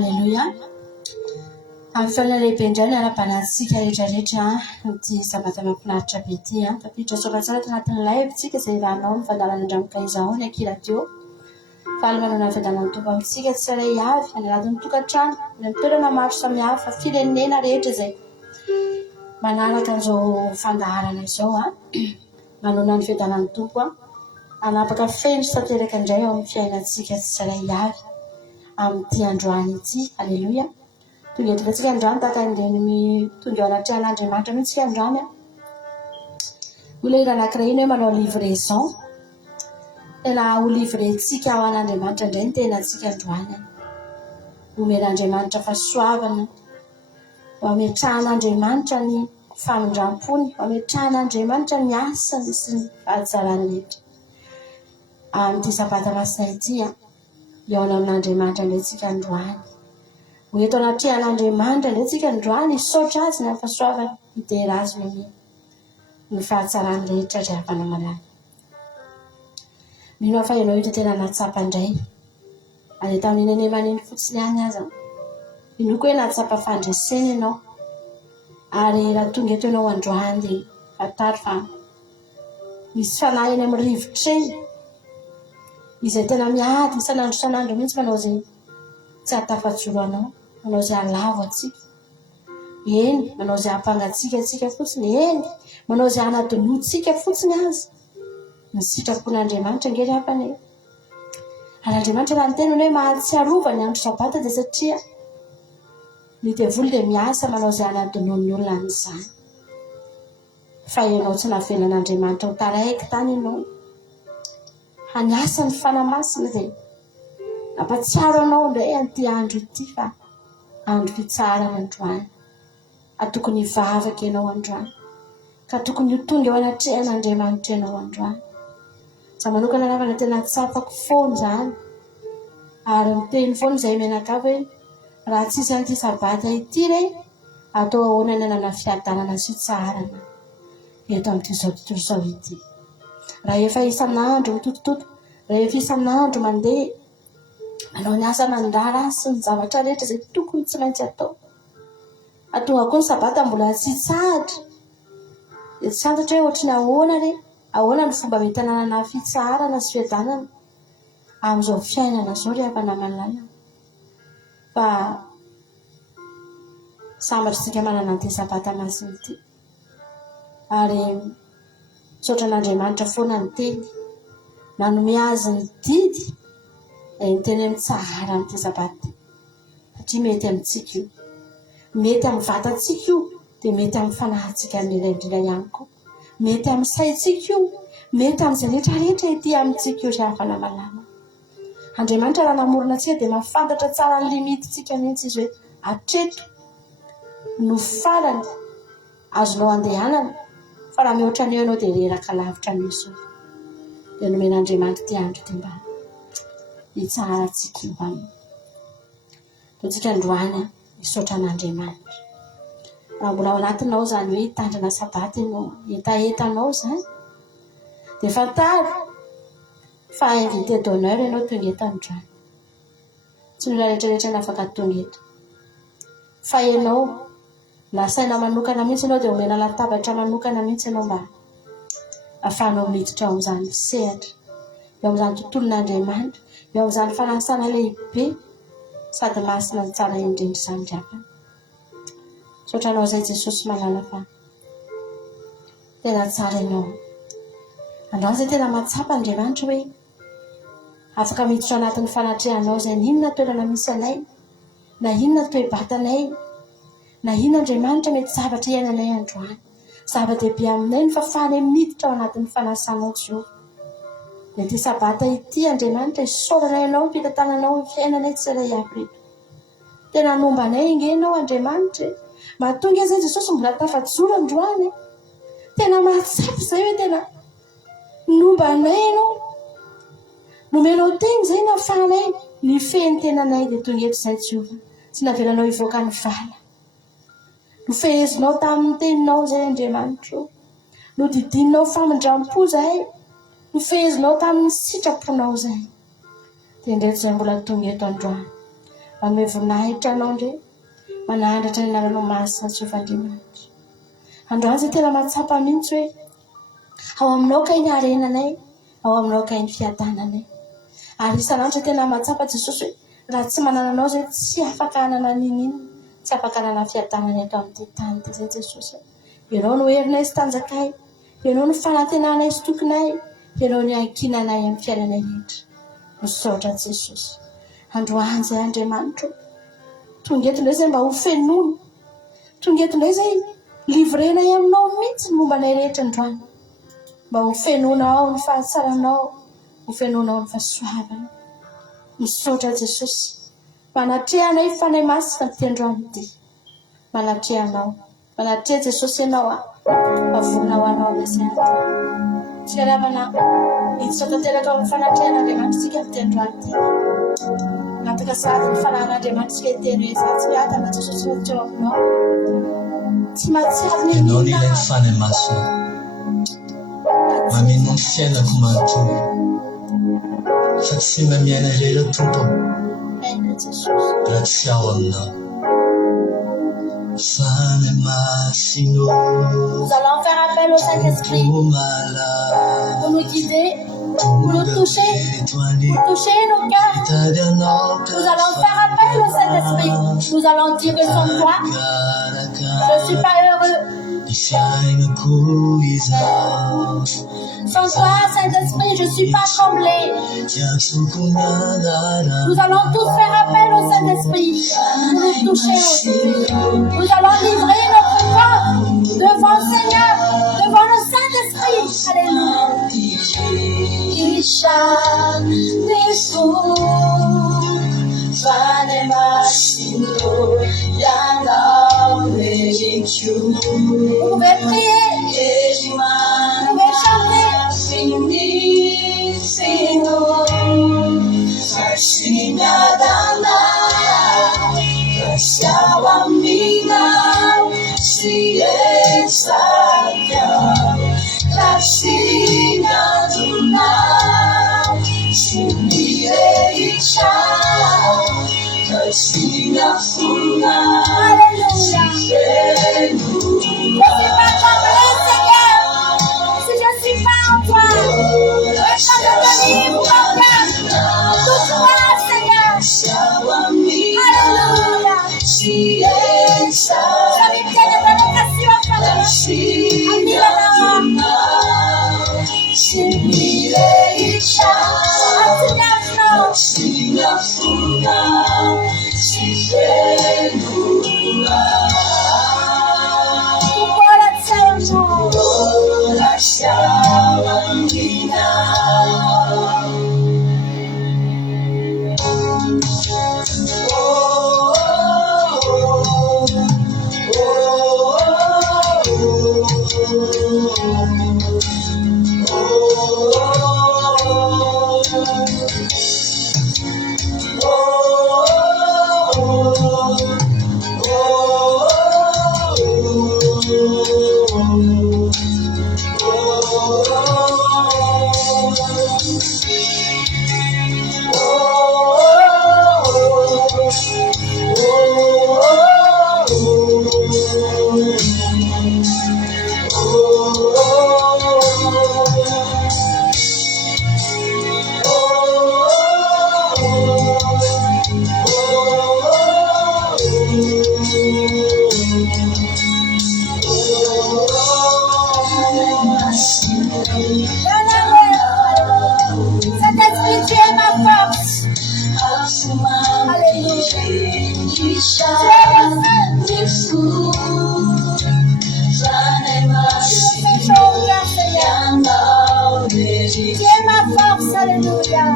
Alléluia. Amin'ny fiainana lehibe indray ny ara-banantsika rehetrarehetra ity sabata mahafinaritra be ity. Tafiditra soatra tsara tanatin'ny live-tsika izay rahanao ny fandalana andramika izao ny akiradio. Faly manana ny fiadanan'ny tompo amintsika tsirairay avy any anatin'ny tokantrano ny toerana maro samihafa firenena rehetra izay manaraka an'izao fandaharana izao manona ny fiadanan'ny tompo anapaka feno sy tanteraka indray ao amin'ny fiainantsika tsirairay avy amin'ity androany ity. Alléluia. Tonga eto antsika androany tahaka indeny tonga ao anaty an'Andriamanitra mihitsy androany. Olona iray anankiray iny hoe manao livraison. Tena ho livrentsika ao an'Andriamanitra indray ny tenantsika androany. Omen'Andriamanitra fahasoavana, ametrahan'Andriamanitra ny famindram-pony, ametrahan'Andriamanitra ny asany sy ny fahatsarany rehetra. Amin'ity sabata masina ity eo amin'Andriamanitra indray tsika androany. Ho eto anaty an'Andriamanitra indray tsika androany hisaotra azy ny fahasoavana, hidera azy ny fahatsarany rehetra izay afana malala. Mino fa ianao ito tena natsapa indray. Any tamin'ny neny maniny fotsiny ihany aza. Inoko hoe natsapa fandresena ianao. Ary raha tonga eto ianao androany dia fantaro fa misy fanahy eny amin'ny rivotra eny izay tena miady isanandro mihitsy manao izay tsy hatafa-tsoro anao, manao izay halavo atsika. Eny, manao izay hampangatsika fotsiny. Eny, manao izay hanadinoantsika fotsiny azy. Ny sitrapon'Andriamanitra angery hampany. An'Andriamanitra raha ny tenany hoe mahatsiarova ny andro sabata dia satria ny devoly dia miasa manao izay hanadinoany ny olona an'izany. Fa ianao tsy navelan'Andriamanitra ho taraiky tany ianao. Haniasa ny fanamasina dia nampatsiaro anao indray an'ity andro ity fa andro fitsarana androany. Tokony hivavaka ianao androany. Ka tokony ho tonga ao anatrehan'Andriamanitra ianao androany. Za manokana ravana tena tsapako foana izany. Ary miteny foana izay menakavy hoe raha tsisy an'ity sabata ity re atao ahoana ny anana fiadanana sy tsarana eto amin'ity izao tontolo izao ity. Raha efa isan'andro mitotototo, raha efa isan'andro mandeha manao ny asa aman-drara sy ny zavatra rehetra izay tokony tsy maintsy atao. Atonga koa ny sabata mbola tsy tsahatra. Dia tsy fantatra hoe ohatrany ahoana ny fomba mety hananana fitsarana sy fiadanana amin'izao fiainana izao ry havana malala. Fa sambatra isika manana an'ity sabata masina ity. Ary misaotra an'Andriamanitra foana ny teny. Manome azy ny didy ny teny amin'ny tsara amin'ity sabata. Satria mety amintsika io. Mety amin'ny vatantsika io dia mety amin'ny fanahintsika indrindra ihany koa. Mety amin'ny saintsika io, mety amin'izay rehetrarehetra ety amintsika io ry havana malala. Andriamanitra raha namorona antsika dia mahafantatra tsara ny limitintsika mihitsy izy hoe hatreto no farany azonao andehanana. Fa raha mihoatra an'io ianao dia reraka lavitra an'io. Dia nomen'Andriamanitra ity andro ity mba hitsaratsika io aminy. Toa tsika androany hisaotra an'Andriamanitra. Raha mbola ao anatinao izany hoe hitandrina sabata ianao, etaetanao izany dia fantaro fa invité d'honneur ianao tonga eto androany. Tsy ny olona rehetrarehetra afaka tonga eto. Fa ianao nasaina manokana mihitsy ianao dia omena latabatra manokana mihitsy ianao mba ahafahanao miditra ao amin'izany sehatra, eo amin'izany tontolon'Andriamanitra, eo amin'izany fanasana lehibe sady masina ny tsara indrindra izany driapana. Saotra anao izay Jesosy malala fa tena tsara ianao. Androany izay tena mahatsapa Andriamanitra hoe afaka miditra anatin'ny fanatrehanao izay inona toerana misy anay, na inona toe-batanay, na inona Andriamanitra mety zavatra iainanay androany. Zava-dehibe aminay ny fahafahanay miditra ao anatin'ny fanasanao Jehova. Dia ity sabata ity Andriamanitra hisaorana ianao, mpitantananao ny fiainanay tsirairay avy reto. Tena nombanay ingenao Andriamanitra. Mahatonga izay Jesosy mbola tafa-joro androany. Tena mahatsapa izay hoe tena nombanay ianao. Nomenao teny izay na ahafahanay ny feny tenanay dia tonga eto izay Jehova. Tsy navelanao hivoaka ny vala. Nofehezinao tamin'ny teninao izay Andriamanitra. Nodidininao famindram-po izay. Nofehezinao tamin'ny sitraponao izay. Dia ndreto izay mbola tonga eto androany. manome voninahitra anao ndre manandratra ny anaranao masina Jehovah-Andriamanitra. Androany izay tena mahatsapa mihitsy hoe ao aminao kay ny harenanay, ao aminao kay ny fiadananay. Ary isan'andro tena mahatsapa Jesosy hoe raha tsy manana anao izay tsy afaka hanana n'inona, tsy afaka hanana fiadanana eto amin'ity tany ity izay Jesosy. Ianao no herinay sy tanjakay, ianao no fanantenanay sy tokonay, ianao ny ankinanay amin'ny fiainanay rehetra. Misaotra Jesosy. Androany izay Andriamanitra, tonga eto indray izay mba ho fenoana, tonga eto indray izay livrenay aminao mihitsy mombanay rehetra androany, mba ho fenoana ao ny fahatsaranao, ho fenoana ao ny fahasoavana. Misaotra Jesosy. Manatrehanay fanay masina ity androany ity. Manatrehanao. Manatreha Jesosy ianao avonao anao izay androany. Fiaravana hiditra tanteraka amin'ny fanatrehana Andriamanitra ity androany ity. Nataka sady ny fanahin'Andriamanitra iteny hoe izaho tsy miadana Jesosy hiditra ao aminao. Tsy mahatsiaro ny ianao ny ilay fanay masina. Mameno ny fiainako manontolo. Fa tsy miaina ela tompo. Raha tsy aho aminao. Fanay masino. Nous allons faire appel au Saint-Esprit pour nous guider, pour nous toucher nos cœurs. Nous allons faire appel au Saint-Esprit. Nous allons dire que sans toi, je ne suis pas heureux. Sans toi, Saint-Esprit, je ne suis pas comblé. Nous allons tous faire appel au Saint-Esprit pour nous toucher aussi. Nous allons livrer notre corps devant le Seigneur, devant le Saint-Esprit. Vous pouvez prier, vous pouvez chanter. Alléluia.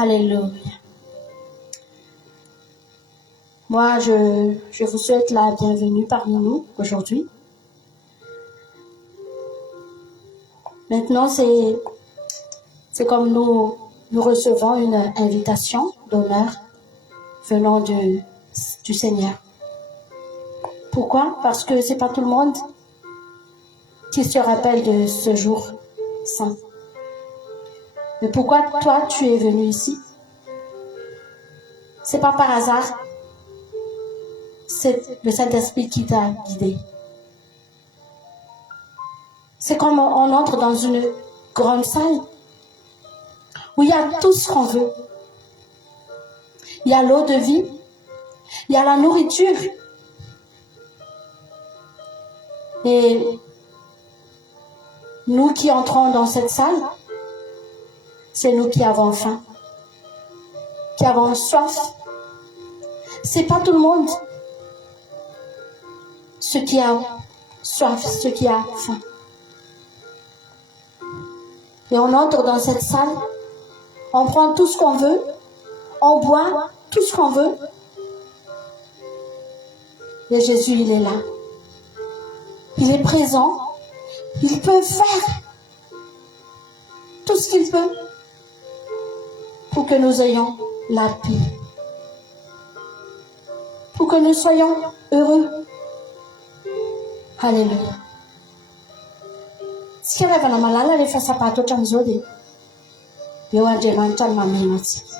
Alléluia. Moi, je vous souhaite la bienvenue parmi nous aujourd'hui. Maintenant, c'est comme nous recevons une invitation d'honneur venant du Seigneur. Pourquoi? Parce que c'est pas tout le monde qui se rappelle de ce jour saint. Mais pourquoi toi, tu es venu ici? C'est pas par hasard. C'est le Saint-Esprit qui t'a guidé. C'est comme on entre dans une grande salle où il y a tout ce qu'on veut. Il y a l'eau de vie, il y a la nourriture. Et nous qui entrons dans cette salle, c'est nous qui avons faim, qui avons soif. C'est pas tout le monde ce qui a soif, ce qui a faim. Et on entre dans cette salle, on prend tout ce qu'on veut, on boit tout ce qu'on veut. Et Jésus, il est là. Il est présent. Il peut faire tout ce qu'il peut pour que nous ayons la paix. Pour que nous soyons heureux. Alléluia. Tsika rehefa malala rehefa sapato ohatran'izao dia eo Andriamanitra no mameno antsika.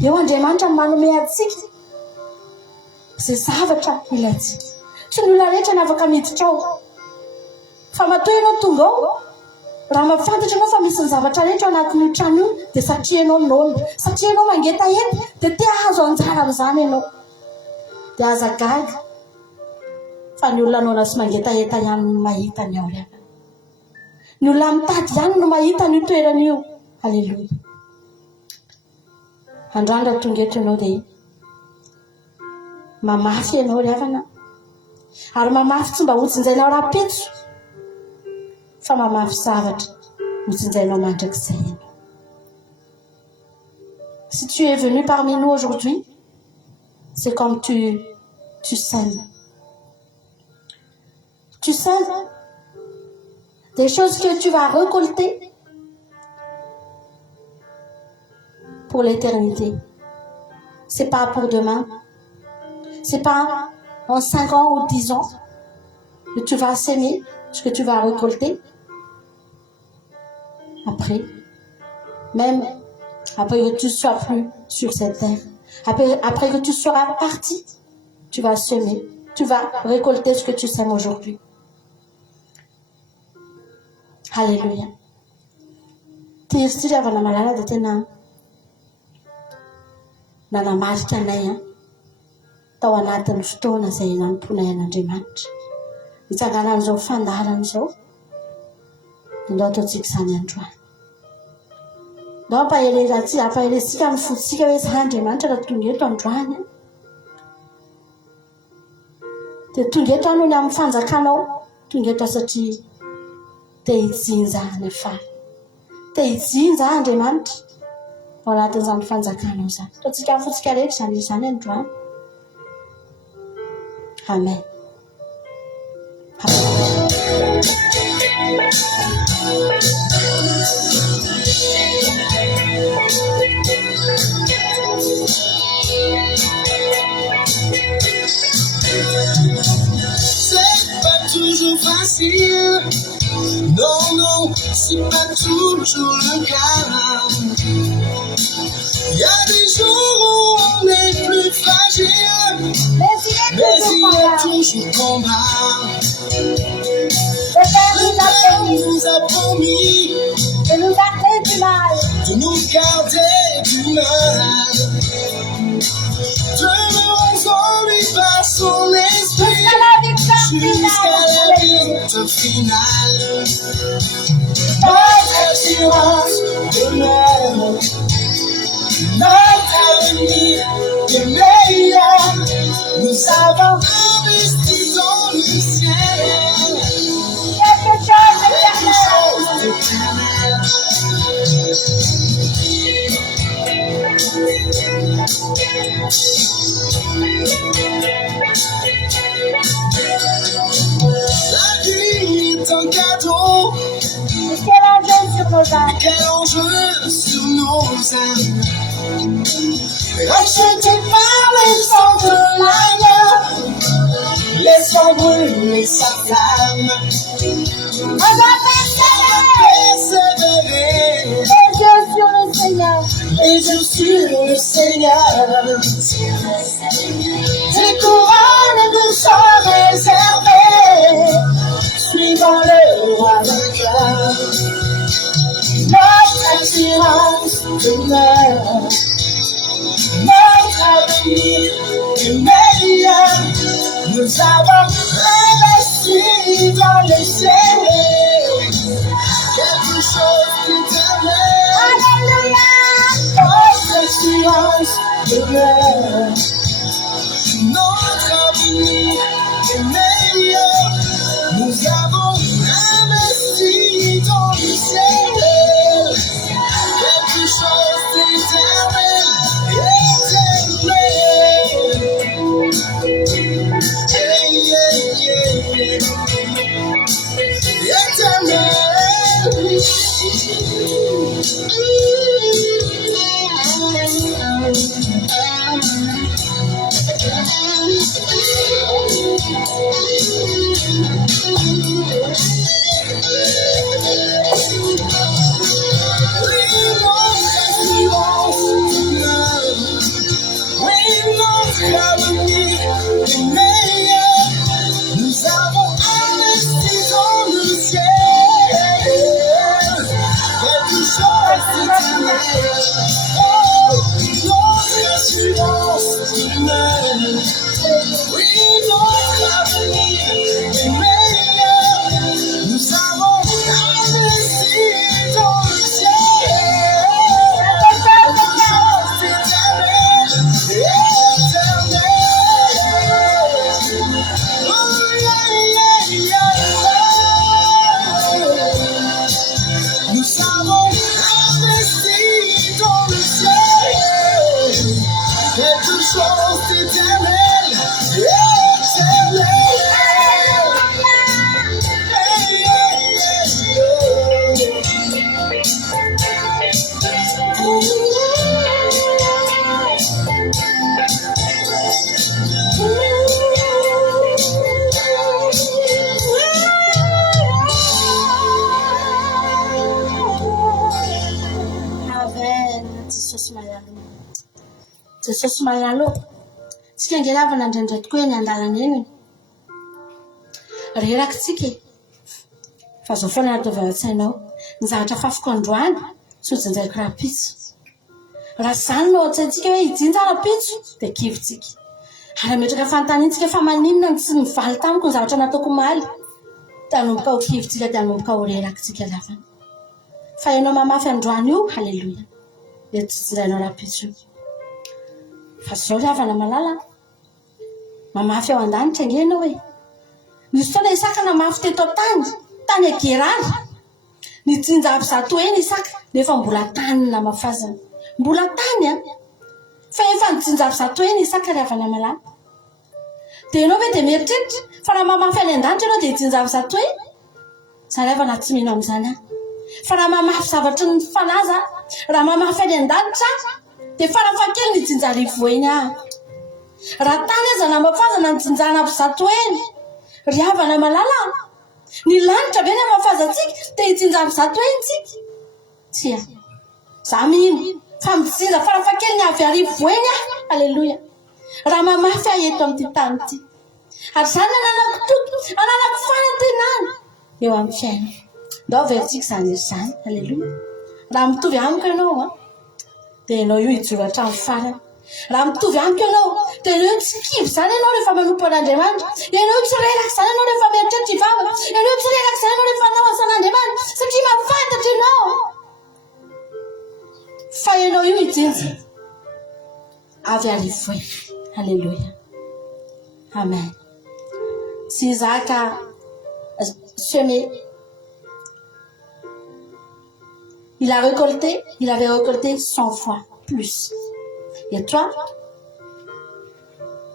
Eo Andriamanitra no manome antsika izay zavatra ilaintsika. Tsy ny olona rehetra no afaka miditra ao. Fa matoa ianao tonga ao, raha mafantatra ianao fa misy ny zavatra rehetra anatin'io trano io dia satria ianao noana. Satria ianao mangetaheta dia te hahazo anjara amin'izany ianao. Dia aza gaga. Fa ny olona noana sy mangetaheta ihany no mahita ny ao ihany. Ny olona mitady ihany no mahita ny toerana io. Alléluia. Androandra tonga eto ianao dia mamafy ianao ry havana. Ary mamafy tsy mba hotsinjainao rapetso, fa mamafy zavatra hotsinjainao mandrakizay ianao. Si tu es venu parmi nous aujourd'hui, c'est comme tu sèmes. Tu sèmes des choses que tu vas récolter pour l'éternité. C'est pas pour demain. C'est pas en 5 ans ou 10 ans que tu vas s'aimer, ce que tu vas récolter. Après, même après que tu sois plus sur cette terre, après que tu seras parti, tu vas semer, tu vas récolter ce que tu sèmes aujourd'hui. Alléluia. tiavana malala dia tena nanamarika anay tao anatin'ny fotoana izay nanomponay an'Andriamanitra hitsanganan'izao fandaharan'izao ndao ataontsika izany androany ndao ampaheletsika amin'ny fotsika hoe za Andriamanitra raha tonga eto androany dia tonga eto ano ny amin'ny fanjakanao tonga eto satria te hijinja any afara te hijinja Andriamanitra ao anatin'izany fanjakanao izany ataontsika amin'ny fotsika rehetra izany androany amen. C'est pas toujours facile, non, non, c'est pas toujours le cas. Il y a des jours où on est plus fragile, mais il y a toujours combat. Le Père nous a promis de nous garder du mal, de nous garder du mal. De nous enlever par son esprit jusqu'à la victoire finale. Notre assurance demeure, notre avenir est meilleur. Nous avons investi dans le ciel. Quelque chose d'éternel. La vie est un cadeau. Quel enjeu sur nos âmes. Quel enjeu sur nos âmes. Racheté par les sang de l'agneau. Laissons brûler sa flamme. On va persévérer. Les yeux sur le Seigneur. Les yeux sur le Seigneur. Des couronnes nous sont réservées. Suivant le roi vainqueur. Notre assurance demeure. Notre avenir est meilleur. Nous avons investi dans le ciel. Quelque chose d'éternel. Alléluia. Notre assurance demeure. Notre avenir est meilleur. Nous avons investi dans le ciel. Quelque chose d'éternel. Jesosy malalo tsika angelavana indraindray tokoa eny andalana eny reraky tsika fa zao foana natao vavatsainao ny zavatra fafiko androany tsy hojenjaiko raha-pitso. Raha zany no atsaintsika hoe ijinja raha-pitso dia kivitsika. Ary metraka fanontaniantsika fa maninona no tsy nivaly tamiko ny zavatra nataoko maly. Tanomboka ho kivitsika dia hanomboka ho rerakitsika lavana. Fa ianao mamafy androany io, halleluja. Dia tsy jinjainao raha-pitso io. Fa zao ravana malala. Mamafy ao an-danitra angenao hoe. Nisy fotoana Isaka namafy teto tany Gerary. Nijinja aby zato eny Isaka nefa mbola tany namafazana. Mbola tany fa efa nijinja aby zato eny Isaka ravana malala. Dia ianao hoe dia mieritreritra fa raha mamafy any an-danitra ianao dia ijinja aby zato eny. Za ravana tsy mino amin'izany aho. Fa raha mamafy zavatra ny falaza, raha mamafy any an-danitra dia farafakely nijinja rivo eny ahako. Raha tany aza namafazana nijinjana aby zato eny. Ry havana malala, ny lanitra be ny amafazatsika dia ijinja aby zato eny tsika. Tsia, za mino fa mijinja farafakely ny avy arivo eny aho. Halleluja. Raha mamafy ahy eto amin'ity tany ity. Ary zany ananako fanantenana eo amin'ny fiainana. Ndao veritsika zany ery zany. Halleluja. Raha mitovy amiko ianao dia ianao io hijoro hatramin'ny farany. Raha mitovy amiko ianao dia ianao tsy kivy zany ianao rehefa manompo an'Andriamanitra. Ianao tsy reraka zany ianao rehefa mieritreritra hivavaka. Ianao tsy reraka zany ianao rehefa hanao asan'Andriamanitra satria mahafantatra ianao fa ianao io hijinja avy arivo eny. Halleluja. Amen. Si Isaac a semé, il avait récolté 100 fois plus. Et toi,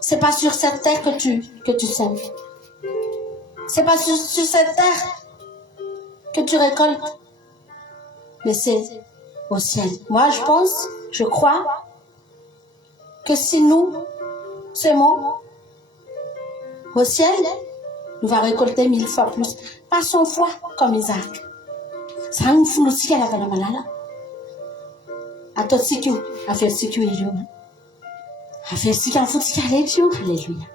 c'est pas sur cette terre que tu sèmes. C'est pas sur cette terre que tu récoltes, mais c'est au ciel. Moi, je crois que si nous semons au ciel, nous va récolter 1000 fois plus. Pas 100 fois comme Isaac. Ça nous fout aussi à la malala. À toi, si tu as fait ce que tu as fait ce que tu as fait. Alléluia.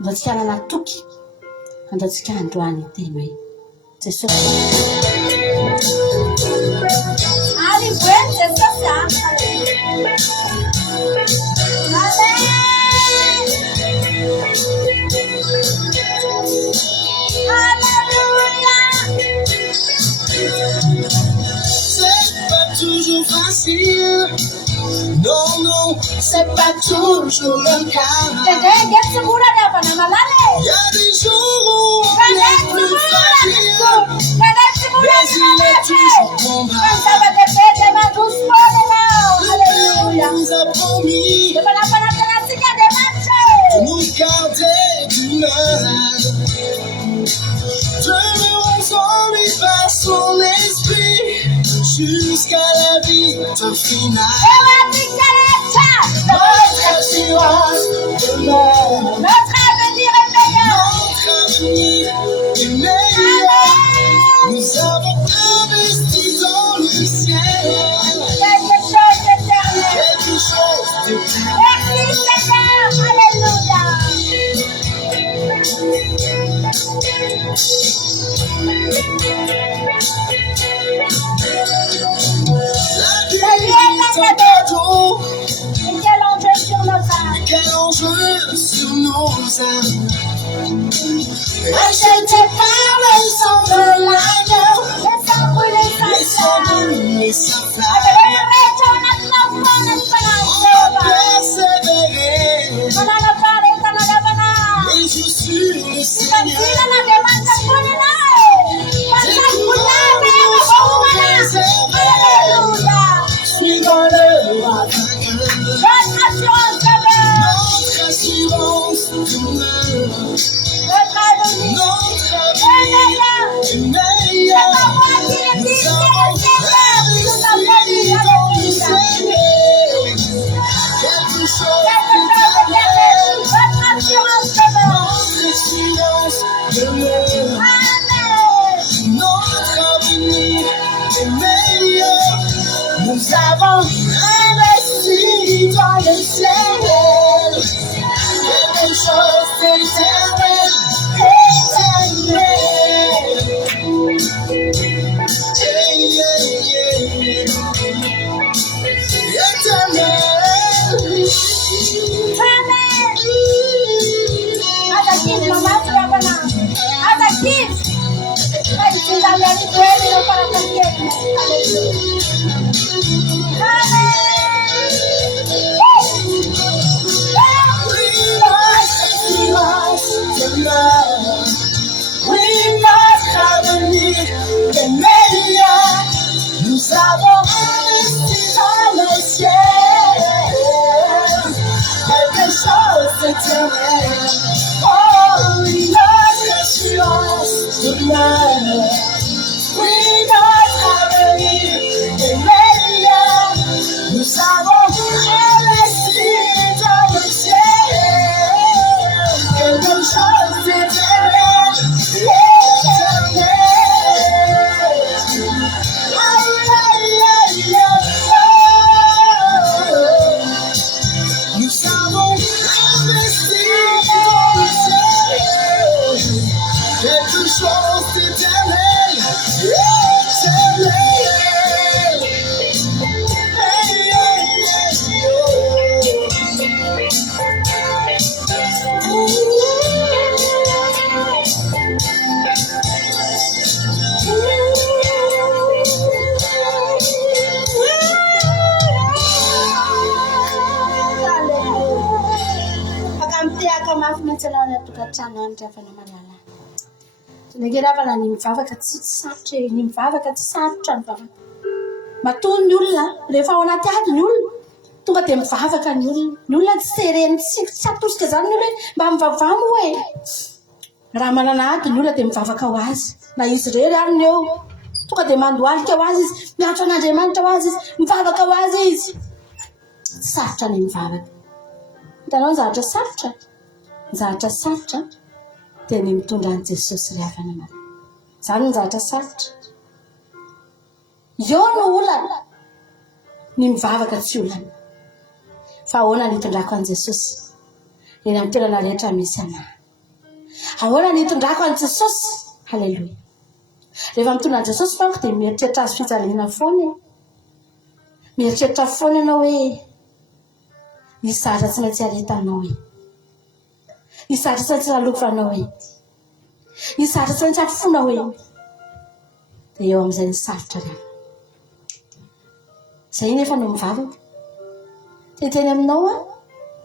Nous avons la tout qui. Nous avons un droit à nous. C'est ça. Allez, c'est ça. C'est pas toujours facile. Non, c'est pas toujours le cas. Il y a des jours où on est plus fragile, mais il est toujours combat. Dieu nous a promis de nous garder du mal. Dieu nous envoie par son esprit jusqu'à la victoire finale. Notre assurance demeure. Notre avenir est meilleur. Nous avons investi dans le ciel. Quelque chose d'éternel. Merci Seigneur. Alléluia. La vie est un cadeau. Et quel enjeu sur nos âmes. Quel enjeu sur nos âmes. Racheté par le sang de l'agneau. Le sang brûlé sans flamme. Le sang brûlé sans flamme. Persévérer. Et je suis le Seigneur. Suivant le roi vainqueur. Notre assurance demeure. Notre avenir est meilleur. Nous avons investi dans le Seigneur. Quelque chose d'éternel. Notre assurance demeure. Notre avenir est meilleur. Nous avons investi dans le ciel. Quelque chose d'éternel, éternel. Nous avons investi dans le ciel quelque chose d'éternel. Nous avons investi dans le ciel quelque chose d'éternel. Negeravana ny mivavaka tsy sarotra ny mivavaka tsy sarotra ny mivavaka. Matoa ny olona rehefa ao anaty ady ny olona tonga dia mivavaka ny olona tsy sereny tsy atosika zany ny olona hoe mba mivavamo hoe raha manana ady ny olona dia mivavaka ho azy na izy rery ary ny eo tonga dia mandohalika ho azy izy miantso an'Andriamanitra ho azy izy mivavaka ho azy izy tsy sarotra ny mivavaka. Hitanao ny zavatra sarotra dia ny mitondra an' Jesosy ry havana mana. Zany ny zavatra sarotra. Eo no olana ny mivavaka tsy olana. Fa ahoana ny hitondrako an' Jesosy eny amin'ny toerana rehetra misy anahy. Ahoana ny hitondrako an' Jesosy. Halleloia. Rehefa mitondra an' Jesosy manko dia mieritreritra azy fijaliana foana. Mieritreritra foana ianao hoe nisy zavatra tsy maintsy haretanao e. Nisy zavatra tsy maintsy halovanao e. Nisy zavatra tsy maintsy hafonao e. Dia eo amin'izay ny sarotra ry. Izay nefa no mivavaka. Teteny aminao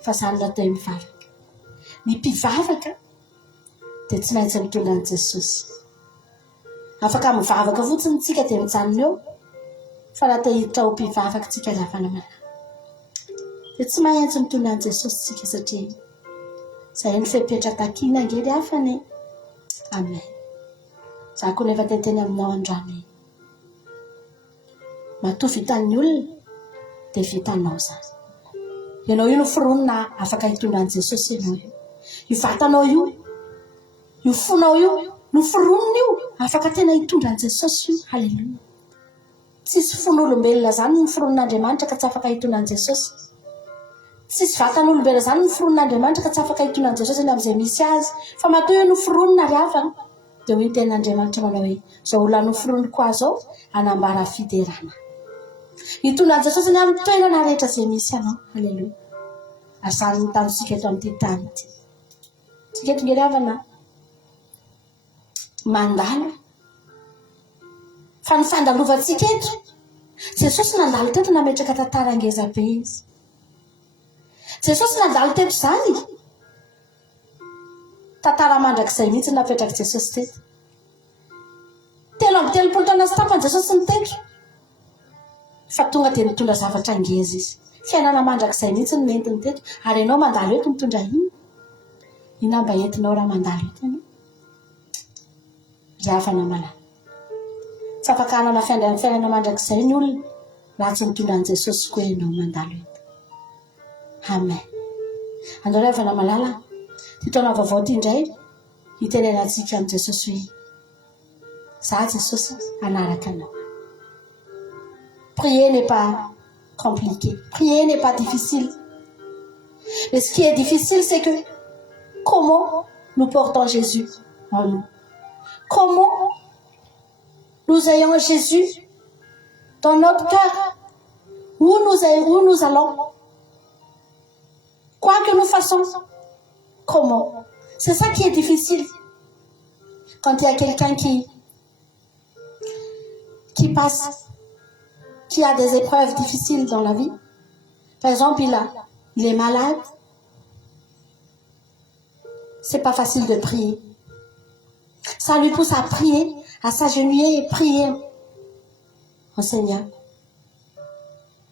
fa zany no atao mivavaka. Ny mpivavaka dia tsy maintsy mitondra an' Jesosy. Afaka mivavaka fotsiny tsika dia mijanona eo fa raha te-hiditra ho mpivavaka tsika ry havana mana dia tsy maintsy mitondra an' Jesosy tsika satria izay ny fepetra takina angely hafany. Amen. Za koa nefa teteny aminao androany matoa vitan'ny olona dia vitanao zany. Ianao io no fironina afaka hitondra an' Jesosy ianao io. Io vatanao io fonao io no fironina io afaka tena hitondra an' Jesosy io. Halleluia. Tsisy fon'olombelona zany ny fironin'Andriamanitra ka tsy afaka hitondra an' Jesosy. Tsisy vatan'olombelona zany ny fironin'Andriamanitra ka tsy afaka hitondra an' Jesosy eny amin'izay misy azy. Fa matoa io no fironina ry havana dia hoy ny tenin'Andriamanitra manao hoe izao olona noforoniko azy ao anambara fiderana. Hitondra an' Jesosy eny amin'ny toerana rehetra izay misy anao. Halleluia. Ary zany ny tanosika eto amin'ity tany ity. Tsika eto ngery havana mandalo fa ny fandalovantsika eto Jesosy nandalo teto nametraka tantara ngeza be izy. Jesosy nandalo teto zany tantara mandrakizay mihitsy napetraka Jesosy teto. 3 taona sy tapany Jesosy ny teto fa tonga dia mitondra zavatra ngeza izy. Fiainana mandrakizay mihitsy ny mentiny teto ary ianao mandalo eto mitondra ina mba entinao raha mandalo eto ianao ry havana malala. Tsy afaka hanana fiainana mandrakizay ny olona raha tsy mitondra an' Jesosy koa ianao mandalo eto. Amen. Andao ry havana malala ty taona vaovao ty indray hitenenantsika amin'i Jesosy hoe za Jesosy anaraka anao. Prier n'est pas compliqué. Prier n'est pas difficile. Mais ce qui est difficile, c'est que comment nous portons Jésus en nous. Comment nous ayons Jésus dans notre cœur. Où nous allons. Quoi que nous fassions. Comment. C'est ça qui est difficile. Quand il y a quelqu'un qui passe, qui a des épreuves difficiles dans la vie. Par exemple, il est malade. C'est pas facile de prier. Ça lui pousse à prier, à s'agenouiller et prier au Seigneur.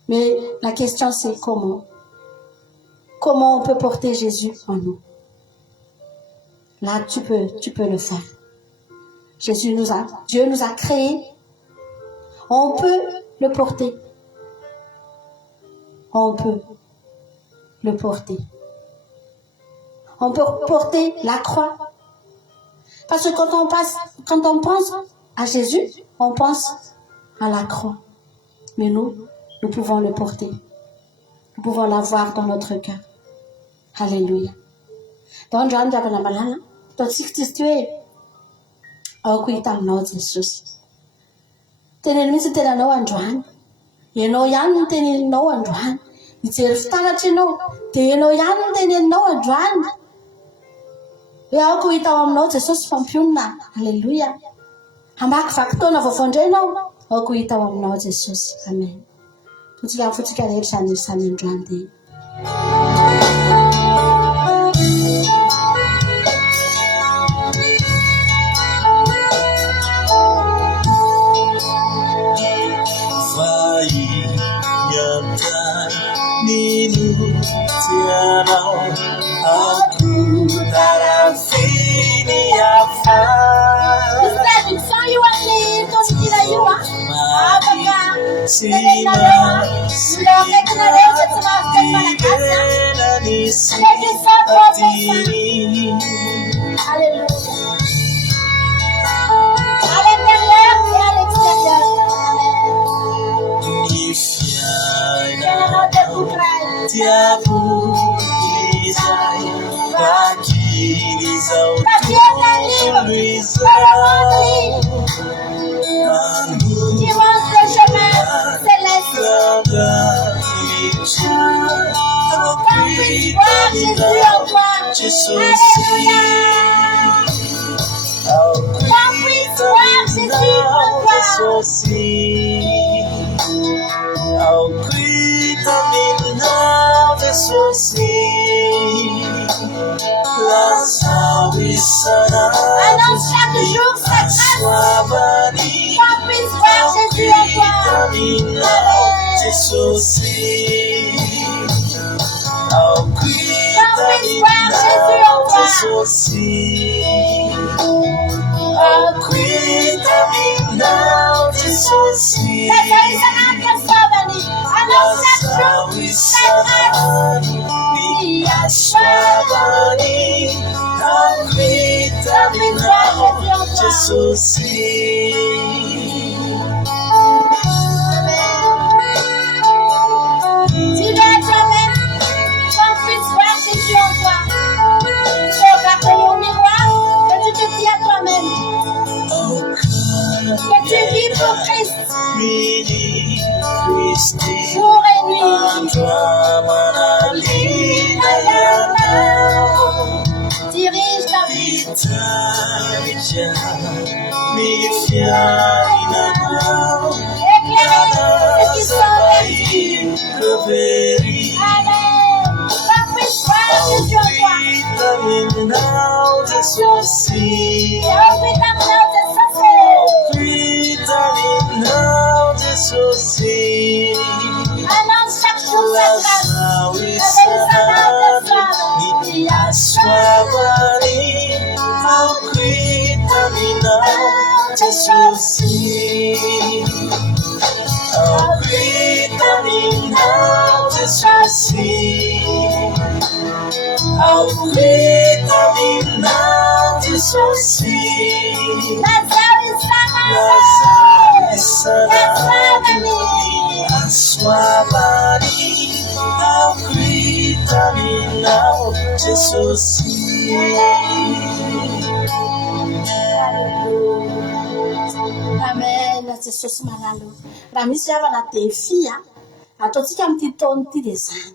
Mais la question c'est comment? Comment on peut porter Jésus en nous? Là, tu peux le faire. Dieu nous a créés. On peut le porter. on peut le porter. On peut porter la croix. Parce que quand on pense à Jésus, on pense à la croix. Mais nous pouvons le porter. Nous pouvons l'avoir dans notre cœur. Alléluia. Donc, John Jabana Malala, dans 62, au kuita no Jesus. Tenel misi tena no andwan. Yeno yan tenel no andwan. Itserftana chino, teno yan tenel no andwan. Ya kuita no Jesus pampiuna. Alléluia. Hambak faktona vofondreno, au kuita no Jesus. Amen. Tout la foutika le chani samin drandi. Aku tarafini apa? Chaque jour sa grâce, qu'on puisse voir Jésus en toi. Qu'on puisse voir Jésus en toi. Alors chaque jour sa grâce, jour et nuit. Dirige ta vie. Éclaire ceux qui sont perdus. Amen. Qu'on puisse voir Jésus en toi. Annonce chaque jour sa grâce. Révèle sa Amen. Jesus malalo. Raha misy havana défi ataontsika amin'ity taona ity dia zany.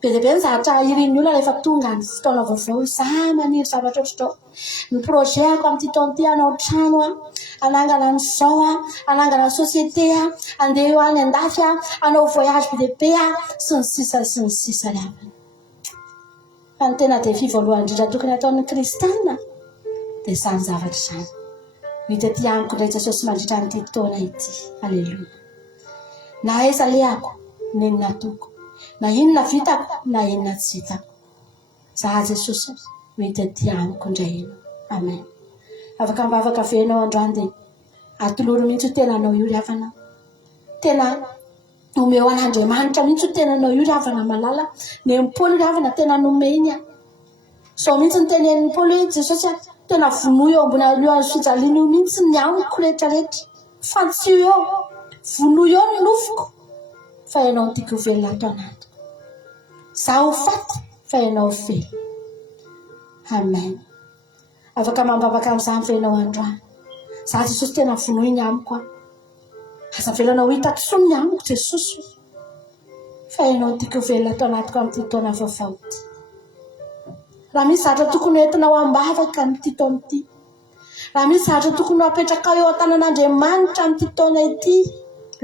Be dia be ny zavatra irin'ny olona rehefa tonga ny fotoana vaovao za maniry zavatra ohatr'izao. Ny projetako amin'ity taona ity hanao trano anangana an'izao anangana société andeha eo any andafy hanao voyage be dia be sy ny sisa le havana. Fa ny tena défi voalohany indrindra tokony ataon'ny kristianina dia izany zavatra izany. Mety aty amiko indray Jesosy mandritra an'ity taona ity. Alleluia. Na aiza leako, nenona atoko. Na inona vitako, na inona tsy vitako. Za Jesosy mety aty amiko indray. Amen. Afaka mivavaka venao androany dia atoloro mihitsy tena anao io ry havana. Tena nomeo an'Andriamanitra mihitsy ho tenanao io ravana malala ny Paoly ravana tena nomeny so mihitsy ny tenenin'ny Paoly hoe Jesosy tena vono eo ambony alohan'ny fijaliana io mihitsy ny amiko rehetrarehetra fantsio eo vono eo ny nofoko fa ianao ny tiako velona ato anaty zaho faty fa ianao velo amen afaka mambabaka amin'izany venao androany za Jesosy tena vono iny amiko aza velanao hitako soa ny amiko Jesosy fa ianao ny tiako velona ato anatiko amin'ity taona vaovao ity raha misy zavatra tokony entinao ambavaka amin'ity taona ity raha misy zavatra tokony apetraka eo an-tanan'Andriamanitra amin'ity taona ity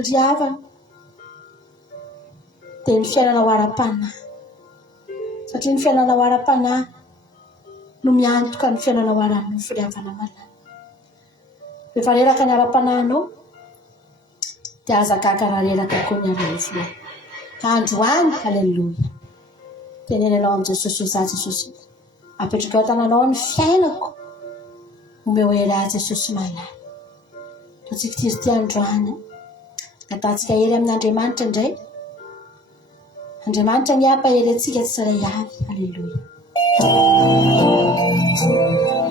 ry havana dia ny fiainanao ara-panahy satria ny fiainanao ara-panahy no miantoka ny fiainanao ara-nofo ry havana malala rehefa reraka ny ara-panahinao dia aza kakara reraka koa ny ara-nofo androany haleloia tenenanao amin'i Jesosy hoe za Jesosy apetraka eo an-tananao ny fiainako omeo hery ahy Jesosy malala totsika tiry ty androany atatsika hery amin'Andriamanitra indray Andriamanitra ny ampahery antsika tsiray avy haleloia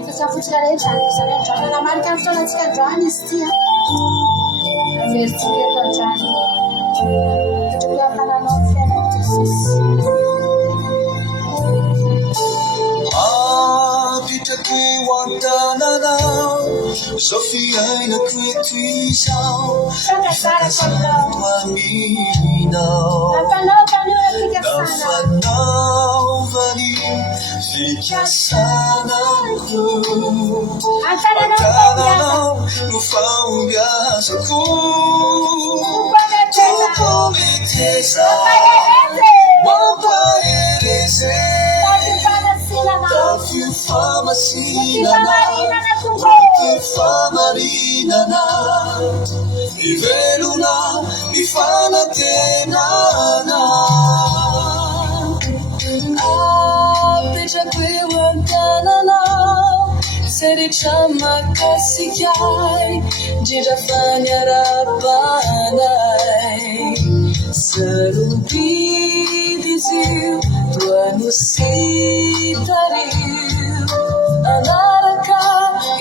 sasafotsika rehetra izany androany namarika ny fotoanantsika androany izy ty averitsika eto androany apetraka eo an-tananao ny fiainako Jesosy Apitako an-tananao zao fiainako eto izao aminao nafanaovany fikasanaiko an-tananao no fahombiazako tokometeza mampahereze Tafio famasinana famarinana ivelona ifanatenana apetrako eo an-tananao seretra makasikai ndrindra faniara-banay sarobidy izy io toa no sitario anaraka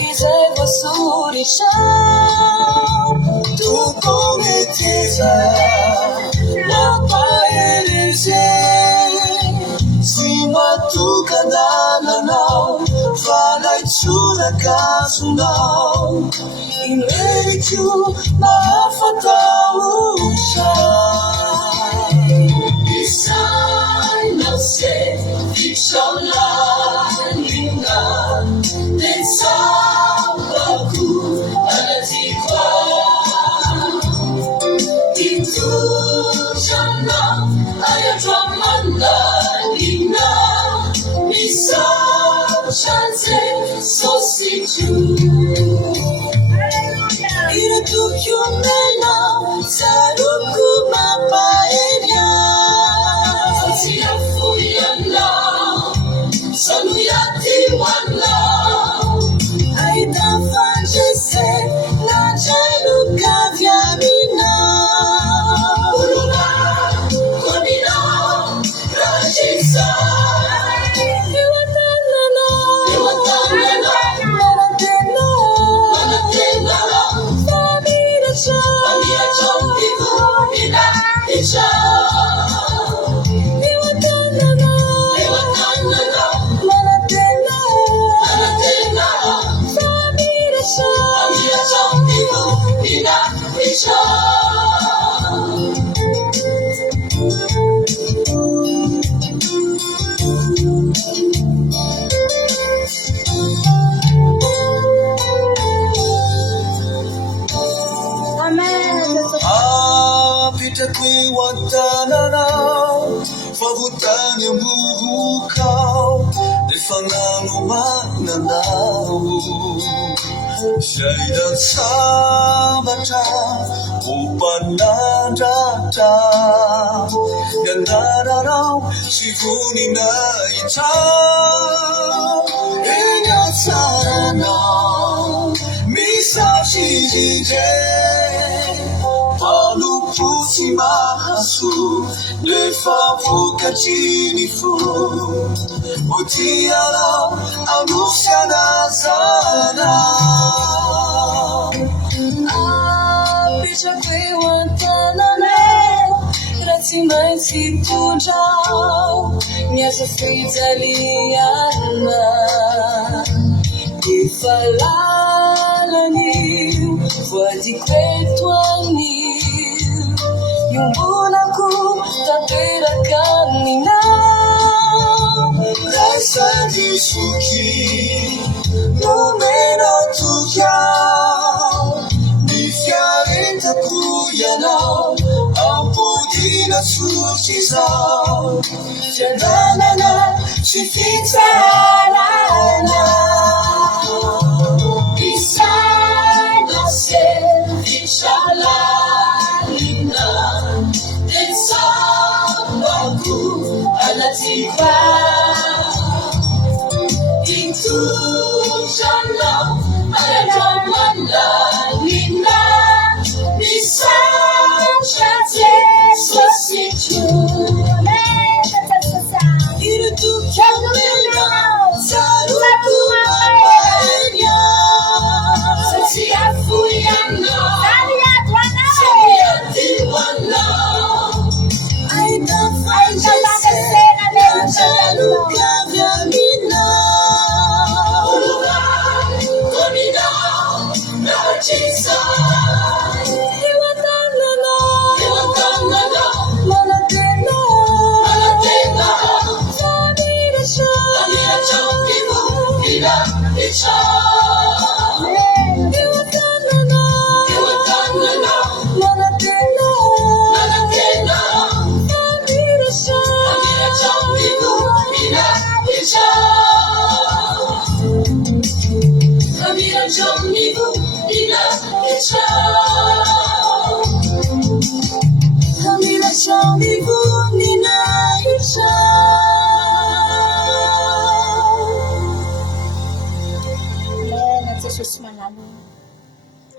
izay voasoritrao tokometeza mampahereze sy matokan-dalanao valaitsolakazonao imeriko mahafatahotra Isai se ficcionalina pensabaku anatikwa itu jana ayatramanda lina bisa chance sositu ira tukyumena saruku mapaenya Saluyati wala Aida fanjese Na jaluka vyamina Uruna Konina Rajisa Iwatanana Iwatanana Manatena Manatena Famira cha Famira cha Ibu Ina Icha Apitako an-tananao fahotany amorokao nefa nanomananao zay natsambatra ho mpanandratra ny andaranao sy voninahitra eny antsaranao misatry indre fotsy mahaso rehefa vokatry ny fo ho tianao anosy anazana apetrako eo an-tananao raha tsy maintsy tondrao miasa fijaliana efa lalany voadiko eto anio iombonako tanteraka aminao raisandisoky nomenao tokiao ny fiarentako ianao ampodina soky zao fiandanana sy fitsarana beside yourself, inshallah, and Sabaku, Alatika, into Shalom, Alakamanda, Nina, beside Shate, Sosichu, il tout Kamena, Saluku,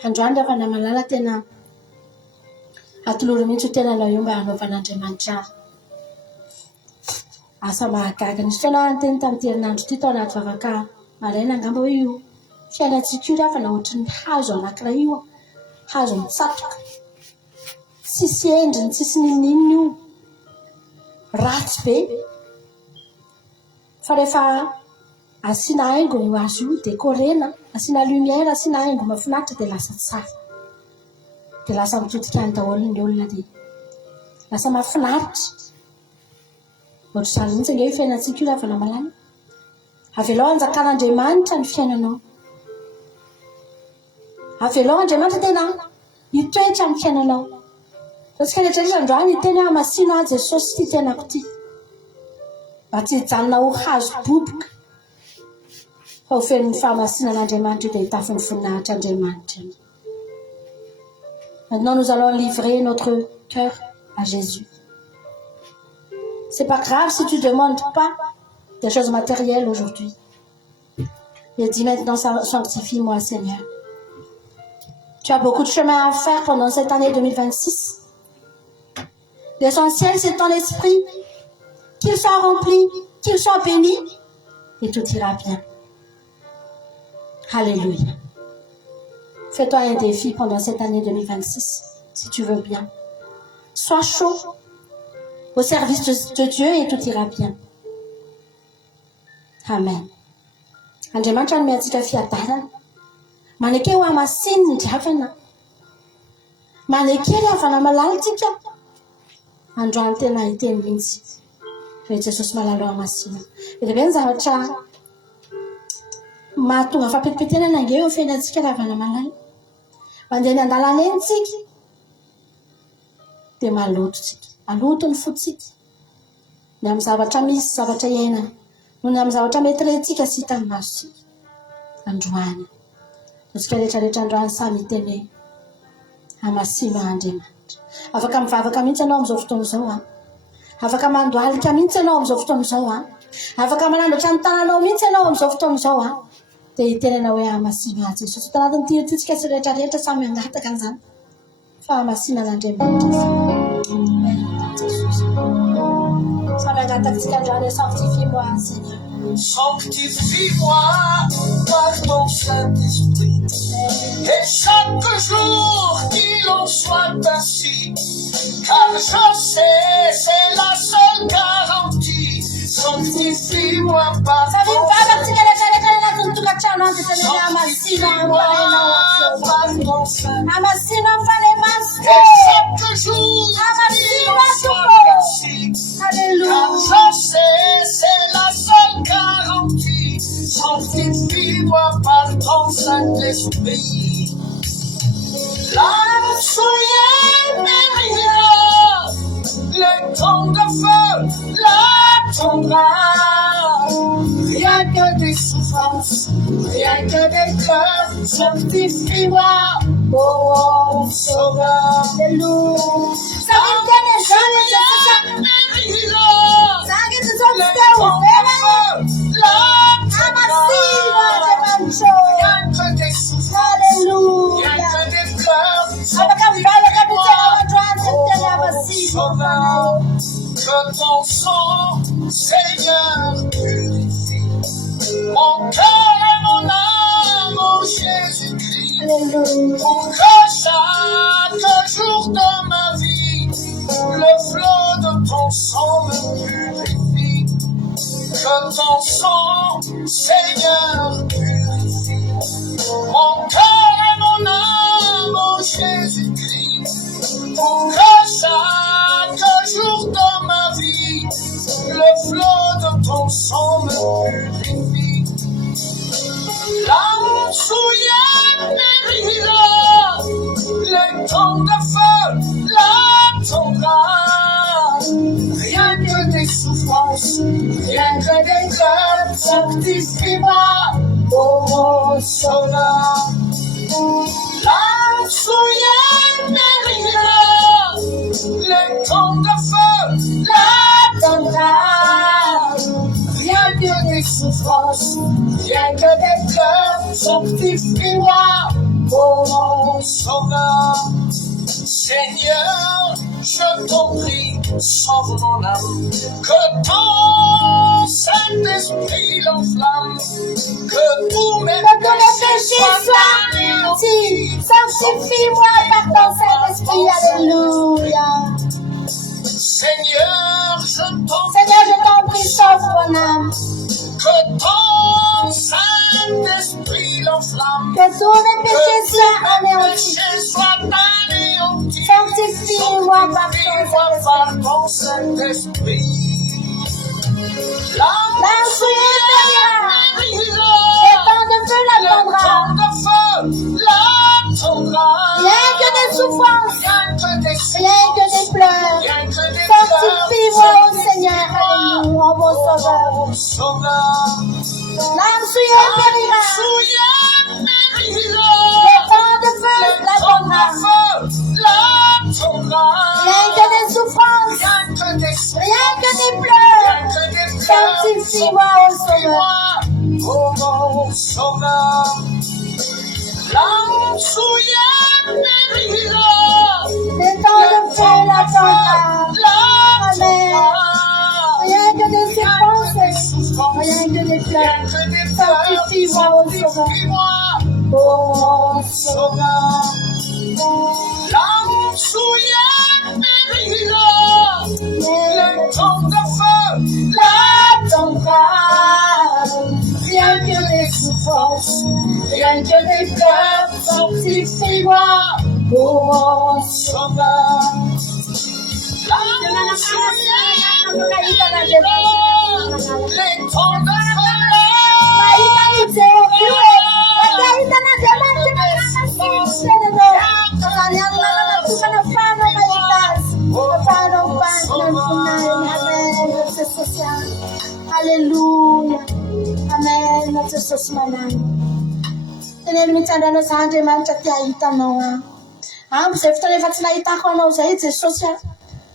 androany rehefa namalala tena atoloro mihitsy ho tena nao io mba hanaovan'Andriamanitra asa mahagaga nisy fotoana nyteny tamin'ity herinandro ty tao anaty vavaka maraina angamba hoe io fiainantsika io rehefa na ohatry ny hazo anankiray io hazo mitsatroka tsisy endriny tsisy ninnininy io ratsy be fa rehefa asina haingo io azo io décorena asina lumière asina haingo mahafinaritra dia lasa tsara dia lasa mitodika any daholo ny olona dia lasa mahafinaritra ohatry izany mihitsy ange io fiainantsika io rehefa namalala avelao anjakan'Andriamanitra ny fiainanao avelao Andriamanitra tena hitoetra amin'ny fiainanao satsika rehetrarehetra androany teny hoe masino ahy Jesosy ty tenako ty mba tsy hijanona ho hazo boboka fa ho feno ny fahamasinan'Andriamanitra io dia hitafin'ny voninahitr'Andriamanitra. Maintenant nous allons livrer notre cœur à Jésus. C'est pas grave si tu ne demandes pas des choses matérielles aujourd'hui. Il dit maintenant, sanctifie-moi Seigneur. Tu as beaucoup de chemin à faire pendant cette année 2026. L'essentiel, c'est ton esprit, qu'il soit rempli, qu'il soit béni, et tout ira bien. Alléluia. Fais-toi un défi pendant cette année 2026, si tu veux bien. Sois chaud au service de Dieu et tout ira bien. Amen. Andriamanitra no miantsika fiadarana. Maneke ho amasiny ny diavana. Manekely havana malalantsika. Androany tena hiteny mihitsy. Hoe Jesosy malalo amasina. Lehibe ny zavatra mahatonga fampetipetena ange eo fiainantsika ravana malala. Mandeha ny andalana eny tsika dia maloto tsika. Maloto ny fotsika. Ny amin'ny zavatra misy, zavatra iainana. Noho ny amin'ny zavatra mety rentsika sy hita ny masosika. Androany. Tsika rehetrarehetra androany samy hiteny hoe amasina Andriamanitra. Afaka mivavaka mihitsy ianao amin'izao fotoana izao. Afaka mandoalika mihitsy ianao amin'izao fotoana izao. Afaka manandratra ny tananao mihitsy ianao amin'izao fotoana izao. Dia hitenenao hoe amasina Jesosy. Tanatin'ny tiritsika sy rehetrarehetra samy angataka an'izany. Fahamasina n'Andriamanitra. Sanctifie-moi, Seigneur. Sanctifie-moi par ton Saint-Esprit. Et chaque jour qu'il en soit ainsi, car je sais, c'est la seule garantie. Sanctifie-moi par ton Saint-Esprit. Sanctifie-moi par ton Saint-Esprit. Et chaque jour qu'il en soit ainsi, car je sais, c'est la seule garantie. Sanctifie-moi par ton Saint-Esprit. L'âme souillée mérira les temps de feu, l'attendra. Rien que des souffrances, rien que des pleurs. Sanctifie-moi, oh Sauveur. Alléluia. Que ton sang, Seigneur, purifie mon cœur et mon âme, oh Jésus-Christ. Pour que chaque jour de ma vie, le flot de ton sang me purifie. Que ton sang, Seigneur, purifie mon cœur et mon âme, oh Jésus-Christ. Pour que chaque jour de ma vie, le flot de ton sang me purifie. L'âme souillée mérira les temps de feu, l'attendra. Rien que des souffrances, rien que des craintes. Sanctifie-moi, oh mon Sauveur. L'âme souillée mérira les temps de feu, l'attendra. Rien que des souffrances, rien que des pleurs. Sanctifie-moi, oh mon Sauveur. Seigneur, je t'en prie, sauve mon âme. Que ton Saint-Esprit l'enflamme. Que tous mes péchés soient anéantis. Sanctifie-moi par ton Saint-Esprit. Alléluia. Seigneur, je t'en prie, sauve mon âme. Que ton Saint-Esprit l'enflamme. Que tous mes péchés soient anéantis. Sanctifie-moi par ton Saint-Esprit. L'âme souillée mérira les temps de feu, l'attendra. Rien que des souffrances, rien que des pleurs. Sanctifie-moi, ô Seigneur, alléluia, mon Sauveur. L'âme souillée mérira les temps de feu, l'attendra. Rien que des souffrances, rien que des pleurs. Sanctifie-moi, ô Sauveur. L'âme souillée mérira les temps de feu, l'attendra. Amen. Rien que des souffrances, rien que des pleurs. Sanctifie-moi, ô Sauveur. Oh Sauveur. L'âme souillée mérira les temps de feu, l'attendra. Rien que des souffrances, rien que des pleurs. Sanctifie-moi, oh Sauveur. L'âme souillée mérira les temps de feu. Alléluia. Amen. Notre sauce manane. Tenez mitandao za Andriamanitra ty ahitanao ambo zay fotoana efa tsy nahitako anao zay Jesosy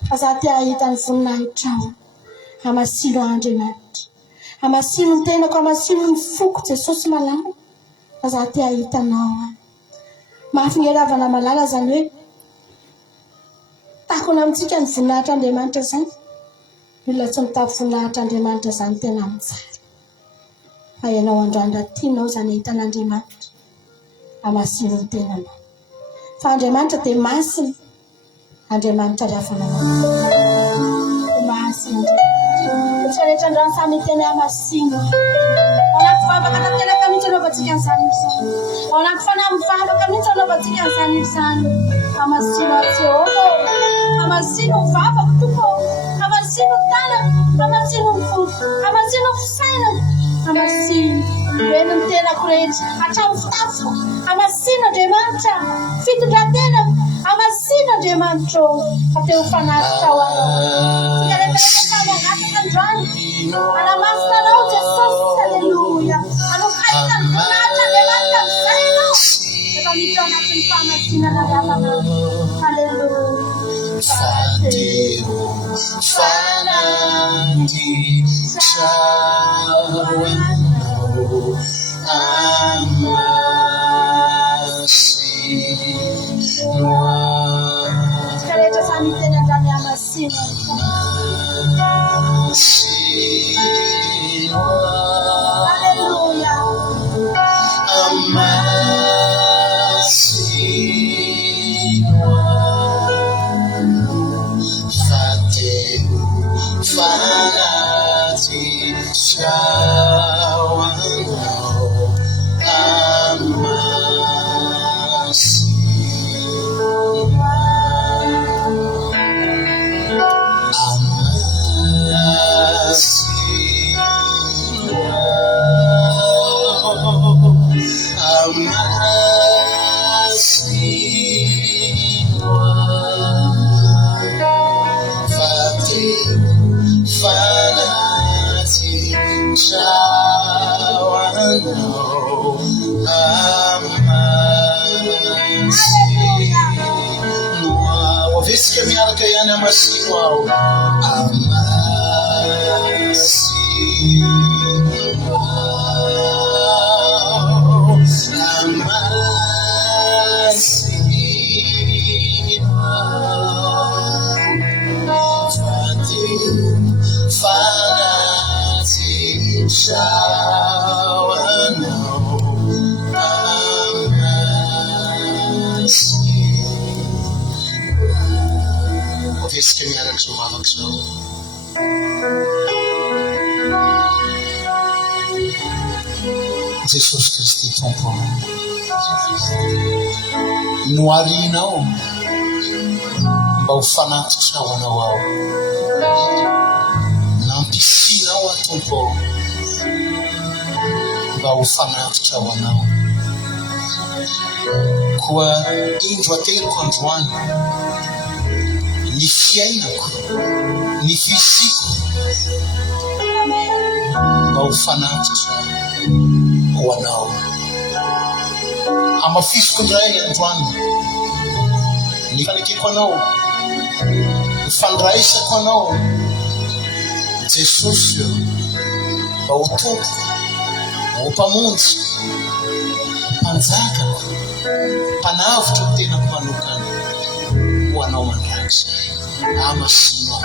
fa za ty ahita ny voninahitrao. Amasilo Andriamanitra. Amasilo ny tenako, amasilo ny foko Jesosy malama. Fa za ty ahitanao. Mahafingeravana malala zany hoe takona amintsika ny voninahitra Andriamanitra zany. Olona tsy mitafy voninahitra Andriamanitra zany tena mitsara. Fa ianao androandra tianao zany hitan'Andriamanitra. Amasino ny tenanao. Fa Andriamanitra dia masina. Andriamanitra rafanao. Masina. Rehetra rehetra androany samy tena amasino. Ao anaty vavaka tanteraka mihitsy anaovantsika an'izany izany. Ao anaty fanahy mivavaka mihitsy anaovantsika an'izany izany. Amasino Jehova. Amasino ny vavaka tompo. Amasino ny tanana. Amasino ny folo. Amasino ny fisainana. Amasino. Eny ny tenako rehetra. Hatramy fitafo. Amasino Andriamanitra. Fitondran-tena. Amasino Andriamanitra. Ateo fanaritra ao anao. Sika rehetra samy agataka androany. Anamasina anao Jesosy. Halleluja. Anokaika ny voninahitra Andriamanitra amin'izay ianao. Efa miditra anatin'ny famasinana ravanao. Halleluja. Fatero fananditra wanao amasinwa. Sika rehetra samy teny andrany amasina. Halleluja. Fanati shawano amasi Visi miarka yana masino ao Visi miarka sumavak so Jesus Kristi tompo noarinao mba ho fanatitra ho anao ao nampisinao a tompo mba ho fanatitra ho anao koa indro ateriko androany ny fiainako ny fisiko mba ho fanatitra ho anao amafisiko indray androany ny fanekeko anao ny fandraisako anao Jesosy mba ho tompo ho mpamonjy mpanjakako mpanavitra ny tenako manokana ho anao mandrakizay amasino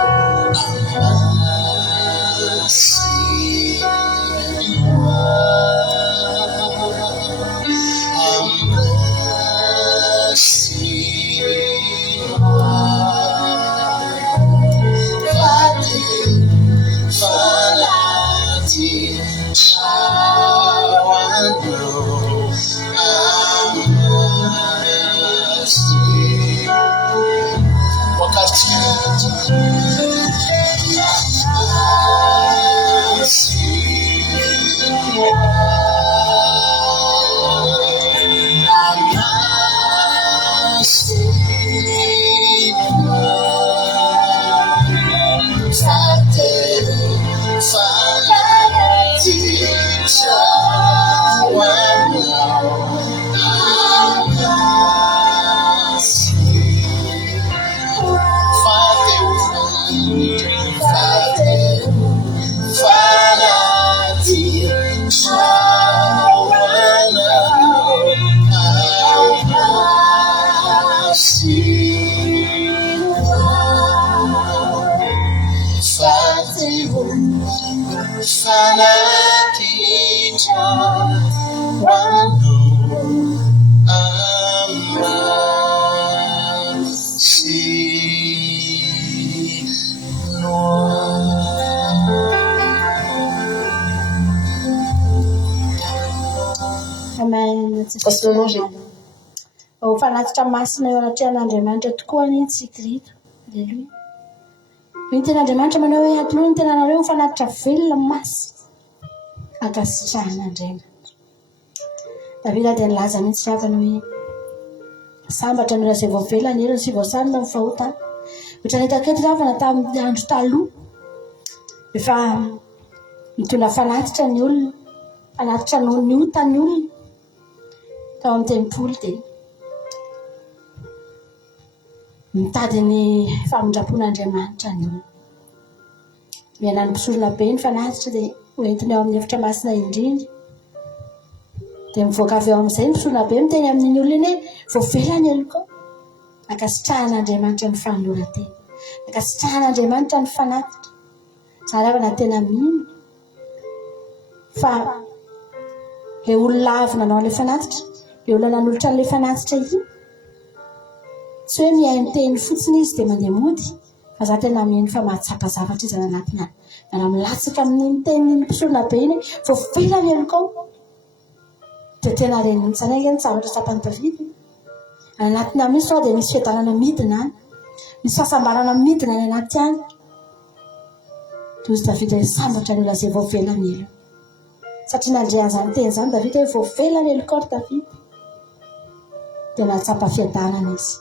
Fanatija Wano Amen. Fanatitra masina eo anatrehan'Andriamanitra tokoa ny tsy Kristo. Alleluia. Ny ten'Andriamanitra manao hoe atoloha ny tenanareo fanatitra velona masina ankasitrahan'Andriamanitra. Davida dia nilaza mihitsy avana hoe sambatra ny izay voavelany elo sy voasarona ny fahotana. Ohatra ny taketo avana tamin'ny andro taloha efa mitondra fanatitra ny olona, fanatitra ny ota ny olona tao amin'ny tempolo dia mitady ny famindrapon'Andriamanitra ny olona. Mianany mpisorona be ny fanatitra dia hoentiny ao amin'ny efitra masina indrindra. Dia mivoaka avy ao amin'izay mpisorona be miteny amin'ny olona hoe voavelany eloko ankasitrahan'Andriamanitra ny fanoloran-tena, ankasitrahan'Andriamanitra ny fanatitra. Zahavana tena mino fa le olona avy nanao ilay fanatitra, le olona nanolotra an'ilay fanatitra iny, tsy hoe mihaino teny fotsiny izy dia mandeha mody, fa za tena mino fa mahatsapa zavatra izy anatiny any. Ana milatsaka amin'ny tenin'ny mpisorona be iny voavelany eloko dia tena reny mihitsy ny zavatra tsapany Davida. Anatiny misy sao dia misy fiadanana midina any, misy fahasambarana midina any anaty any. Toy Davida hoe sambatra ny olona izay voavelany elo. Satria nandray an'izany teny izany Davida hoe voavelany eloko Davida. Dia nahatsapa fiadanana izy.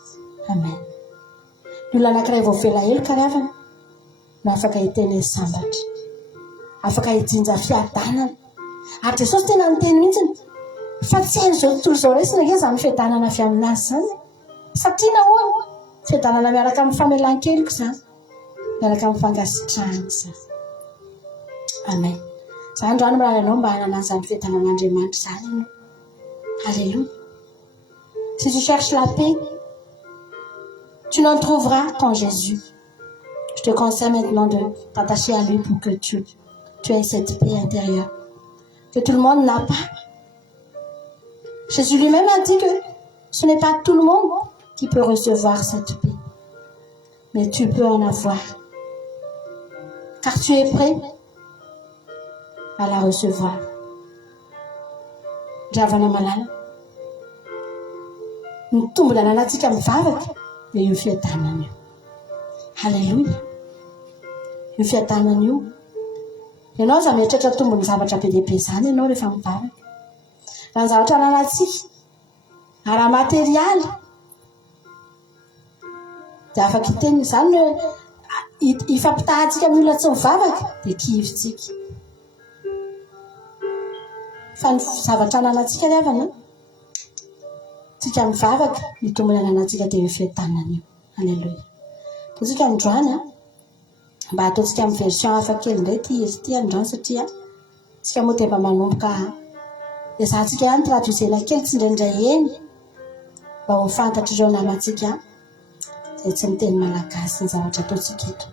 Amen. Ny olona anankiray voavela eloko ravana no afaka hiteny sambatra, afaka hijinja fiadanana. Ary Jesosy tena niteny mihitsy fa tsy hain'izao tontolo izao resy nake izany fiadanana avy aminazy izany. Satria nahoana? Fiadanana miaraka amin'ny famelan-keloka izany, miaraka amin'ny fangasitrahana izany. Amen. Izany androany miraha ianao mba hanana an'izany fiadanan'Andriamanitra izany ianao. Alléluia. Si tu cherches la paix, tu n'en trouveras qu'en Jésus. Je te conseille maintenant de t'attacher à lui pour que tu aies cette paix intérieure que tout le monde n'a pas. Jésus lui-même a dit que ce n'est pas tout le monde qui peut recevoir cette paix, mais tu peux en avoir, car tu es prêt à la recevoir. Javana malala mitombola ananatsika mivavaka dia io fiadanana io. Halleluja. Io fiadanana io. Ianao za mieritreritra tombony zavatra be dia be izany ianao rehefa mivavaka. Raha ny zavatra ananatsika ara materialy dia afaka hiteny izany hoe ifampitahantsika amin'ny olona tsy mivavaka dia kivitsika. Fa ny zavatra ananatsika ravana tsika mivavaka mitombona ananatsika dia io fiadanana io. Halleluja. Totsika androany mba ataontsika amin'ny version hafa kely indray ity androany satria tsika moa dia mba manomboka dia zahantsika ihany traduzena kely tsy indraindray eny mba ho fantatra ireo namantsika izay tsy miteny malagasy ny zavatra ataontsika eto.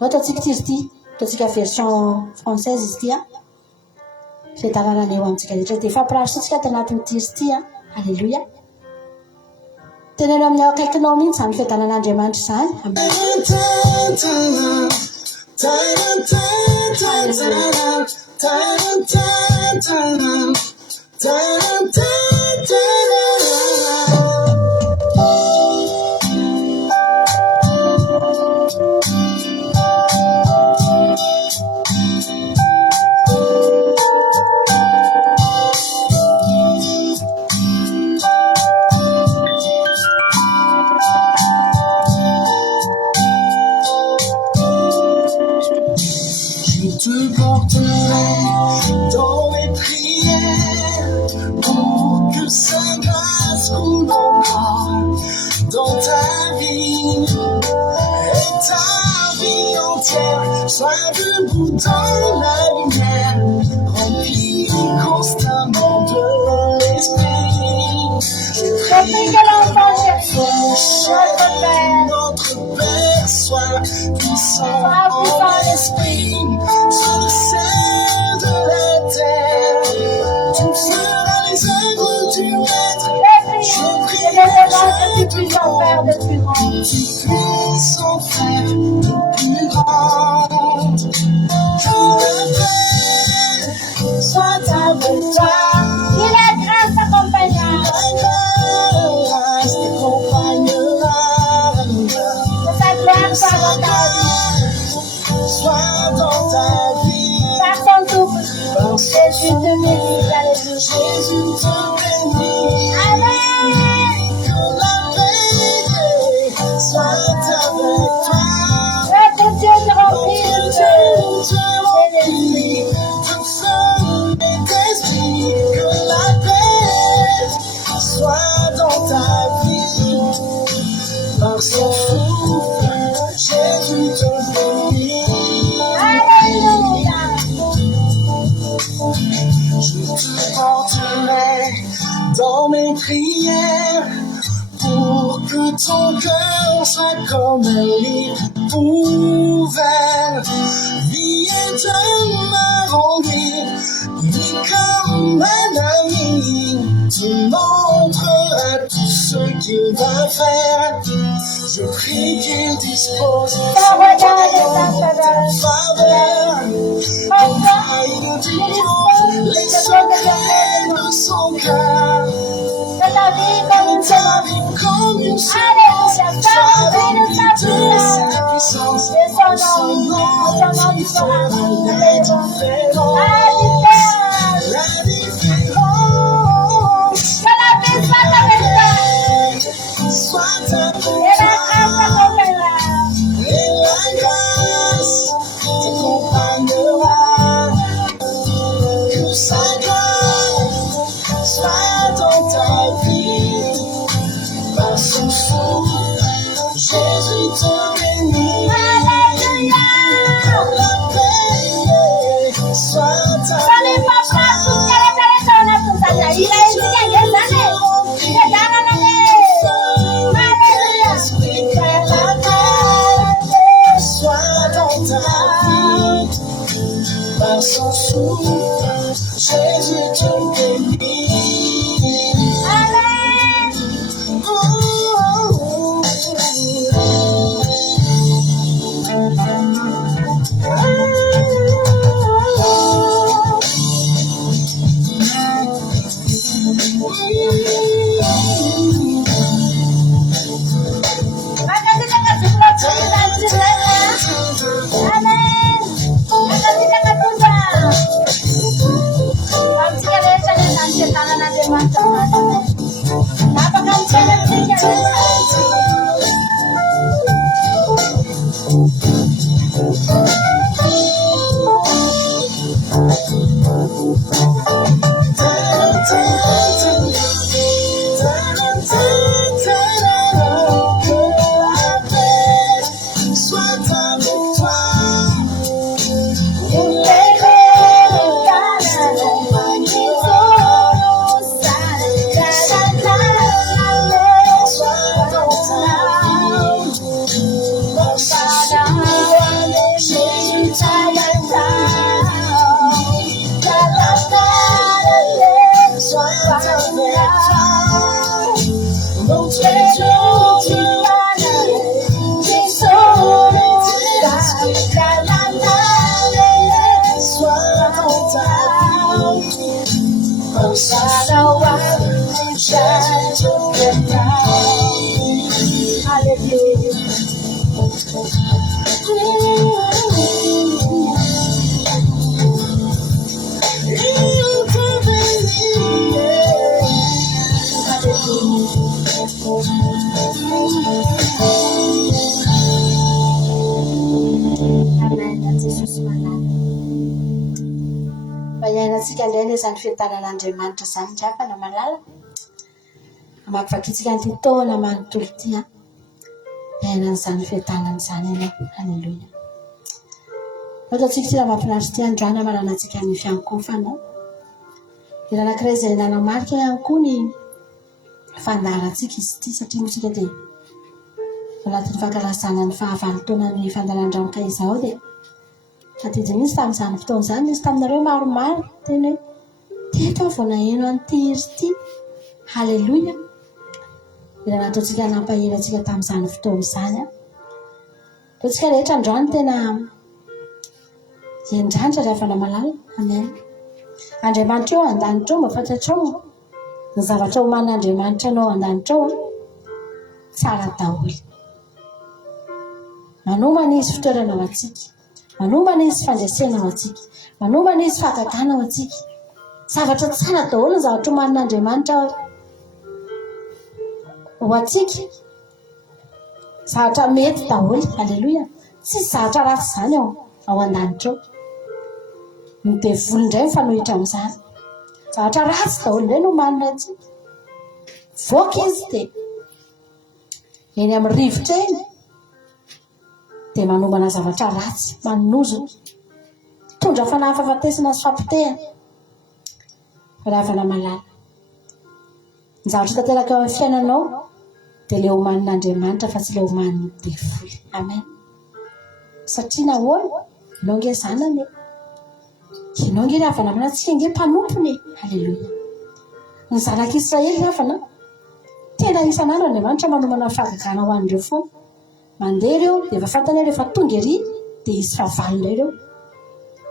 Ataontsika izy ity, ataontsika version française izy ity fiadanana eo amintsika rehetra dia fampirarisotsika ato anatin'ity izy ity. Halleluja. Teneno amin'ny akaikinao mihitsy izany fiadanan'Andriamanitra izany. Dans mes prières pour que sa grâce coule encore dans ta vie et ta vie entière soit debout dans la lumière, remplie constamment de l'esprit. Je prie que notre Père soit puissant en esprit, soit faire de plus grand. Tu puisses en faire de plus grand. Que la paix soit avec toi. Que la grâce t'accompagnera. La grâce t'accompagnera. Que sa gloire soit dans ta vie. Soit dans ta vie. Par son souffle, Jésus te bénit. Alléluia. Jésus te bénit. Amen. Que la paix soit avec toi. Notre Dieu te remplit de feu et d'esprit. De feu et d'esprit. Que la paix soit dans ta vie. Par son souffle, Jésus te bénit. Alléluia. Je te porterai dans mes prières pour que ton cœur soit comme un livre ouvert. Vie éternelle remplie, vie comme un ami, te montre à tout ce qu'il va faire. Je prie qu'il dispose son royaume en ta faveur. Enfin, il dépose les secrets de son cœur. De ta vie comme une semence. Alléluia. Sa puissance. Descendant du paradis. La différence. Que la paix soit avec toi. Soit avec Et la grâce t'accompagnera. et la grâce t'accompagnera. Que sa grâce soit dans ta vie. Par son souffle, Jésus te bénit. Alléluia. Que la paix soit avec toi. Soit dans ta vie. Par son souffle, Jésus te bénit. Amen. Izany fitanan'Andriamanitra izany drapana malala amakivaky itsika ny taona manontolo ity iainan'izany fitanana izany ianao. Halleluia. Ohatsika ity raha mahafinaritra ity androana manana antsika ny fiankofana dia anankiray izay nanamarika ihany koa ny fandaharantsika izy ity satria moa dia anatin'ny fankalazana ny fahavalo-taonan'ny fandaharan-dramoka izao dia atidiny izy tamin'izany fotoana izany izy taminareo maromaro teny hoe teto vao naheno an'ity izy ity. Halleluia. ilana ataontsika nampahelantsika tamin'izany fotoana izany ataontsika rehetra androany tena endrandra ry havana malala. Amen. Andriamanitra eo an-danitra eo mba fantatrao ny zavatra oman'ny Andriamanitra anao an-danitra eo tsara daholo. Manomana izy fitoerana ho antsika, manomana izy fandresena ho antsika, manomana izy fahagagana ho antsika. Zavatra tsara daholo ny zavatra oman'ny Andriamanitra ho antsika, zavatra mety daholo. Aleloia. Tsy zavatra ratsy izany ao an-danitra eo. Ny devoly indray mifanohitra amin'izany. Zavatra ratsy daholo indray no omanina antsika. Voaka izy dia eny amin'ny rivotra eny dia manomana zavatra ratsy, manozo, tondra fanafahafatesana sy fampitehana. Ravana malala. Ny zavatra tanteraka eo amin'ny fiainanao dia ilay omanin'Andriamanitra fa tsy ilay omanin'ny devoly. Amen. Satria nahoana? Ianao nge zanany, ianao nge ravana malala, tsika nge mpanompony. Aleloia. Ny zanak'Israely ravana tena isan'andro Andriamanitra manomana fahagagana ho an'ireo foana. Mandeha ireo dia efa fantany rehefa tonga ery dia izy fahavalo indray ireo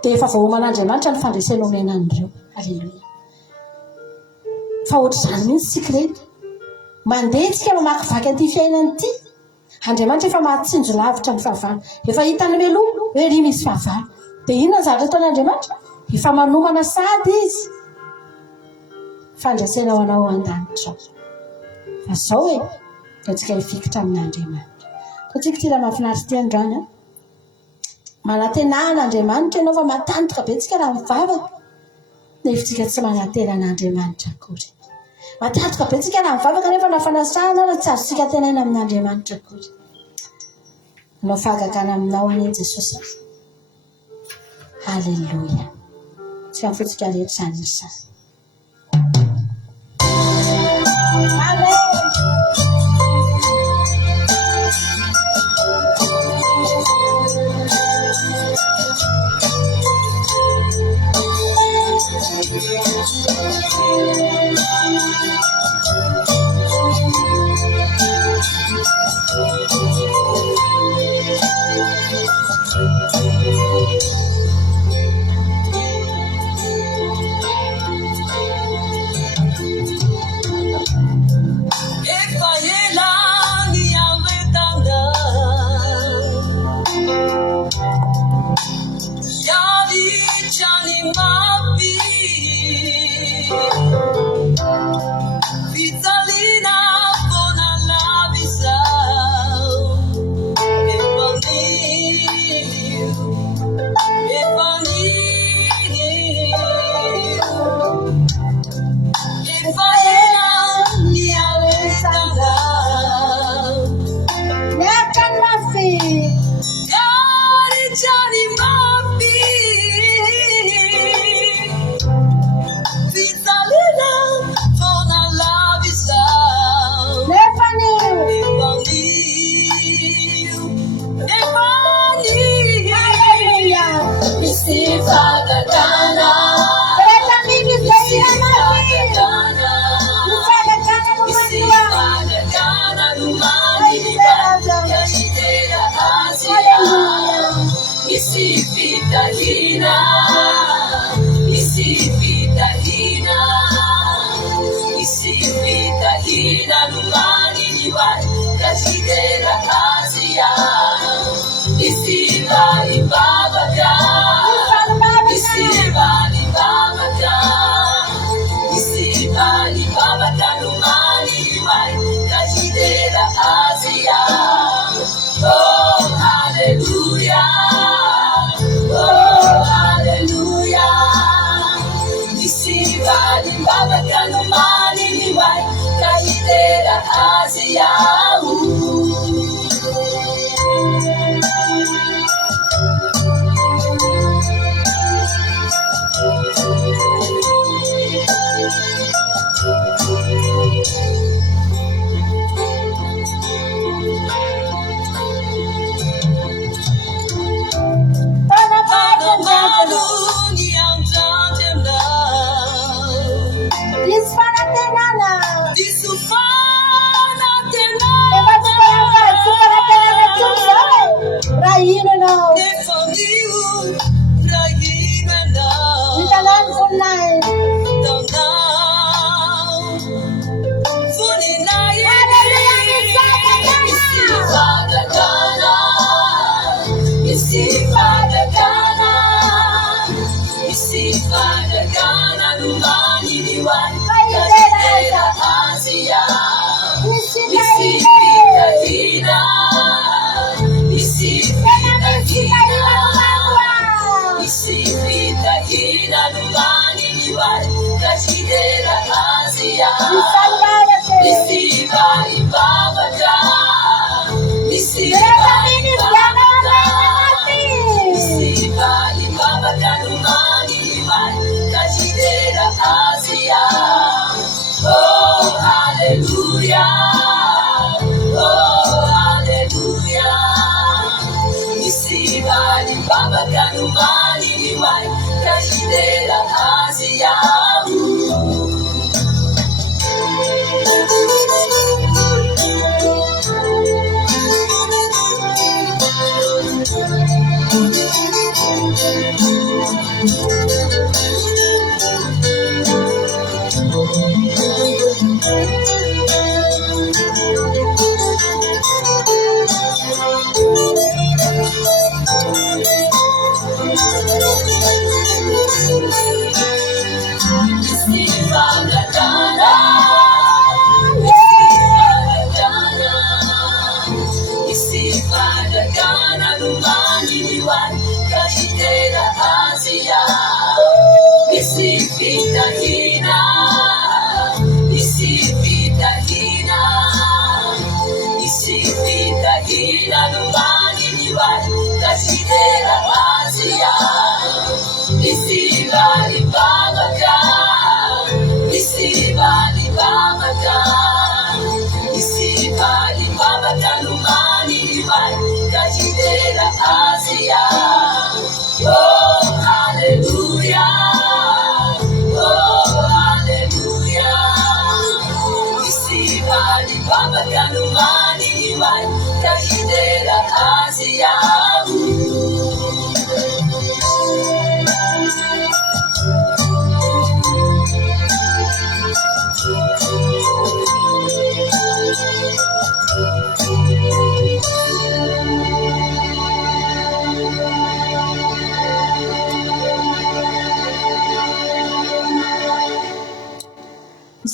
dia efa vahoman'Andriamanitra ny fandresena omenan'ireo. Aleloia. Fa ohatr'izany mihitsy tsika reto mandeha tsika mamakivaky an'ity fiainana ity, Andriamanitra efa mahatsinjo lavitra ny fahavalo, efa hitany meloa hoe ry misy fahavalo. Dia inona ny zavatra ataon'Andriamanitra? Efa manomana sady izy fandresena ho anao an-danitra. Fa izao hoe ataontsika hifikitra amin'Andriamanitra. Ataontsika ity raha mahafinaritra ity androany. Manantenan'Andriamanitra ianao fa matantoka be tsika raha mivavaka. Nefitsika tsy manantenan'Andriamanitra akory. Matantoka be tsika raha mivavaka nefa na fanasana na tsy azontsika tenaina amin'Andriamanitra akory. Anao fahagagana aminao anie Jesosy. Haleluia. Tsy afotsika rehetra izany izany. Amen. Oh, hallelujah. Oh, hallelujah.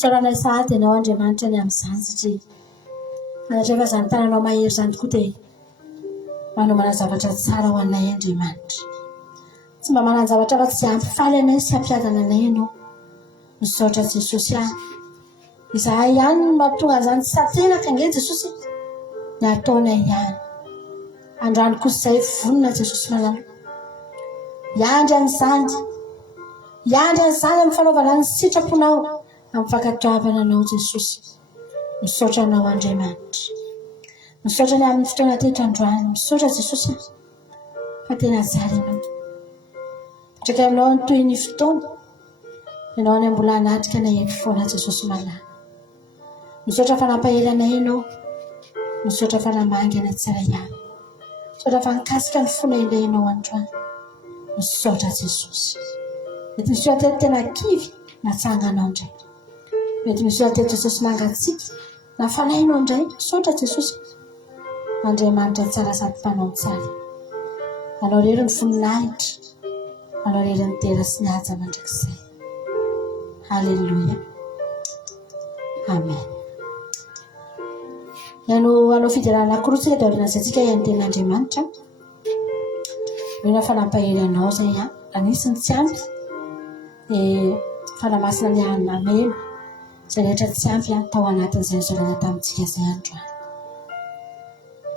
Sarana sahady ianao Andriamanitra ny amin'izany satria rehefa izany tananao mahery izany tokoa dia manomana zavatra tsara ho anay Andriamanitra. Tsy mba manana zavatra fa tsy hampifaly anay sy hampiadana anay ianao. Misaotra Jesosy ahy. Izahay ihany no mahatonga an'izany satenaka ange Jesosy ny ataonay ihany. Androany kosa izay vonona Jesosy malala. Iandry an'izany. Iandry an'izany amin'ny fanaovana ny sitraponao. Amin'ny fankatoavana anao Jesosy. Misaotra anao Andriamanitra. Misaotra ny amin'ny fotoana teto androany. Misaotra Jesosy fa tena zary ianao. Petraka aminao ny toy ny fotoana. Ianao ny mbola hanatrika anay eto foana Jesosy malala. Misaotra fa nampahelanay ianao. Misaotra fa namangy anay tsara ihany. Misaotra fa nikasika ny fona ilay ianao androany. Misaotra Jesosy. Mety misy atety tena kivy natsanganao indray. Mety misy atety Jesosy mangatsiaka nafanainao indray. Misaotra Jesosy. Andriamanitra tsara sady mpanao tsara. Anao rery ny voninahitra. Anao rery ny tera sy ny haja mandrakizay. Halleluja. Amen. Anao fidirana anankiroa dia aoriana izay tsika ihany tena Andriamanitra. Mena fanampahery anao zay anisany tsy ampy. Fanamasina ny anamelo. Izay rehetra tsy ampy tao anatin'izay nizorana tamintsika izay androany.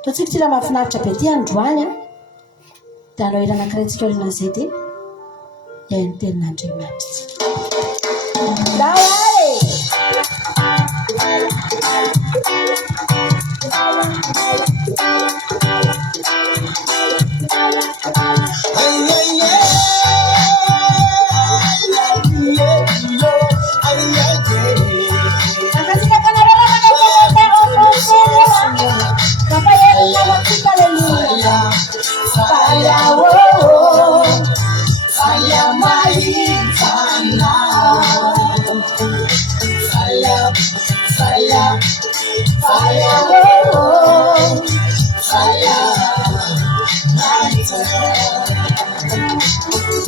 Totsika tena mahafinaritra be ty androany dia anao irana anankiray tsika aoriana izay dia ihany tena Andriamanitra. Hallelujah.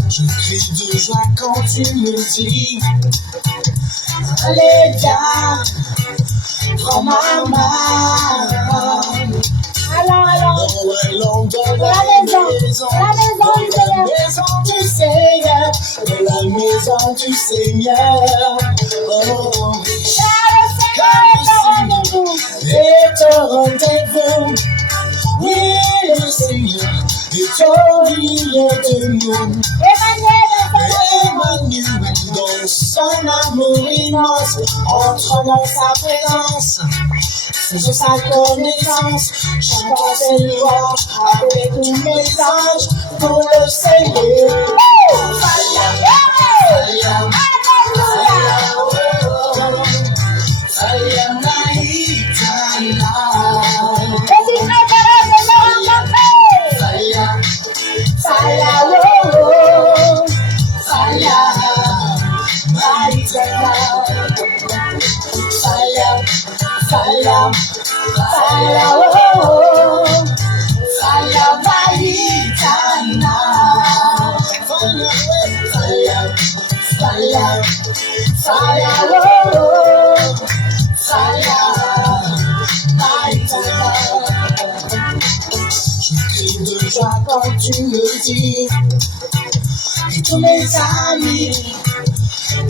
Je crie de joie quand tu me dis, allez viens, prends ma main. Allons dans la maison du Seigneur, dans la maison du Seigneur. Oh, est au rendez-vous. Oui, le Seigneur est au milieu de nous. Emmanuel, dans son amour immense, entre dans sa présence. Faisons sa connaissance, chantons ses louanges avec tous mes anges pour le Seigneur. De joie quand tu me dis, et tous mes amis,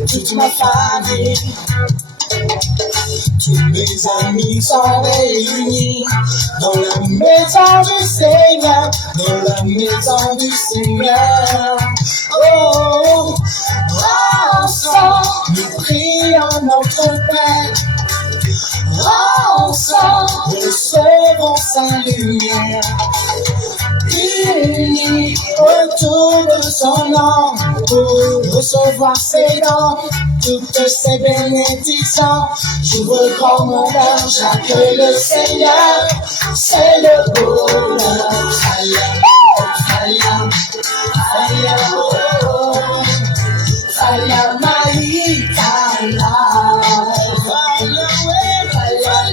toute ma famille, tous mes amis sont réunis dans la maison du Seigneur, dans la maison du Seigneur. Oh, ensemble, nous prions notre Père. Ensemble, recevons sa lumière. Unis autour de son nom pour recevoir ses dons, toutes ses bénédictions. J'ouvre grand mon cœur, j'accueille le Seigneur, c'est le bonheur. Fire, fire, fire, fire, Maïtana. Fire, fire,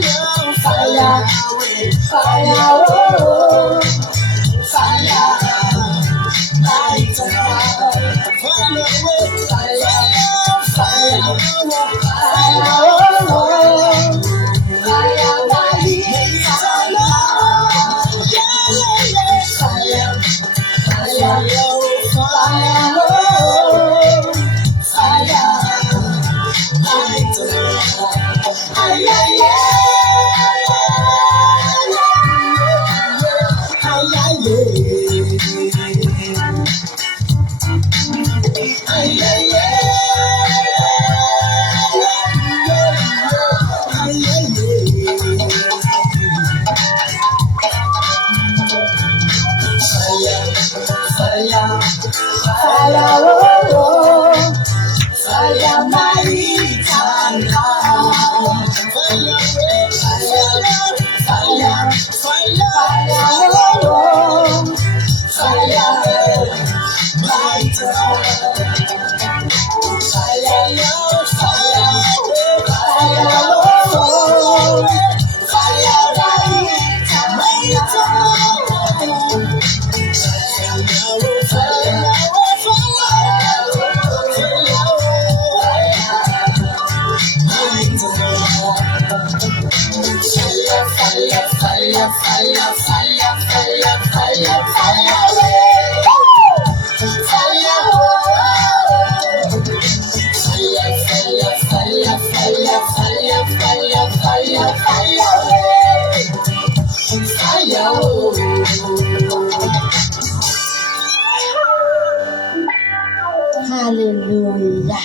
Hallelujah.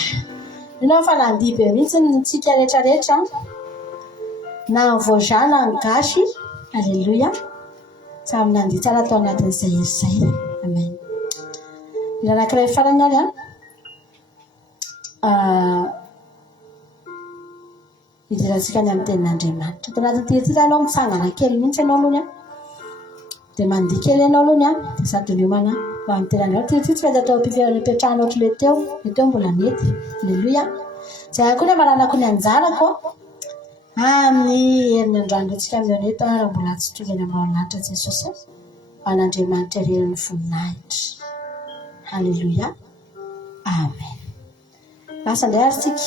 Ninafanandipe mihitsy nitsika rehetrarehetra na voazana ny gasy. Haleluya. Samy nandihy tsara atao anatin'izay izay. Amen. Ny anankiray farany any idirantsika ny amin'ny tenin'Andriamanitra. Tao anaty ity anao mitsangana kely mihitsy ianao aloha dia mandihy kely ianao aloha dia sady liomana ho amin'ny tenanao. Ity tsy maintsy atao pipetrahana ohatry le teo mbola mety. Haleluya. Zay koa ny maranako ny anjarako amin'ny herinandro antsika amin'neta raha mbola tsy tonga eny amin'ny lanitra Jesosy an'Andriamanitra reriny voninahitra. Halleluia. Amen. Lasa indray ary tsika.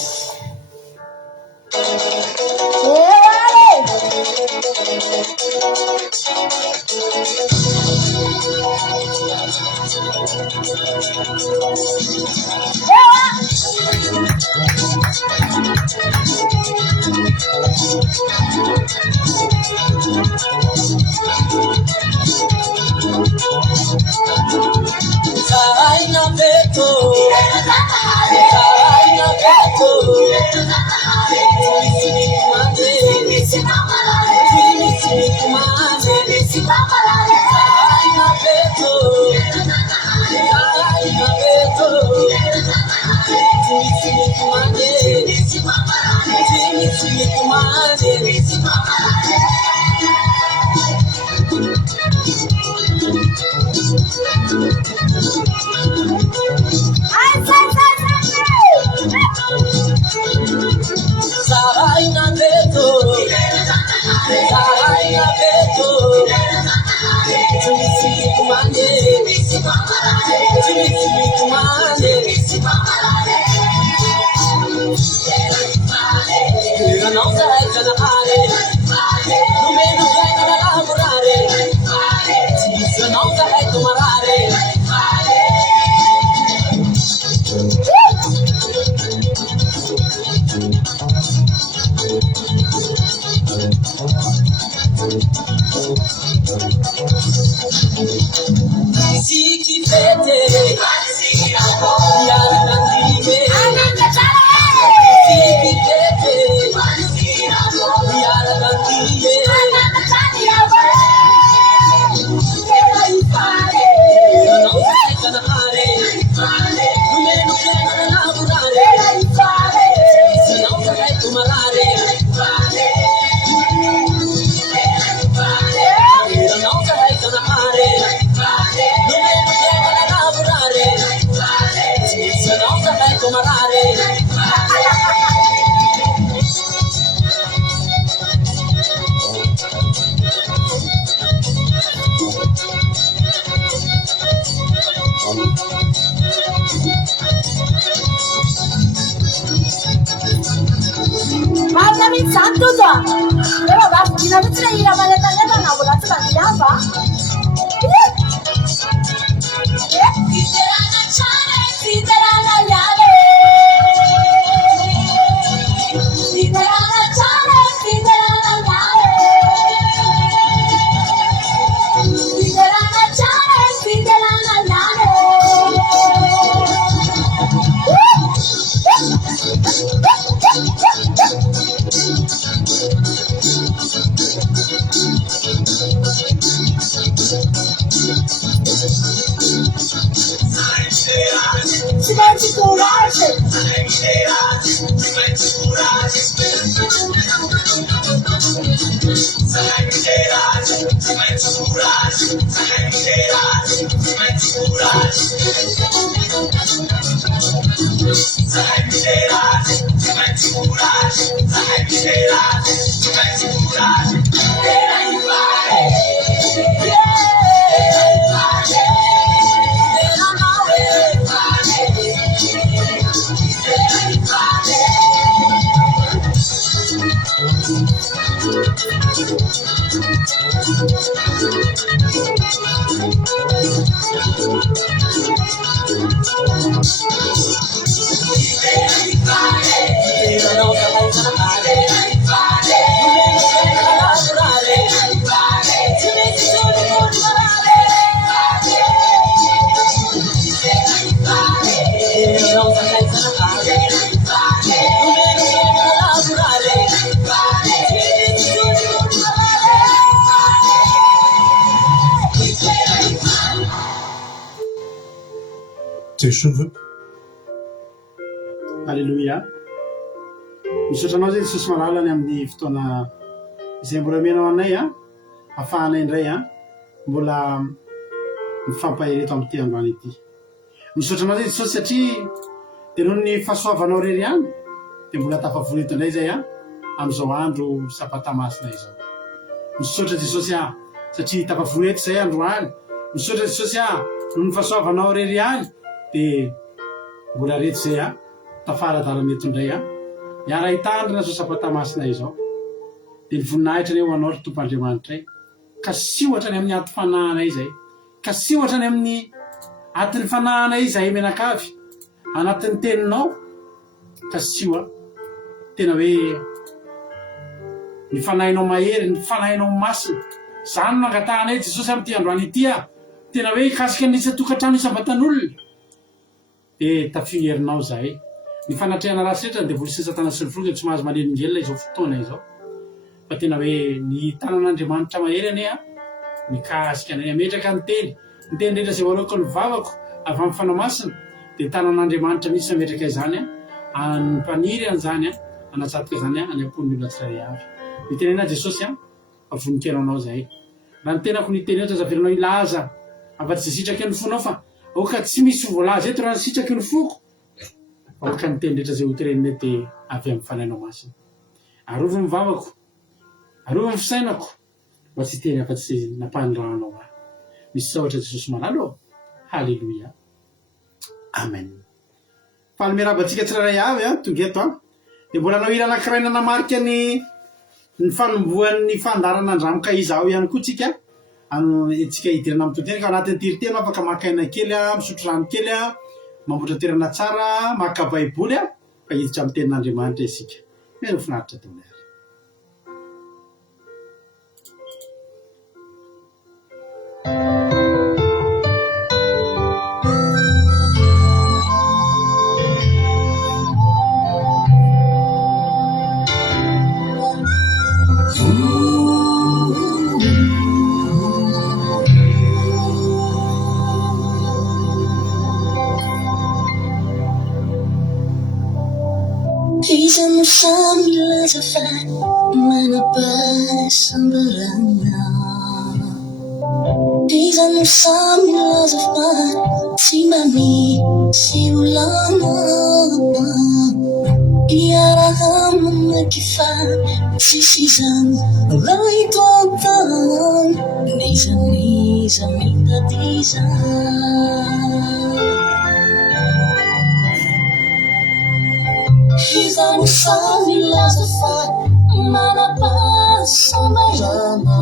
Tes cheveux. Alléluia. Misaotra anao zay Jesosy malalany amin'ny fotoana izay mbola omenao anay ahafahanay indray mbola mifampahery eto amin'ny androany ity. Misaotra anao zay Jesosy satria dia noho ny fahasoavanao rery ihany dia mbola tafavory eto indray zay amin'izao andro sapatamasina izao. Misaotra Jesosy satria tafavory eto izay androany. Misaotra Jesosy noho ny fahasoavanao rery any dia mbola reto izay tafaradalana eto indray miara hitandrina zao sapatamasina izao dia ny voninahitra eo anao ry Tompoandriamanitra ka siohatra ny amin'ny aty fanahana izay, ka siohatra ny amin'ny atin'ny fanahana izay menakavy anatin'ny teninao, ka sioa tena hoe ny fanahinao mahery, ny fanahinao masina zany mangatahana Jesosy amin'ity androany ity tena hoe ikasika nisy tokantrano isabatan'olona dia tafiherinao zahay ny fanatrehana ratsy rehetra dia volisy Satana sy ny foloky tsy mahazo manelingelina izao fotoana izao fa tena hoe ny tanan'Andriamanitra mahery ane mikasika anay ametraka ny teny rehetra izay voaloako ny vavako avy amin'ny fanamasina dia tanan'Andriamanitra misy ametraka izany anympaniry an'izany anatsatoka izany any ampon'ny olona tsirairay avy. Ny tenena Jesosy voninkeranao zahay raha ny tenako ny teny eo tazaviranao ilaza afa-tsy sitraky ny fonao fa aoka tsy misy voalaza eto raha ny sitraky ny foko aoka ny teny rehetra izay hoterenina dia avy amin'ny fanahinao masina. Arovo ny vavako, arovo ny fisainako mba tsy teny afa-tsy nampanoranao misaotra Jesosy manalo. Halleluia, amen. Falomerabantsika tsirairay avy tonga eto dia mbola anao hira anankiray nanamarika ny fanombohan'ny fandarana andramoka izao ihany koa tsika tsika hidirana amin'ny tontena ka anatin'ny tiritema afaka maka aina kely misotro rano kely mamboatra toerana tsara maka baiboly fa hiditra amin'ny tenin'Andriamanitra isika. Mena finaritra taona ary. Isang sambil safat manapasambarana. Isang sambil safat si mami si ulana. Iaraham nakifat si sisan alay tuatan. Nisa minta Isang sambil safat manapasambarana.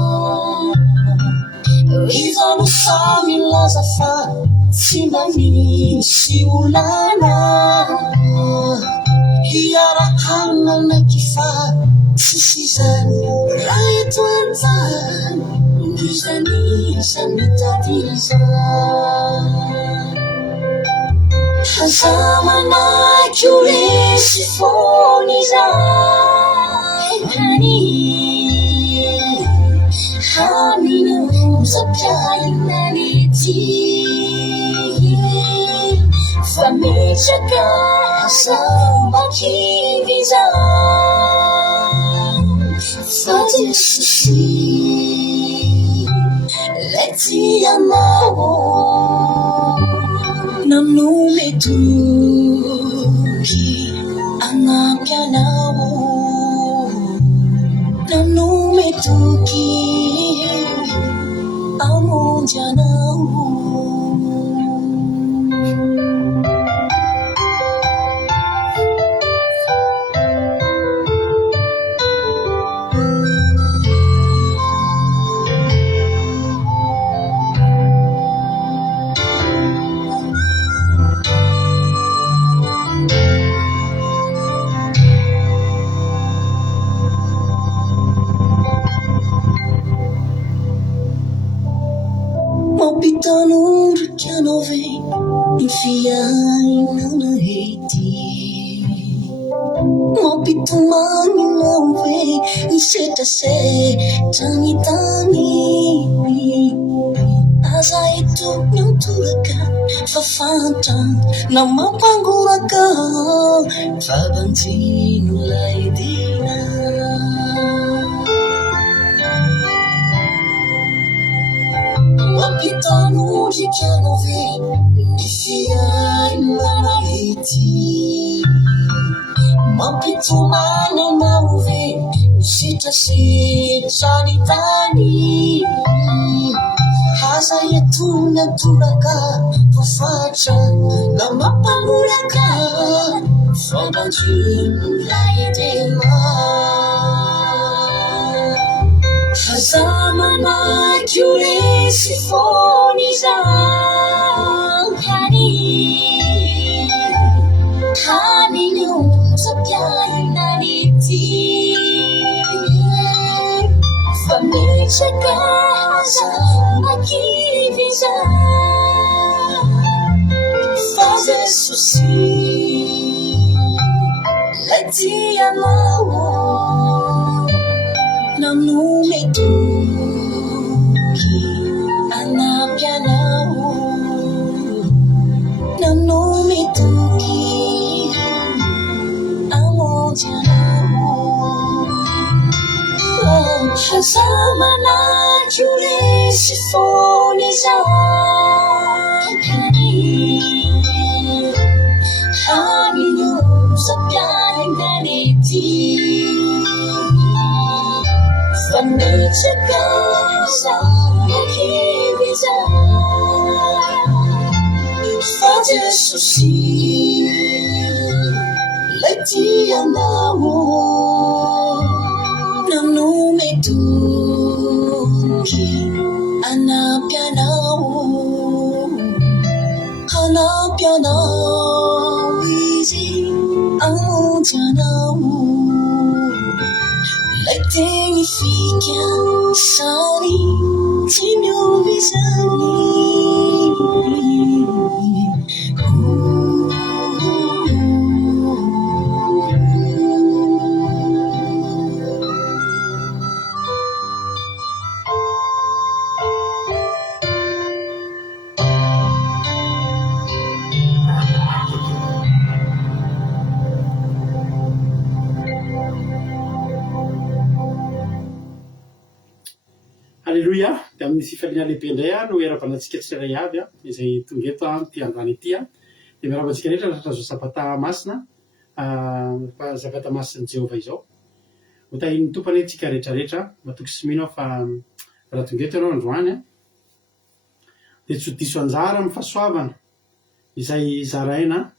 Isang sambil safat si mami si ulana. Iaraham nakifat si sisan alay tuatan. Nisa minta Hasama curisi foniza hani haminu sapjai naniti famichaka sama kiviza fatisi leti amao nanumetuki anaplanao nanumetuki amonjanao Mapitanong rikanove Infiai nanahiti Mapitumani nawe Isetase Tangi Asa itu nyantulakan Fafantang Na mapanggurakan Fabanti nulai dina Mapitano rikanove Infiai nanahiti Mapitumani nawe si sanitani hasa yetu na turaka pufatra na mapangulaka fabajula yedema hasama na jule sifoni za yani hani nyumza pia inaliti Família casa aqui já faz isso sim, letia mau, não me toque, anapia não me toque, amor de Sama na jure sifoni za hani nyuza pia ingaliti Família casa kibiza faz isso sim letia mau Não me toque, anapia não, easy, aonde não, leite fica sali, tinho Alléluia, dia amin'ny sifaliana lehibe indray no era-banantsika tsirairay avy izay tonga eto ty androany ity dia miaraba antsika rehetra rahatrazo sabata masina sabata masina Jehova izao ho tahiny tompany antsika rehetrarehetra matoky sy mino fa raha tonga eto ianao androany dia tsy ho diso anjara amin'ny fahasoavana izay zaraina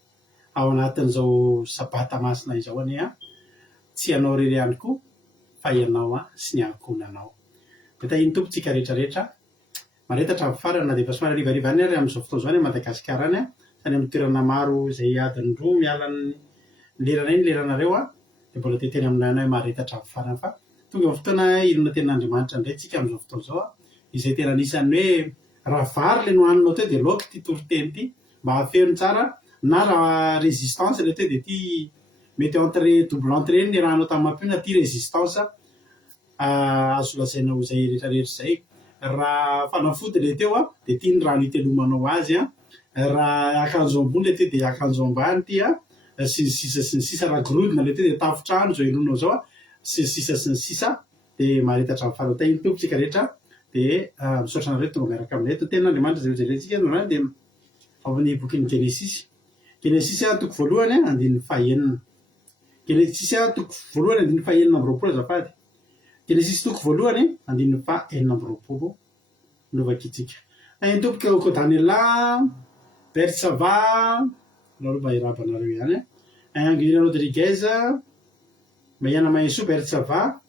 ao anatin'izao sabata masina izao anie tsy ianao rery ihany koa fa ianao sy ny ankonanao Tahiny tompontsika rehetrarehetra maretatra amin'ny farany na dia efa somary rivariva any ary amin'izao fotoana izao any Madagasikara any sany amin'ny toerana maro izay adiny roa miala ny lerana iny leranareo dia mbola teteny aminay maharetatra amin'ny farany fa tonga amin'ny fotoana irona ten'Andriamanitra indray tsika amin'izao fotoana izao izay tena anisan'ny hoe raha vary le nohaninao teo dia laoka ity toriteny ity mba hafehony tsara na raha résistance le teo dia ity mety entre double entre ny rahanao tamin'ny mampina ty résistance azo lazaina ho izay rehetrarehetra izay raha fanafody le teo dia tia ny rano itelomanao azy raha akanjo ambony le teo dia akanjo ambany ty sy ny sisa raha gorodona le teo dia tafotrano zao ilonao zao sy ny sisa dia maharetatra amin'ny farany tahiny tompontsika rehetra dia misaotra anareo tonga miaraka aminay eto ten'Andriamanitra izay hojerentsika androany dia ao amin'ny bokin'ny Genesis toko voalohany andininy fahaenina Genesis toko voalohany andininy fahaenina amby roapolo azafady Genesis toko voalohany andininy fahaenina amby roapolo novakitsika tahiny tompoka Kodaniela Bersava nareo mba irabanareo ihany Angelina Rodriguez Mayana Maeso Bersava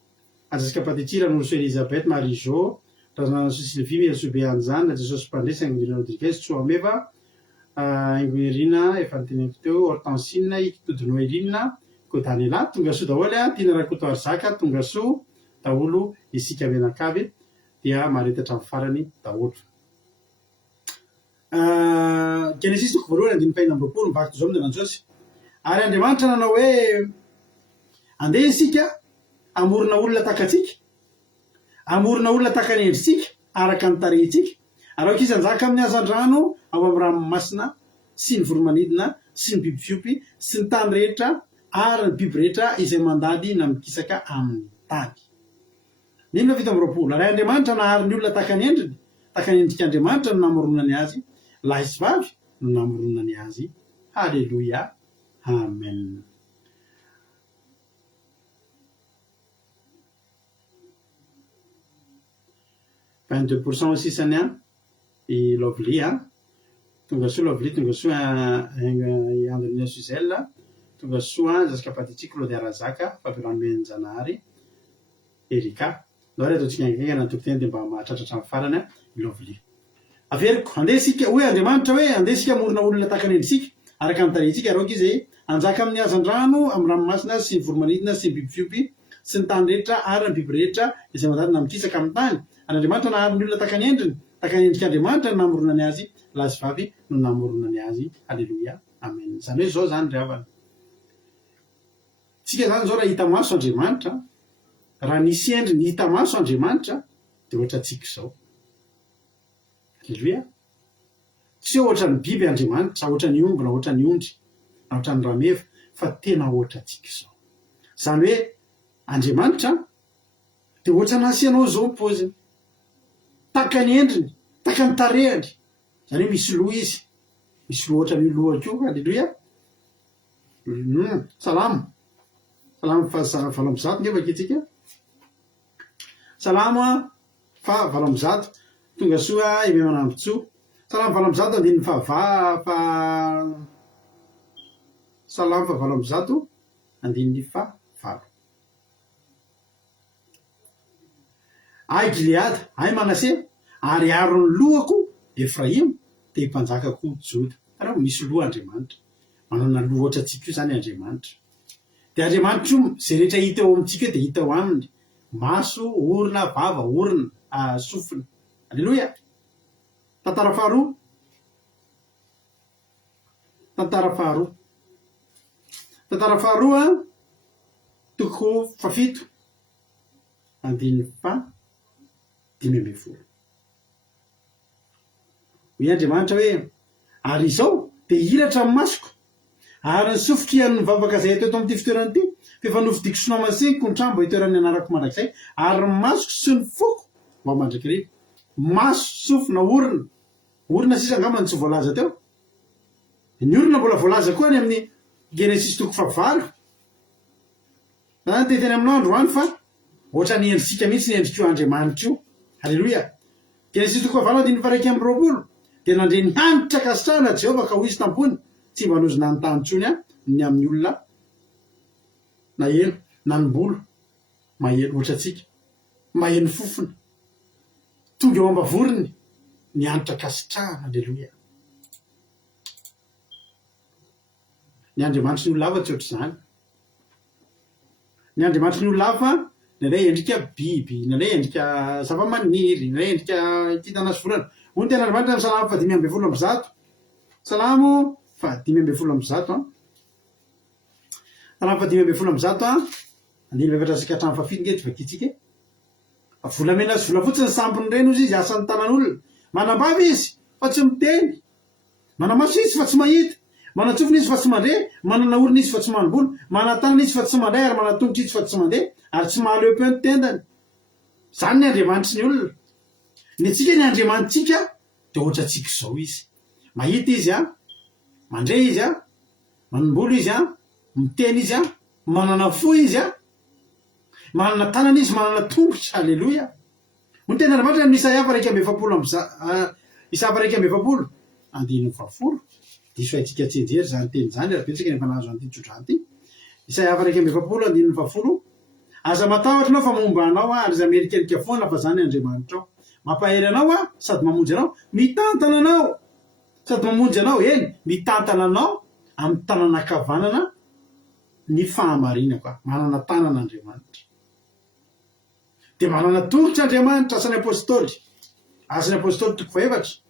Ajaska Patitira Nourso Elisabeth Marijo Razana Sylvie Melsobe Anjana Jesosy Pandresa Angelina Rodriguez Tsoameva Angelina efa niteneniko teo Hortensine Ikitody Noeline Kodaniela tonga soa daholo Tina Rakoto Arzaka tonga soa daholo isika menakavy dia maharetatra amin'ny farany daholo Genesis toko voalohany andininy fahaenina amby roapolo mivaky zao amin'ny Josy ary Andriamanitra nanao hoe andeha isika amorona olona takatsika amorona olona taka ny endritsika araka ny tarehintsika araka izy anjaka amin'ny hazan-drano ao amin'ny ranomasina sy ny voromanidina sy ny biby fiompy sy ny tany rehetra ary ny biby rehetra izay mandady na mikisaka amin'ny tany nino vita amin'ny roapolo raha Andriamanitra nahary ny olona taka ny endriny taka ny endrik'Andriamanitra no namoronany azy lahy sy vavy no namoronany azy Halleluia Amen 22% sisany i Lovely tonga soa Lovely tonga soa Andrina Suzel tonga soa Jessica Patitsy Claude Razaka Fabiano Menjanary Erika no reto tsingaingana tokoteny dia mba mahatratratra amin'ny farany i Lovely averiko andeha sika hoe Andriamanitra hoe andeha sika morona olona takany endrisika araka ny tarehintsika aroka izy anjaka amin'ny hazan-drano amin'ny ranomasina sy ny voromanidina sy ny biby fiompy sy ny tany rehetra ary ny biby rehetra izay mandadina mikisaka amin'ny tany ary Andriamanitra nahary ny olona takany endriny takany endrik'Andriamanitra no namoronany azy lazy vavy no namoronany azy halleloia amen zany hoe zao zany ry havana tsika zany zao raha hita maso Andriamanitra raha nisy endriny hita maso Andriamanitra dia ohatra tsika zao halleloia tsy ohatra ny biby Andriamanitra ohatra ny omby na ohatra ny ondry na ohatra ny rameva fa tena ohatra tsika zao zany hoe Andriamanitra dia ohatra nasianao zao ny paoziny taka ny endriny taka ny tarehany zany hoe misy loha izy misy loha ohatra ny loha koa halleloia salamo fa 7 nefa kitsika salamo fa 7 tonga soa ime manambotsoa salamo 7 andininy salamo fa 7 andininy fa 7 ay Gilead ay Manase ary aron'ny lohako Efraim dia mpanjakako Joda raha misy loha Andriamanitra manana loha ohatra tsika io zany Andriamanitra dia Andriamanitra io zay rehetra hita eo amintsika dia hita eo aminy maso orona vava orona sofina halleloia tantara faharoa toko 7 andininy fa 5 hoe Andriamanitra hoe ary izao dia hiratra amin'ny masoko ary ny sofitrian'ny vavaka zay atao amin'ity fitoerany ity fefa nofidiko sonamasiko ny trambo hitoerany anarako mandrakizay ary ny masoko sy ny foko mba mandrakirery maso sofina orona sisa angambany tsy voalaza teo ny orona mbola voalaza koa any amin'ny Genesis toko 9 teteny aminao androany fa ohatra ny endrisika mihitsy ny endrik'io Andriamanitra io halleloia Genesis toko 9 andininy 1 dia nandre ny hanitra kasitrahana Jehovah ka ho izy tampony tsy mba nozona ny tanitsony ny amin'ny olona na elo na ny mbolo mahelo ohatra tsika maheno fofona tonga eo ambavorony ny hanitra kasitrahana halleloia ny Andriamanitra ny olona hafa tsy ohatra zany ny Andriamanitra ny olona hafa nalay endrika biby nalay endrika zavamaniry nalay endrika kintana sy vorana hoy ny tena Andriamanitra ny salamo 5:1 salamo 5:1 salamo 5:1 andiny efatra hatramin'ny 7 ngety vakitsika volamena sy volafotsy ny sampony reny ozy izy asan'ny tanan'olona manambavy izy fa tsy miteny manamaso izy fa tsy mahita manatsofina izy fa tsy mandre manana orona izy fa tsy manambolo manatanana izy fa tsy mandray ary manatongotra izy fa tsy mandeha ary tsy mahaleo peo ny tendany zany ny Andriamanitra ny olona ny atsika ny Andriamanitsika dia ohatra tsika zao izy mahita izy mandray izy manambolo izy miteny izy manana fo izy manana tanana izy manana tongotra halleloia ny tena Andriamanitra ny Isaia 1:7 andininy 10 diso haitsika tsenjery zany teny zany raha betsaka nefa nahazo an'ity tsodrany ity Isaia 1:7 andininy 10 aza matahotra anao fa momba anao ary za amerikanika foana fa zany Andriamanitra ao mampahery anao sady mamonjy anao mitantana anao sady mamonjy anao eny mitantana anao amin'ny tanana kavanana ny fahamarina koa manana tanana Andriamanitra dia manana tongotra Andriamanitra asany apôstôly toko 4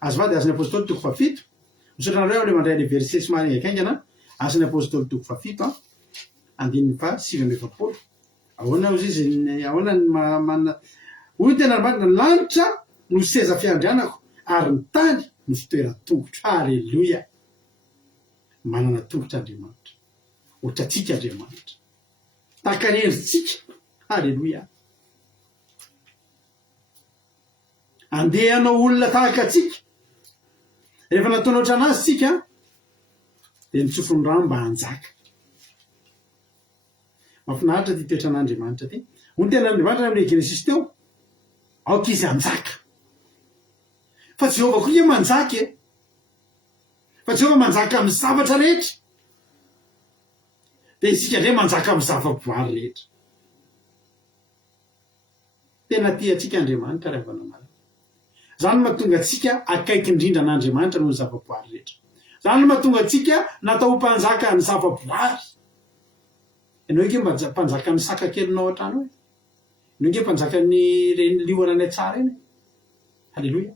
azy vady asany apôstôly toko 7 misotranareo le mandray ny verset somary akaingana asany apôstôly toko 7 andininy 7:20 ahoana ozy izy ahoana manana hoy tena Andriamanitra lanitra no seza fiandrianako ary ny tany no fitoeran-tongotra halleloia manana tongotra Andriamanitra ohatra tsika Andriamanitra tahaka ny endritsika halleloia andehanao olona tahaka tsika rehefa nataonao ohatranazy tsika dia nitsofony rano mba hanjaka mahafinaritra ty toetran'Andriamanitra ty hoy ny tena Andriamanitra amin'ny Genesis teo aoka izy anjaka fa Jehovah koa izy manjaka e fa Jehovah manjaka amin'ny zavatra rehetra dia isika ndray manjaka amin'ny zavaboary rehetra tena tiantsika Andriamanitra rehefa namana zany mahatonga antsika akaiky indrindra an'Andriamanitra noho ny zavaboary rehetra zany mahatonga antsika natao mpanjaka ny zavaboary ianao ke mpanjaka ny saka kelinao an-trano hoe ianao ke mpanjaka ny liona ny atsara eny halleloia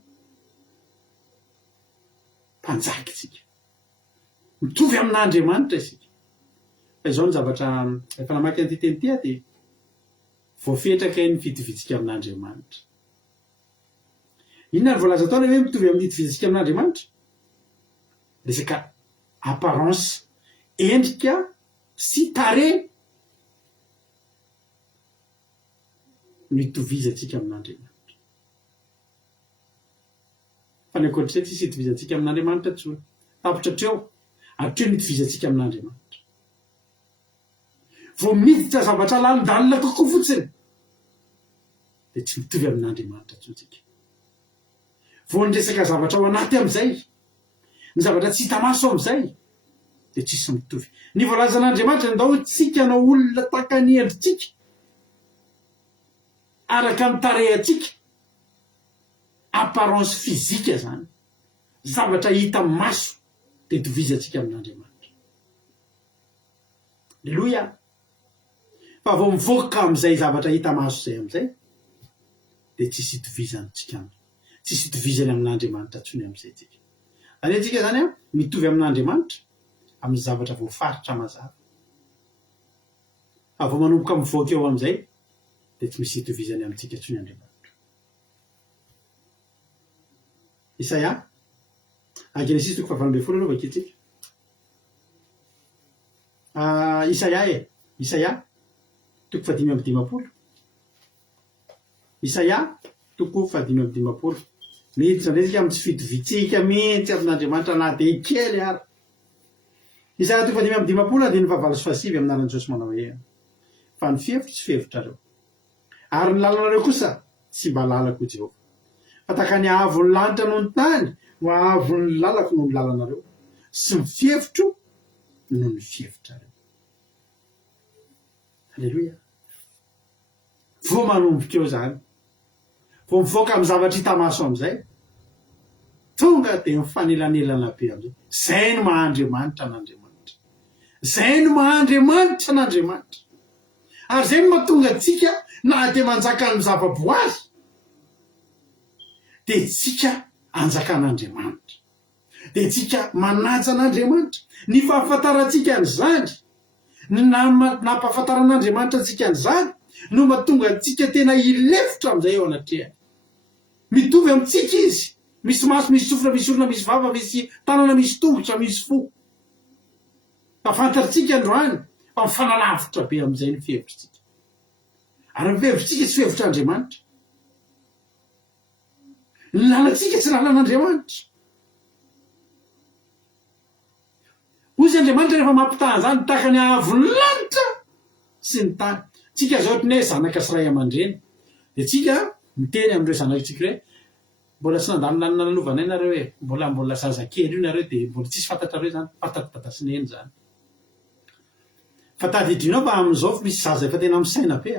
mpanjaka isika mitovy amin'Andriamanitra isika fa izao ny zavatra efa namaky an'ity teny ity dia voafetraka ny fitovitsika amin'Andriamanitra inona ny voalaza taona hoe mitovy amin'ny fitovitsika amin'Andriamanitra resaka apparence endrika sy tare mitovizatsika amin'Andriamanitra fa ny ankoatr'izay tsisy hitovizatsika amin'Andriamanitra tsony tapitra hatreo hatreo mitovizatsika amin'Andriamanitra vao miditra zavatra lalindalina kokoa fotsiny dia tsy mitovy amin'Andriamanitra tsontsika vao nyresaka zavatra ao anaty amin'izay ny zavatra tsy hita maso amin'izay dia tsisy mitovy ny voalazan'Andriamanitra ndao tsika anao olona tahaka ny endritsika araka ny tarehantsika apparence fizika zany zavatra hita maso dia tovizatsika amin'Andriamanitra alleluia fa vao mivoaka amin'izay zavatra hita maso zay amin'izay dia tsisy hitovizantsika tsisy hitovizany amin'Andriamanitra tsony amin'izay tsika zany atsika zany a mitovy amin'Andriamanitra amin'ny zavatra voafaritra mazava fa vao manomboka mivoaka eo amin'izay dia tsy misy hitovizany amintsika tsony Andriamanitra Isaia Genesis 4:20 aloha vakitsika Isaia 5:20 Isaia 5:20 miditra ndray amin'ny tsy fitovitsika mihitsy amin'Andriamanitra na dia kely ary Isaia 5:20 dia ny fahavalo sy fahasivy amin'ny Jesosy manao hoe fa ny fihevitra tsy fihevitrareo ary ny lalanareo kosa tsy mba lalako Jehovah fa tahaka ny ahavon'ny lanitra noho ny tany no ahavon'ny lalako noho ny lalanareo sy ny fihevitro noho ny fihevitrareo halleluia vao manomboka eo zany vao mivoaka amin'ny zavatra hita maso amin'izay tonga dia mifanelanelana be amin'izay zay no mahandriamanitra n'Andriamanitra zay no mahandriamanitra n'Andriamanitra ary zay no mahatonga antsika na dia manjaka ny zavaboary dia tsika anjakan'Andriamanitra dia tsika manaja an'Andriamanitra ny fahafantarantsika an'izany ny nampahafantaran'Andriamanitra antsika an'izany no mahatonga antsika tena hilefitra amin'izay eo anatrehany mitovy amintsika izy misy maso misy sofina misy olona misy vava misy tanana misy tongotra misy fo afantaritsika androany fa mifanalavitra be amin'izay ny fihevitritsika ary ny fihevitritsika tsy fihevitr'Andriamanitra ny lalantsika tsy lalan'Andriamanitra ozy Andriamanitra rehefa mampitaha zany tahaka ny ahavon'ny lanitra sy ny tany tsika zao ohatry ny hoe zanaka sy ray aman-dreny dia tsika miteny amin'ireo zanakitsika hoe mbola tsy nandalo nalovana nareo hoe mbola zazakely io nareo dia mbola tsisy fantatrareo zany fantatry sy neny zany fa tadidinao fa amin'izao misy zaza efa tena misaina be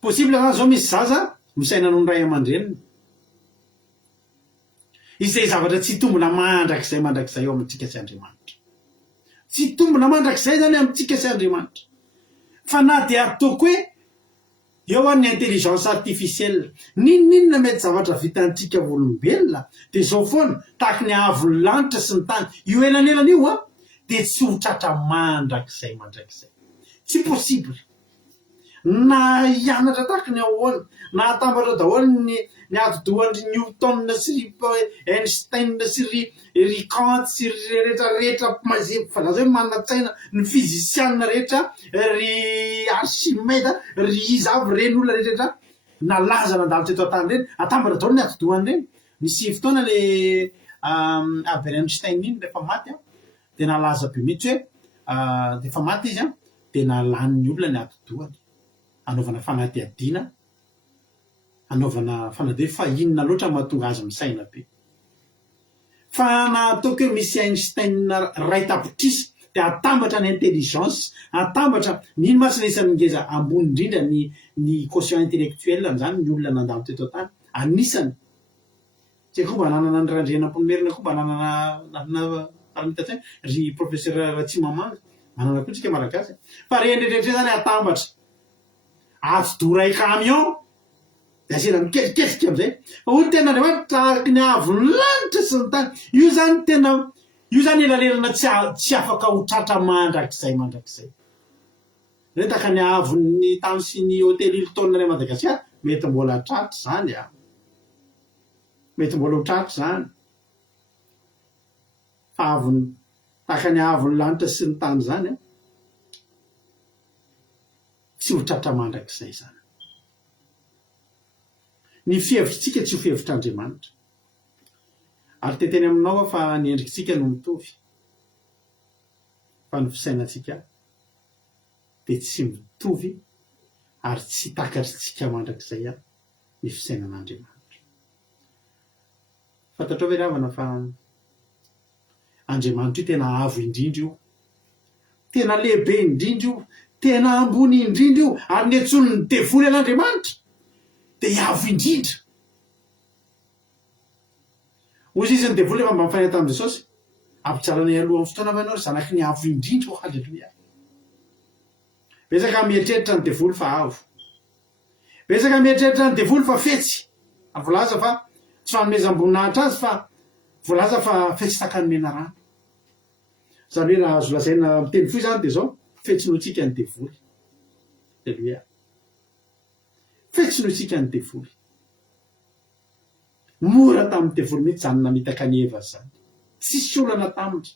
possible zany zao misy zaza misaina noho ny ray aman-dreniny izay zavatra tsy tombona mandrakizay eo amintsika sy Andriamanitra tsy tombona mandrakizay zany amintsika sy Andriamanitra fa na dia ataoko hoe eo any intelligence artificielle ninona mety zavatra vitantsika olombelona dia zao foana tahaka ny ahavon'ny lanitra sy ny tany io elanelana io a dia tsy ho tratra mandrakizay tsy possible na hianatra tahaka ny ahoana na atambatra daholo ny atodohan'ny Newton sy ry Einstein sy ry Kant sy ry rehetrarehetra mazeby fa laza hoe manatsaina ny fizisianina rehetra ry Archimède ry izavy reny olona rehetrarehetra nalaza nandalo teto an-tany reny atambatra daholo ny atodohany reny misy fotoana le Albert Einstein iny rehefa maty dia nalaza be mihitsy hoe dia efa maty izy dia nalany ny olona ny atodohany anaovana fanadihadiana anaovana fanade fa inona loatra mahatonga azy misaina be. Fa nataoko hoe misy Einstein ray tapitrisa de atambatra ny intelligence, atambatra nino masina isan'ny ngeza ambony indrindra ny quotient intellectuel zany ny olona nandalo teto tany anisany tsy koa mba nanana ny randrenam-pomerina koa mba nanana paramitatsainy ry professeur Ratsimamanga manana koa tsika malagasy fa rendretrehtre zany atambatra atidoray camion de asena miketriketrika am'izay fa olo tenandriamanitra tahaky ny avony lanitra sy ny tany io zany tena io zany elalelana tsy afaka ho tratra mandrakizay re taka ny avony tany sy ny hôtely Hilton ray Madagasikara mety mbola tratra zany mety mbola ho tratra zany fa avony taka ny avony lanitra sy ny tany zany tsy ho tratra mandrakizay zany. Ny fihevitritsika tsy ho fihevitr'Andriamanitra ary teteny aminao fa ny endrikitsika no mitovy fa ny fisainatsika de tsy mitovy ary tsy takatritsika mandrakizay ny fisainan'Andriamanitra. Fantatrao ve ravana fa Andriamanitra io tena avo indrindra io, tena lehibe indrindra io, tena ambony indrindra io ary ny antsony ny devoly an'Andriamanitra de avo indrindra. Ozy izy ny devoly efa mba mifaina tamin'i Jesosy ampitsarany alohan'ny fotoana avanao zanaky ny avo indrindra o halleloia. Betsaka mieritreritra ny devoly fa avo, betsaka mieritreritra ny devoly fa fetsy ary voalaza fa tsy fanomezam-boninahitra azy fa voalaza fa fetsy takany mena rano. Zany hoe raha azo lazaina miteny foy zany de zao fetsinontsika ny devoly. Halleloia. Fetsinontsika ny devoly. Mora tamin'ny devoly mihitsy zany namitaka ny Eva zany. Tsisy olana tamitra.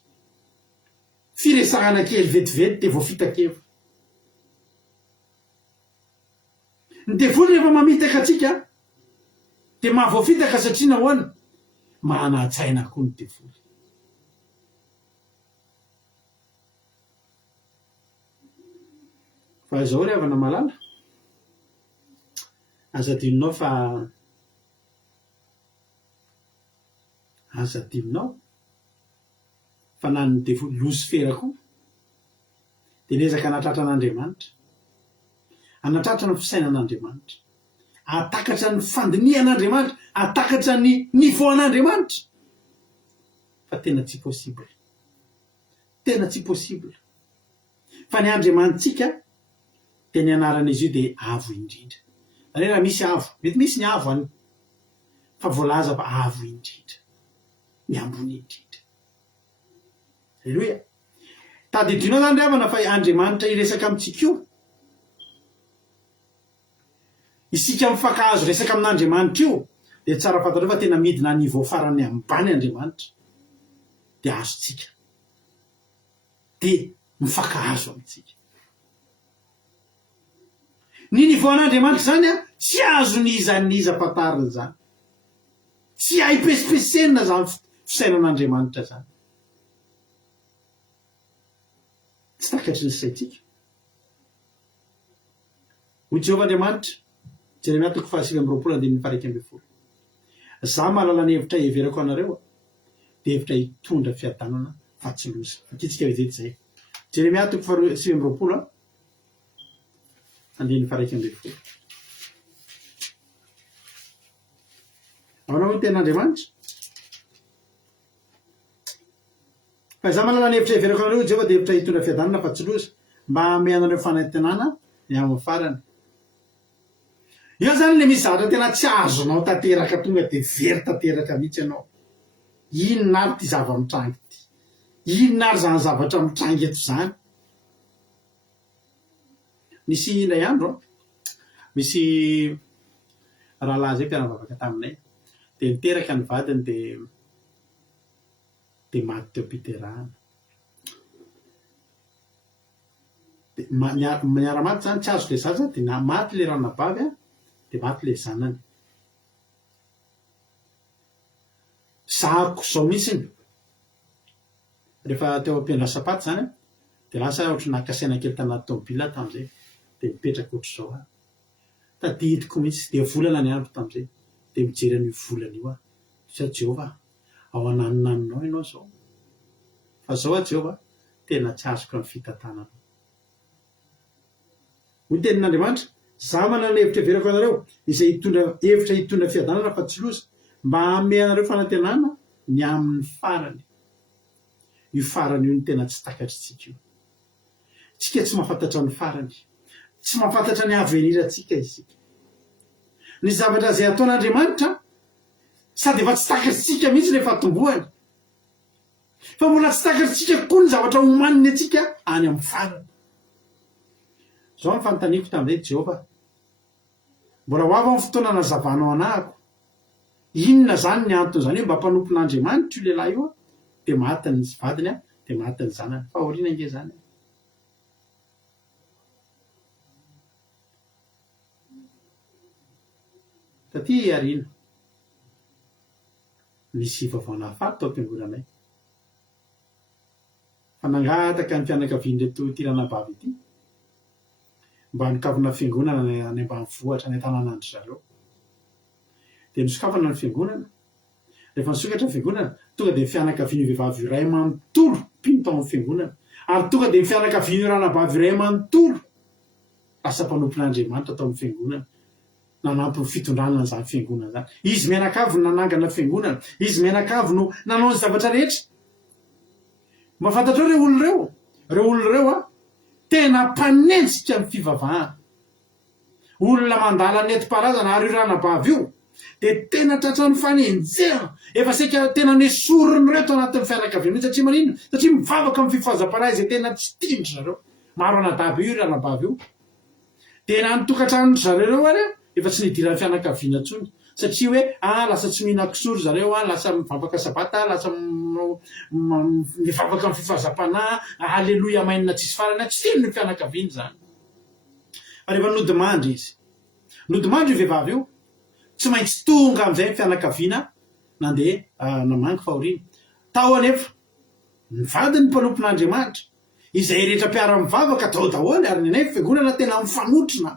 Firesahana kely vetivety de voafitaka-keva. Ny devoly rehefa mamitaka atsika de mahavoafitaka satria nahoana mana-tsaina koa ny devoly. Fa izao ry havana malala azadinonao fa nan'ny devoly Lucifera koa de nezaka anatratra an'Andriamanitra, anatratra ny fisainan'Andriamanitra, atakatra ny fandinihan'Andriamanitra, atakatra ny niveau an'Andriamanitra fa tena tsy possible, tena tsy possible. Fa ny Andriamanitsika de ny anaran'izy io de avo indrindra. Zany hoe raha misy avo mety misy ny avo any fa voalaza fa avo indrindra, ny ambony indrindra. Halleloia. Tadidinao zany ravana fa Andriamanitra iresaka amintsika io, isika mifakahazo resaka amin'Andriamanitra io de tsara fantatrao fa tena midina niveau farany ambany Andriamanitra de azotsika de mifakahazo amintsika. Ny niveau an'Andriamanitra zany tsy azo ny izaniza patariny zany, tsy haipesipesena zany fisainan'Andriamanitra zany, tsy takatry ny saitsika. Hoy Jehovah Andriamanitra Jeremia 7:20-21. Za mahalala ny hevitra heverako anareo de hevitra hitondra fiadanana fa tsy loza. Fakitsika vezety zay. Jeremia 7:20-21. Amanao ny ten'Andriamanitra. Fa za mahalala ny hevitra heverako anareo Jehovah de hevitra hitondra fiadanana fa tsy loza, mba ame anareo fanantenana ny amin'ny farany. Io zany le misy zavatra tena tsy azonao tanteraka tonga de very tanteraka mihitsy ianao. Inona ary ty zava-mitrangy ty? Inona ary zany zavatra mitrangy eto zany? Nisy indray andro misy rahalahy zay mpiara-bavaka taminay de niteraka ny vadiny de maty teo am-piterahana. De miara-maty zany tsy azo le zaza de maty le ranabavy de maty le zanany. Zahako zao mihitsiny rehefa teo am-piandrasapaty zany de lasa ohatry nakasaina kely tanaty tomobila tam'izay de mipetraka ohatr' zao tadidiko mihitsy dia volana ny andro tamin'izay dia mijery an'io volana io aho satria Jehovah ao ananonaninao ianao zao fa zao a Jehovah tena tsy azoko amin'ny fitantanana hoy tenin'Andriamanitra za manana hevitra everako anareo izay hevitra hitondra fiadanana fa tsy loza mba haome anareo fanantenana ny amin'ny farany io farany io ny tena tsy takatritsika io tsika tsy mahafantatra ny farany tsy mahafantatra ny avenirantsika isika ny zavatra izay ataon'Andriamanitra sady efa tsy takatritsika mihitsy rehefa tombohany fa mbola tsy takatritsika koa ny zavatra homaniny atsika any amin'ny farany zao ny fanontaniako tamin'izay Jehovah mbola ho avy amin'ny fotoana nazavanao anahako inona zany ny anton'izany hoe mba mpanompon'Andriamanitra io lehilahy io dia maty ny vadiny dia maty ny zanany fa oriana nge zany taty ariana misy vaovao nahafaty tao am-piangonanay fa nangataka ny fianakavian'reto tiranabavy ity mba nikavina fiangonana any ambanivohitra ny tanànandry zareo dia nisokafana ny fiangonana rehefa nisokatra ny fiangonana tonga dia fianakavian'io vehivavy iray manontolo mpino tao amin'ny fiangonana ary tonga dia fianakavian'io ranabavy iray manontolo lasa mpanompon'Andriamanitra tao amin'ny fiangonana nanampy ny fitondrana n'izany fiangonana zany izy mianakavy no nanangana fiangonana izy mianakavy no nanao ny zavatra rehetra mahafantatrao reo olona reo a tena mpanenjika amin'ny fivavahana olona mandala nentim-paharazana ary io ranabavy io dia tena tratrany fanenjehana efa saika tena nesorony reto anatin'ny fianakaviana mihitsy satria maninona satria mivavaka amin'ny fifahazam-panahy izay tena tsy tindry zareo maro anadaby io ranabavy io dia na nitokantranony zareo ary efa tsy nidiran'ny fianakaviana ntsony satria hoe lasa tsy mihina kisory zareo lasa mivavaka sabata lasa mivavaka amin'ny fifahazam-panahy aleloia mainina tsisy farany tsy tiny ny fianakaviana zany fa rehefa nodimandry izy nodimandry io vehivavy io tsy maintsy tonga amin'izay fianakaviana nandeha namangy fahoriana tao anefa nivady ny mpanompon'Andriamanitra izay rehetra mpiara-mivavaka tao daholo ary ny anay fiangonana tena mifanotrina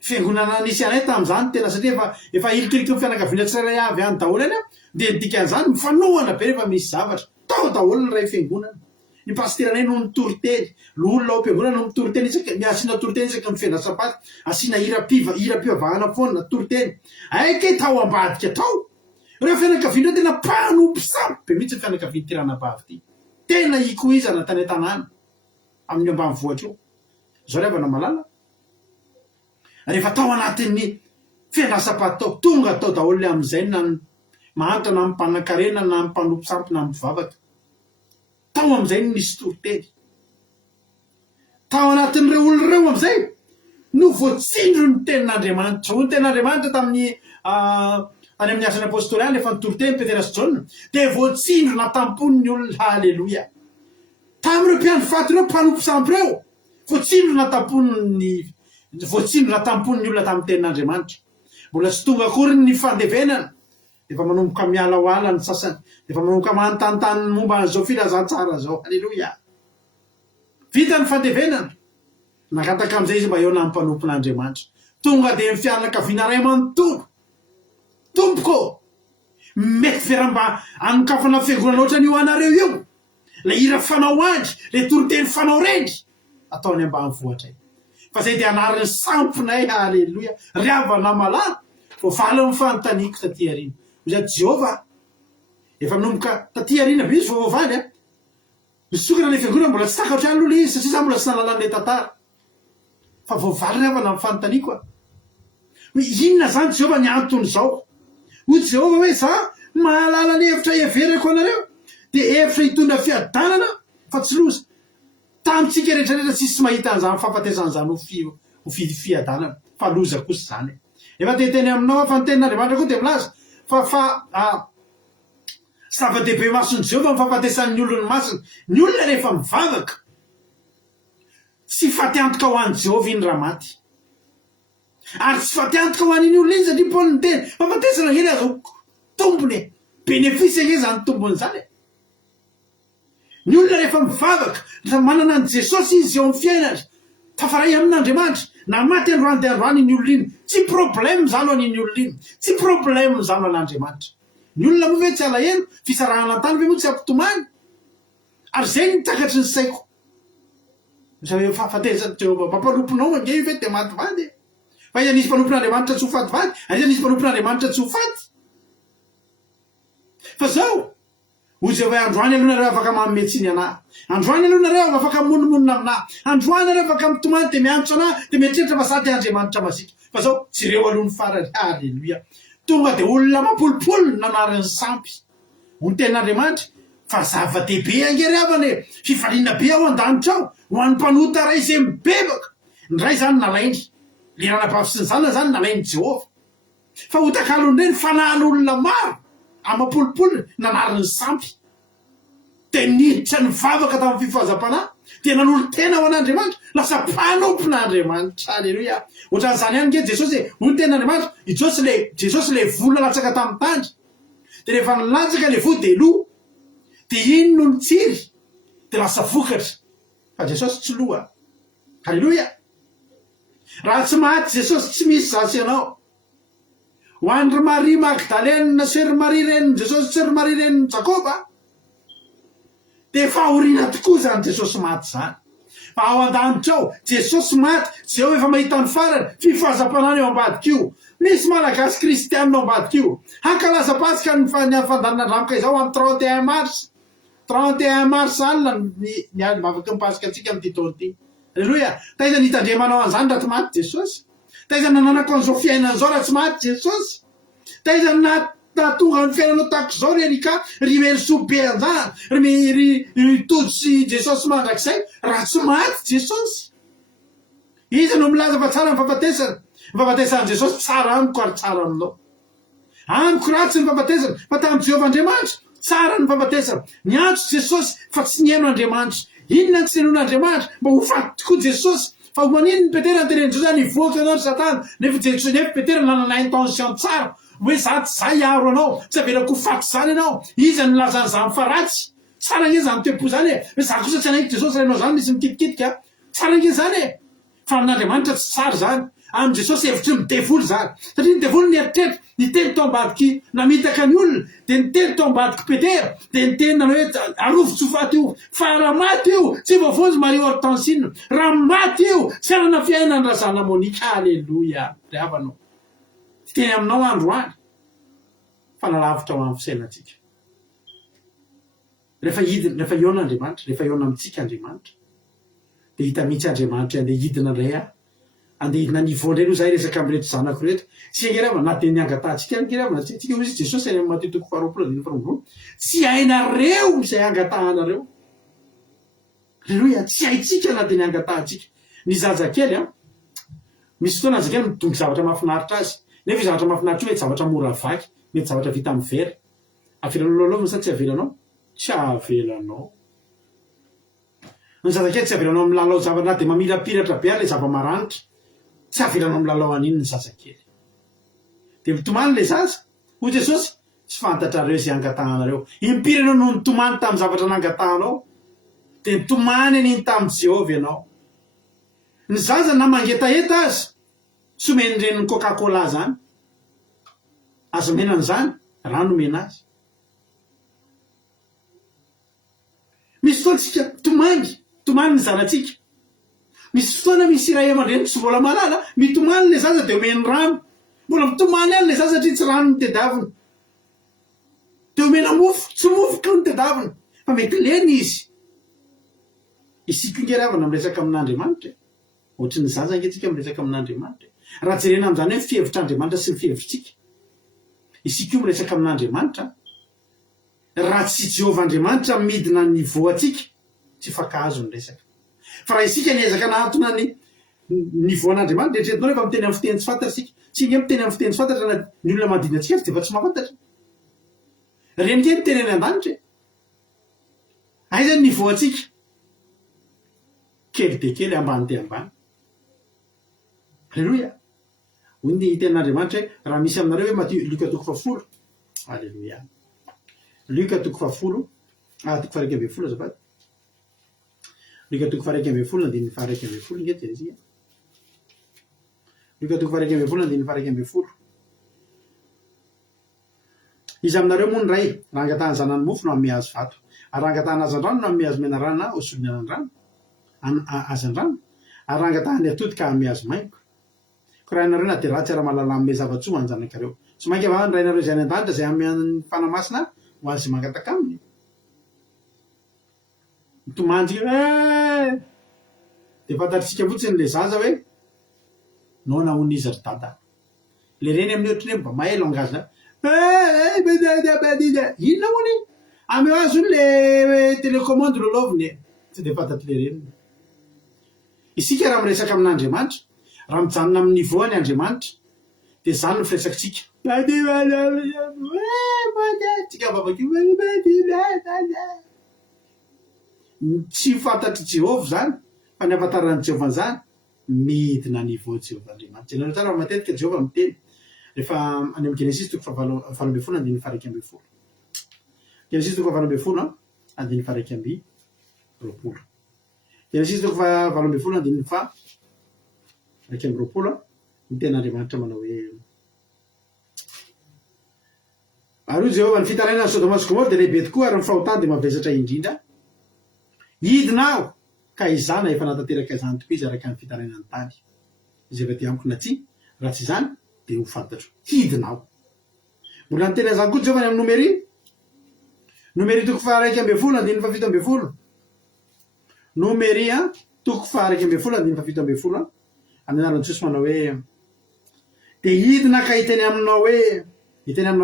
fiangonana nisy anay tamin'izany tena satria efa ilikiliky ny fianakaviana tsirairay avy any daholo any dia nidikan'izany mifanohana be rehefa misy zavatra tao daholo ny ray fiangonana ny pasteranay no mitoriteny olona ao am-piangonana no mitoriteny asiana toriteny isaky mifendra sapaty asiana hira-pivavahana foana toriteny aike tao ambadika tao reo fianakaviana tena mpanompo sampy be mihitsy ny fianakaviana tiranabavy ty tena ikoizana tany tanàna amin'ny ambanivohitra io zao revana malala rehefa tao anatin'ny fiandrasapaty tao tonga tao daholo le amin'izay na mahantra na mimpanankarena na mimpanompo sampy na mivavaka tao amin'izay nisy toriteny tao anatin'ireo olon'ireo amin'izay no voatsindro ny tenin'Andriamanitra ho ny tenin'Andriamanitra tamin'ny any amin'ny asany apôstôly any efa nitoriteny Petera sy Jaona dia voatsindro natampon'ny olona haleloia tamin'ireo mpiandro faty ireo mpanompo sampy ireo voatsindro natampon'ny olona tamin'ny tenin'Andriamanitra mbola tsy tonga akory ny fandevenana efa manomboka miala ho ala ny sasany efa manomboka manontanytany momba an'izao filazantsara zao haleloia vita ny fandevenana nakataka amin'izay izy mba eo na mpanompon'Andriamanitra tonga dia ny fianakaviana ray manontolo tompoko mety vera mba anokafana fiangonana ohatrany io anareo io le hira fanao andry le toriteny fanao rendry ataony ambanivohitra fa zay dia anarany sampinay haleloia riavana malala voavala ny fanontaniako taty ariana oza Jehovah efa manomboka taty ariana be izy voavaly misokana le fiangonana mbola tsy takatra any aloha le izy satria za mbola tsy nalalany le tantara fa voavaly riavana ny fanontaniako hoe inona zany Jehovah ny antony zao hoy Jehovah hoe za mahalala ny hevitra everako anareo dia hevitra hitondra fiadanana fa tsy loza tamitsika rehetrarehetra tsisy mahita an'izany fahafatesan'izany ho fiadanana fa loza kosa zany efa teteny aminao fa ny tenin'Andriamanitra koa dia milaza fa zava-dehibe masony Jehovah mifahafatesan'ny olony masina ny olona rehefa mivavaka tsy fatiantoka ho an'i Jehovah iny raha maty ary tsy fatiantoka ho an'iny olona iny satria Paoly ny teny fahafatesana eny azo tombony benefisy ake zany tombony zany ny olona rehefa mivavaka rehefa manana ny Jesosy izy eo amin'ny fiainany tafaray amin'Andriamanitra na maty androany de androany ny olona iny tsy problème zany an'iny olona iny tsy problème zany an'Andriamanitra ny olona moa ve tsy alahelo fisarahana an-tany ve moa tsy ampitomany ary zay ny takatry ny saiko fahafatezany Jehova mampanopinao ange io ve de matyvady fa iza nisy mpanompon'Andriamanitra tsy ho fatyvady ary iza nisy mpanompon'Andriamanitra tsy ho faty fa zao ozy hoe androany aloha nareo afaka mametsiny anahy androany aloha nareo afaka monomonina aminahy androany nareo afaka mitomany de miantso anahy de mieritreritra fa sady Andriamanitra masika fa zao tsy reo aloha ny farany halleloia tonga de olona mampolopolo nanariny sampy ho ny ten'Andriamanitra fa zava-dehibe angeryavany fifaliana be ao an-danitra ao ho an'ny mpanota ray izay mibebaka ny ray zany nalainy leranabavy sy ny zanany zany nalainy Jehova fa hotakalon'ireny fanahan'olona maro amapolopolo nanariny sampy de niditra ny vavaka tamin'ny fifahazam-panahy de nanolo tena ho an'Andriamanitra lasa mpanompon'Andriamanitra alleloia ohatran'izany ihany nge Jesosy ho ny ten'Andriamanitra Jesosy le vola latsaka tamin'ny tany de rehefa nilatsaka le vo de lo de iny no nitsiry de lasa vokatra fa Jesosy tsy loa halleloia raha tsy maty Jesosy tsy misy zasy ianao ho andry Marie Magdalene sy ry Marie reny Jesosy sy ry Marie reny Jakoba de fahoriana tokoa zany Jesosy maty zany fa ao an-danitra ao Jesosy maty zay efa mahita ny farany fifahazam-panany eo ambadik'io misy malagasy kristianina ao ambadik'io hankalaza pasika ny fandanin'andramaka izao amin'ny 31 mars alina ny aly mavaky mipasika atsika am'ty taona ty alleloia taiza nitandremanao an'izany raha tsy maty Jesosy taiza nananako an'izao fiainana zao raha tsy maty Jesosy taiza natonga ny fiainanao tahako zao ry Erika ry Mersobe anjana ry Todisy Jesosy mandrakizay raha tsy maty Jesosy iza no milaza fa tsara ny fahafatesan'ny Jesosy tsara amiko ary tsara aminao amiko ratsy ny fahafatesana fa tamin'ny Jehovah Andriamanitra tsara ny fahafatesana niantso Jesosy fa tsy nihaino Andriamanitra inona ny tsenon'Andriamanitra mba ho faty tokoa Jesosy fa manino ny Petera nyteneny Jesosy zany hivoaka anao ry Satana nefa Petera nanana intention tsara hoe za tsy zay aro anao tsy avelako faty zany ianao iza ny lazan'izany fa ratsy tsara nge zany toepo zany hoe za kosa tsy anaiky Jesosy rainao zany misy mikitikitika tsara nge zany fa amin'Andriamanitra tsy tsara zany amin'ny Jesosy hevitry midevoly zany satria ny devoly nieritreritra niteny tao ambadiky namitaka ny olona de niteny tao ambadiky Petera de niteny nana hoe arovotsy ho faty io fa raha maty io tsy voafonjy Marie Hortensine raha maty io tsy anana fiainana raha zana Monika alleloia ry havanao teny aminao androany fa nalavitra ho amin'ny fisainantsika rehefa eo n'Andriamanitra rehefa eo amintsika Andriamanitra de hita mihitsy Andriamanitra andeha hidina indray andeha hidina nivoandray aloha zahay resaka am'reto zanako reto tsy angeravana na de niangatantsika angeravana tsika misy Jesosy any amin'ny Matteo 20:20 tsy hainareo izay angatahanareo alleloia tsy haitsika na de niangatahantsika ny zazakely misy fotoana azakely midongy zavatra mahafinaritra azy nefa zavatra mahafinaritra hoe zavatra mora vaky mety zavatra vita amin'ny vera avelanao aloha sa tsy avelanao tsy avelanao ny zazakely tsy avelanao amin'ny lalao zavatra na de mamilapiratra be le zava-maranitra tsy avelanao amin'ny lalao an'iny ny zazakely de mitomany le zaza ho Jesosy tsy fantatrareo zay angatahanareo impirenao no nitomany tamin'ny zavatra nangatahanao de nitomany an'iny tamin'ny Jehova ianao ny zaza na mangetaeta azy tsy omeny reniny Coca-Cola zany azo menany zany rano mena azy misy fotoana tsika tomany ny zanatsika misy fotoana misy iray aman-dreny tsy mbola malala mitomany le zaza de omeny rano mbola mitomany any le zaza satria tsy rano ny tedavina de omena mofo tsy mofo ny tedavina fa mety leny izy isika ingeravana miresaka amin'Andriamanitra ohatry ny zaza nge miresaka amin'Andriamanitra raha jerena amin'izany hoe fihevitr'Andriamanitra sy ny fihevitritsika isika io miresaka amin'Andriamanitra raha tsy Jehovah Andriamanitra midina ny voatsika tsy fankahazo ny resaka fa raha isika niezaka nahantona ny voan'Andriamanitra eritreretinao rehefa miteny amin'ny fiteny tsy fantatra sika tsy nge miteny amin'ny fiteny tsy fantatra na ny olona manodidina antsika de efa tsy mahafantatra reny ke miteny any an-danitra aizany ny voatsika kely de kely ambany de ambany alleloia hoy ny ten'Andriamanitra hoe raha misy aminareo hoe Matthieu Luka 10 alleloia Luka 10 10 azafady Luka 10 andininy 11 nge Jerezia Luka 2:20 andiny 4:20. Izy aminareo moa ny ray rangatany zanany mofo no amin'ny hazo vato ary rangatany azandrano no amin'ny hazo mena rano na osony anan-drano azandrano ary rangatany atody ka amin'ny hazo maingo ko raha nareo na de ratsy ara-mahalala amin'ny zava-tsoa any zanakareo tsy mainka avao ny rainareo izay any an-danitra zay amin'ny fanamasina ho azy mangataka aminy mitomanjika de fantatritsika fotsiny le zaza hoe no naonizy ry dada le reny amin'ny ohatriny mba mahay langage inona moany amy azo le télécommande loloviny tsy de fantatry le reny isika raha miresaka amin'Andriamanitra raha mijanona amin'ny niveau any Andriamanitra de zany no firesakitsika tsy fantatry Jehova zany fa ny afantarany Jehova zany midina niveau Jehova Andriamanitra ianareo tsara matetika Jehova miteny rehefa any amin'ny Genesis 7:20 andiny 1:20 Genesis 7:20 andiny 1:20 Genesis 7:20 andiny 1:20 ny ten'Andriamanitra manao hoe ary io Jehova ny fitarainany Sodoma sy Gomora de lehibe tokoa ary ny fahotany de mavesatra indrindra hidina aho ka izana efa natateraka izany tokoa izy araka ny fitarainany tany izy efa ty amiko na tsy raha tsy izany de ho fantatro hidinao mbola ny teny azany koa Jehova ny amin'ny Nomery 2:20 andiny 7:20 Nomery 2:20 andiny 7:20 amin'ny anaran'ny Jesosy manao hoe de hidina ka hiteny aminao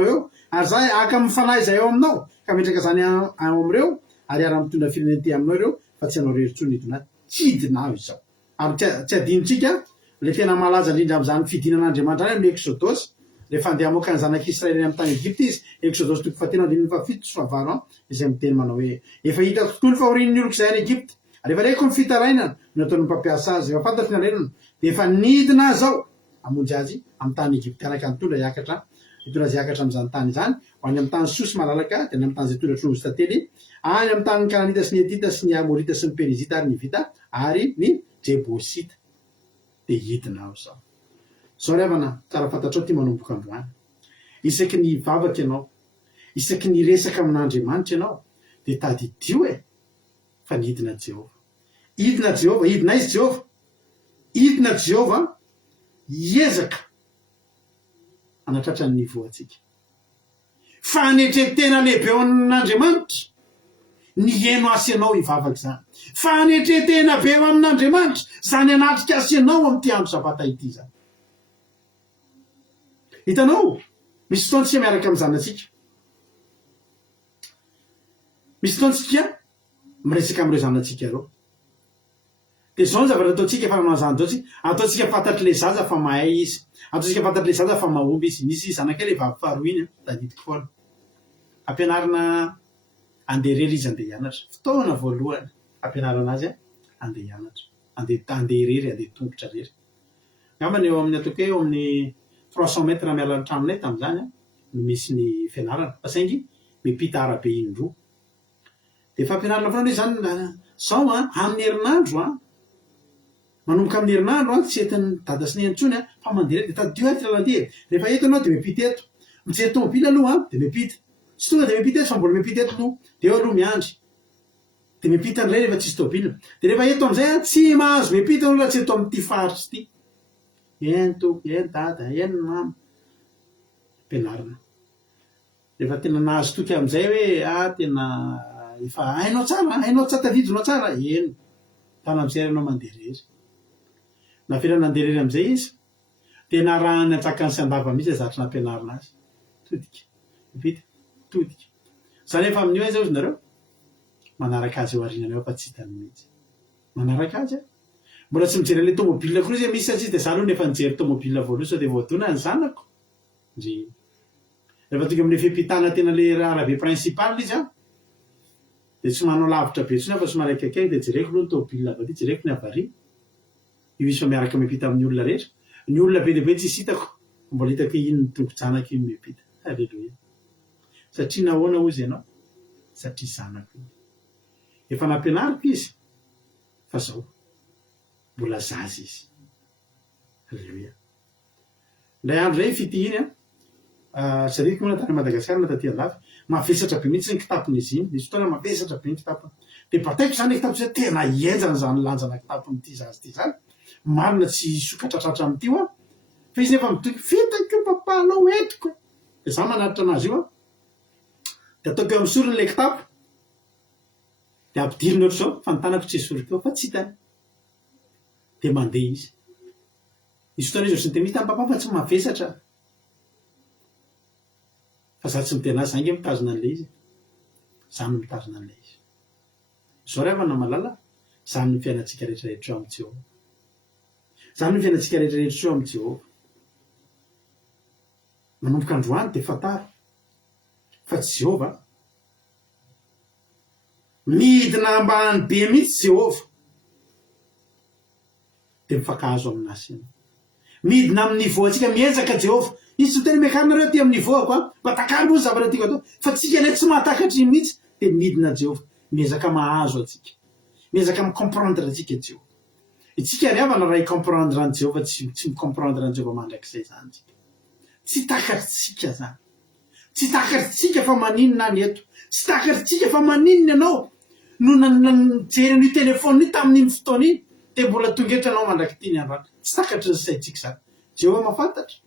eo ary zay aka amin'ny fanahy izay eo aminao ka metraka zany ao amreo ary ara mitondra firenena ty aminao ireo fa tsy anao rery-tsony hidina hidinao izao ary tsy adinotsika le tena malaza indrindra am'izany fidinan'Andriamanitra any amin'ny Exodosy rehefa andeha amoaka ny zanak'Israely amin'ny tany Egypte izy Exodosy 3:7 izay miteny manao hoe efa hitako tokoa ny fahorian'ny oloka izay any Egypte ary efa reko ny fitarainana no ataony mpampiasa azy efa fantatry ny arenana de efa nidina zao amonjy azy amin'ny tany Egyptianaka nitondra hiakatra hitondra azy hiakatra amin'izany tany izany ho any amin'ny tany sosy malalaka de any amin'ny tany zay tondratr'olo sy tantely any amin'ny tany Kananita sy ny Hetita sy ny Amorita sy ny Perizita ary ny Vita ary ny Jebosita de hidinao zao zao revana tsara fantatrao ty manomboka androany isaky ny vavaky ianao isaky ny resaka amin'Andriamanitra ianao de tadidio fa nidina Jehova hidina izy Jehova hidina Jehova hiezaka anatratra ny niveau atsika fanetretena lehibe ao amin'Andriamanitra ny heno asianao hivavaky zany fanetretena be eo amin'Andriamanitra zany anatrika asianao amin'ty andro sabata ity zany hitanao misy fotoana tsika miaraka amin'ny zanatsika misy fotoana tsika miresaka amin'ireo zanatsika reo de zao ny zavatra ataotsika fa manazany zao tsika ataotsika fantatry le zaza fa mahay izy ataotsika fantatry le zaza fa mahomby izy misy zanakay le vavy faharoa iny tadidiko foana ampianarina andeha rery izy andeha hianatra fotoana voalohany ampianarana azy andeha hianatra andeha rery andeha tongotra rery ngambany eo amin'ny ataoko eo amin'ny 300 metres miala ny tramonay tam'izany no misy ny fianarana fa saingy mipita arabe indroa de fampianarana foana izy zany zao amin'ny herinandro manomboka amin'ny herinandro tsy etiny dada sy nentsony fa mandeha de tadio ty lalandeha rehefa eto anao de mipita eto mijery tomobily aloha de mipita tsy tonga de mipita eto fa mbola mipita eto no de eo aloha miandry de mipita ny ray rehefa tsisy tobily de rehefa eto am'izay tsy mahazo mipita no raha tsy eto amin'ny ty faritsy ty ento dada eno mama ampianarana rehefa tena nahazo toky am'izay hoe tena efa hainao tsara tadidinao tsara eno tana am'izay ranao mandeha rery na fera nandeha rery am'izay izy tena raha ny atsakany sy andava mihitsy azatry nampianarina azy todika vita todika zany efa amin'io zao izy nareo manaraka azy eo arinanao fa tsy hitany mihitsy manaraka azy mbola tsy mijery le tomobile koa izy misy azy de za aloha nefa nijery tomobile voaloha sao de voadona ny zanako ndry rehefa tonga amin'ny fiampitana tena le arabe principal izy de tsy manao lavitra be tsony fa somary akaikay de jereko aloha ny tomobile avy aty jereko ny avary io izy fa miaraka mipita amin'ny olona rehetra ny olona be dehibe tsisy hitako mbola hitako ino ny tongo-janaka iny mipita alleloia satria nahoana ozy ianao satria zanako efa nampianariko izy fa zao mbola zaza izy alleloia ndray andro zay fitihiny sariko moa natany Madagasikara nataty andafy mavesatra be mihitsy ny kitapon'izy iny nisy fotoana mavesatra be ny kitapony de bataiko zany le kitapo zay tena ienjana zany lanjana kitapony ty zazy ty zany marina tsy sokatratratra am'ty ho fa izy nefa mitoky fitako papanao etiko de za manaritra anazy io de ataoko eo amin'ny sorony le kitapo de ampidiriny ohatry zao fantanako tsy soriko eo fa tsy hitany de mandeha izy nisy fotoana izy ohatriny misy tany papa fa tsy mavesatra fa za tsy mitena azy zange mitazona an'le izy zany no mitazona an'le izy zao rehefa na malala zany ny fiainatsika rehetrarehetra eo amin'ny Jehovah zany ny fiainatsika rehetrarehetra eo amin'ny Jehovah manomboka androany de fataro fa tsy Jehovah midina ambany be mihitsy Jehovah de mifankahazo aminazy midina amin'ny niveau atsika miezaka Jehovah izy tsy tena mekanareo ty amin'ny niveau ako mba takalo moa zavatra tiako atao fa tsika ilay tsy mahatakatry mihitsy de midina Jehovah miezaka mahazo atsika miezaka micomprendre atsika Jehovah itsika riavana raha icomprendre an Jehovah tsy micomprendre an Jehovah mandrakizay zany tsika tsy takatritsika zany tsy takatritsika fa maninona ny eto tsy takatritsika fa maninona ianao no jery ny telefony ny tamin'iny fotoana iny de mbola tongetra anao mandraky ny androany tsy takatry ny saitsika zany Jehovah mahafantatra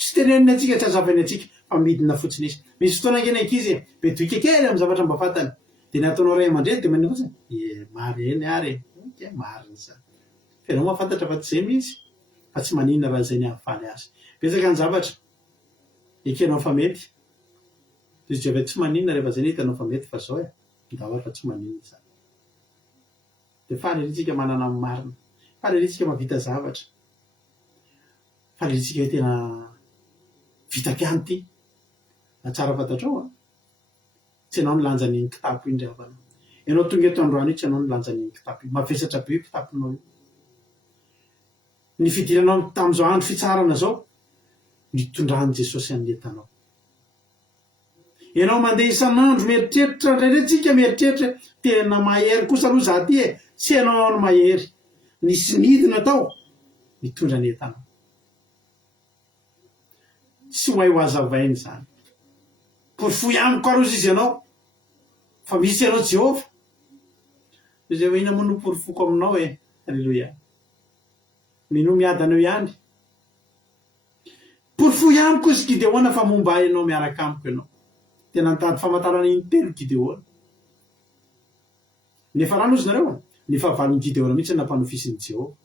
tsy teneniny atsika tsy azavany atsika fa midina fotsiny izy misy fotoana angena ankizy bedoika kely amin'ny zavatra mba fantany de nataonao ray aman-dreny de manino fotsiny mareny ary mariny zany fa ianao mahafantatra fa tsy zay mihitsy fa tsy maninona raha zay ny ahafaly azy betsaka ny zavatra ekenao fa mety izy Jehovah tsy maninona rehefa zay ny hitanao fa mety fa zao ndavatra fa tsy maninona zany de faniritsika manana amin'ny marina faniritsika mavita zavatra faniritsika hoe tena vitako ihany ty na tsara fantatrao tsy ianao nilanja an'iny kitapo iny rehavana ianao tonga eto androany io tsy ianao nilanja an'iny kitapo iny mavesatra be io kitaponao io ny fidiranao tam'izao andro fitsarana zao nitondrany Jesosy an'entanao ianao mandeha isan'andro mieritreritra ndraindraytsika mieritreritra tena mahery kosa aloha za ty tsy ianao no mahery nisy nidina tao mitondra ny entanao tsy hoay ho azavainy zany porifoy amiko arozy izy ianao fa misy ianao Jehovah izay hoe ina moa no porifoko aminao alleluia mino miadanao ihany porifoy amiko izy Gideona fa momba ianao miaraka amiko ianao tena nitady famantarana iny telo Gideona nefa rano izy nareo nefa valony Gideona mihitsy nampanofisin'ny Jehovah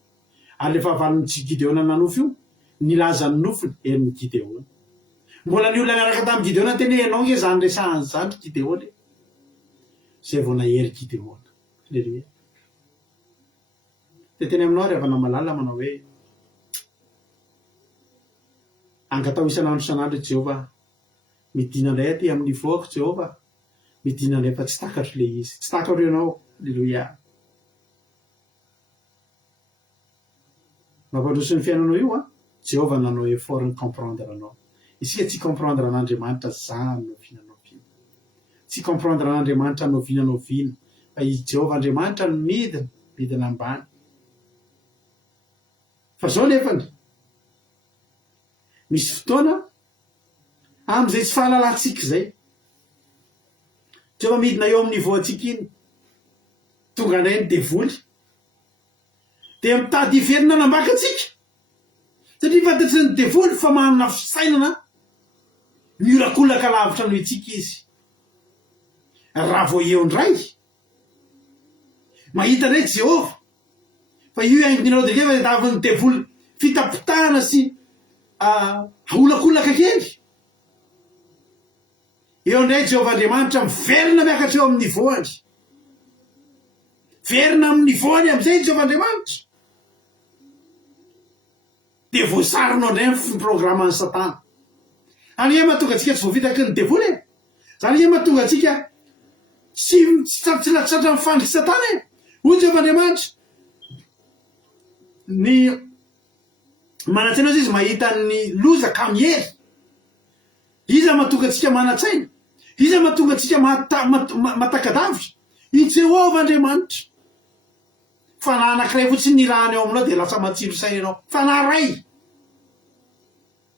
ary lefa valony Gideona nanofy io nilaza ny nofiny erin'ny Gideona mbola ny olona miaraka tamin'ny Gideona tena ianao nge zany resahany zany Gideona zay vao nahery Gideona alleluia de tena aminao rehefa namalala manao hoe angatao isan'andro Jehovah midina indray aty amin'ny voako Jehovah midina indray fa tsy takatro le izy tsy takatro ianao alleluia mampandroso ny fiainanao io Jehovah nanao effort ny comprendre anao isika tsy comprendre an'Andriamanitra zany novinanao vina tsy comprendre an'Andriamanitra novinanao vina fa izy Jehovah Andriamanitra no midina ambany fa zao nefany misy fotoana am'izay tsy fahalalantsika zay Jehovah midina eo amin'ny niveau atsika iny tonga indray ny devoly de mitady iverina nambaka atsika satria fantatry ny devoly fa manana fisainana mirakolaka lavitra noho itsika izy raha vo eo ndray mahita ndray Jehovah fa io ainginao de rehefa daviny devoly fitapitahana sy aholakolaka kely eo ndray Jehovah Andriamanitra miverina miakatra eo amin'ny niveauany verina amin'ny niveauany am'izay Jehovah Andriamanitra de voasarinao ndray ny programan'ny Satana any e mahatonga atsika tsy voavitaky ny devoly zany e mahatonga atsika tsy latsatra mifandriky Satana hoy Jehovah Andriamanitra ny manatsaina azy izy mahita ny loza ka miery iza mahatonga atsika manatsaina iza mahatonga atsika matakadavitra i Jehovah Andriamanitra fa na anankiray fotsiny ny rahany eo aminao de lasa matsiro saina ianao fa na ray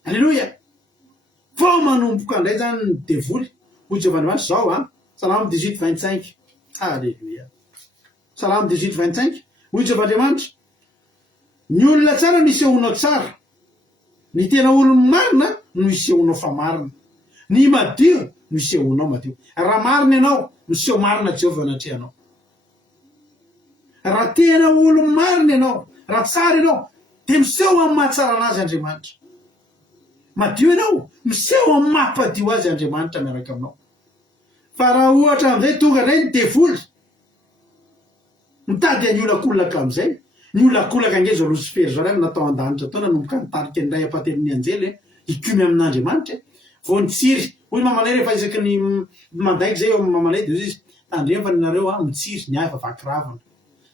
Alléluia. Vao manomboka indray zany ny devoly hoy Jehovandriamanitra zao Salamo 18:25. Alléluia. Salamo 18:25 hoy Jehovandriamanitra, ny olona tsara no isehonao tsara, ny tena olo marina no isehonao fa marina, ny madio no isehonao madio. Raha marina ianao no iseho marina Jehovah anatrehanao. Raha tena olo marina ianao, raha tsara ianao, dia miseho amin'ny mahatsara anazy Andriamanitra. Madio ianao, miseho amin'ny mampadio azy Andriamanitra miaraka aminao. Fa raha ohatra amin'izay tonga indray ny devoly mitady ny olakolaka amin'izay, ny olakolaka ange zao Lucifer zao rany natao an-danitra tao nanomboka nitarika ny ray apatelon'ny anjely hikumy amin'Andriamanitra vao nitsiry. Hoy mamalay rehefa isaky ny mandaiky zay eo amin'ny mamalay dia izy tandremana nareo mitsiry ny afa vaky ravana.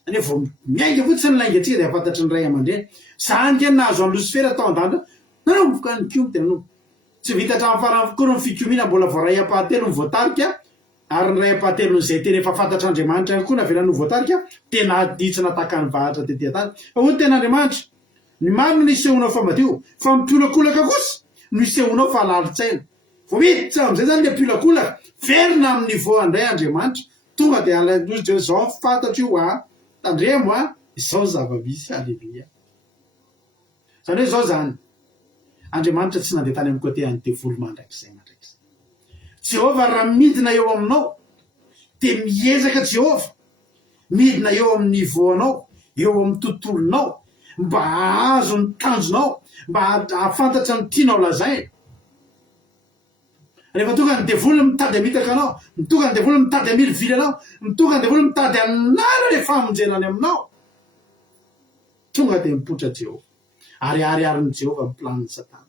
Zany hoe vao miainga fotsiny laingatsika dia afantatry ny ray aman-dreny. Zany ke nahazo an'i Lucifer atao an-danitra nanomboka nikomy tena no. Tsy vita hatramin'ny farany koa ny fikomiana mbola vao ray apahatelo ny voatarika. Ary ny ray apahatelo n'izay tena efa fantatr'Andriamanitra koa navelany ho voatarika tena ditsina taka ny vahatra tetỳ tany. Fa hoy ten'Andriamanitra, ny marina no isehonao fa madio, fa mipiolakolaka kosa no isehonao fa lalit-tsaina. Vao miditra amin'izay zany le piolakolaka verina amin'ny niveau andray Andriamanitra, tonga dia alaindrozy zao fantatro io tandremo izao zava-misy. Alleluia. Zany hoe zao zany Andriamanitra tsy nandeha tany amin'ny côté any devoly mandrakizay mandrakizay. Jehovah raha midina eo aminao dia miezaka Jehovah midina eo amin'ny niveau anao, eo amin'ny tontolonao, mba azo ny tanjonao, mba ahafantatra ny tianao lazaina. Rehefa tonga ny devoly mitady hamitaka anao, tonga ny devoly mitady hamily vily anao, tonga ny devoly mitady hanala le famonjenany aminao, tonga dia mipotra Jehovah. Ary ariarin'ny Jehovah ny planiny Satana.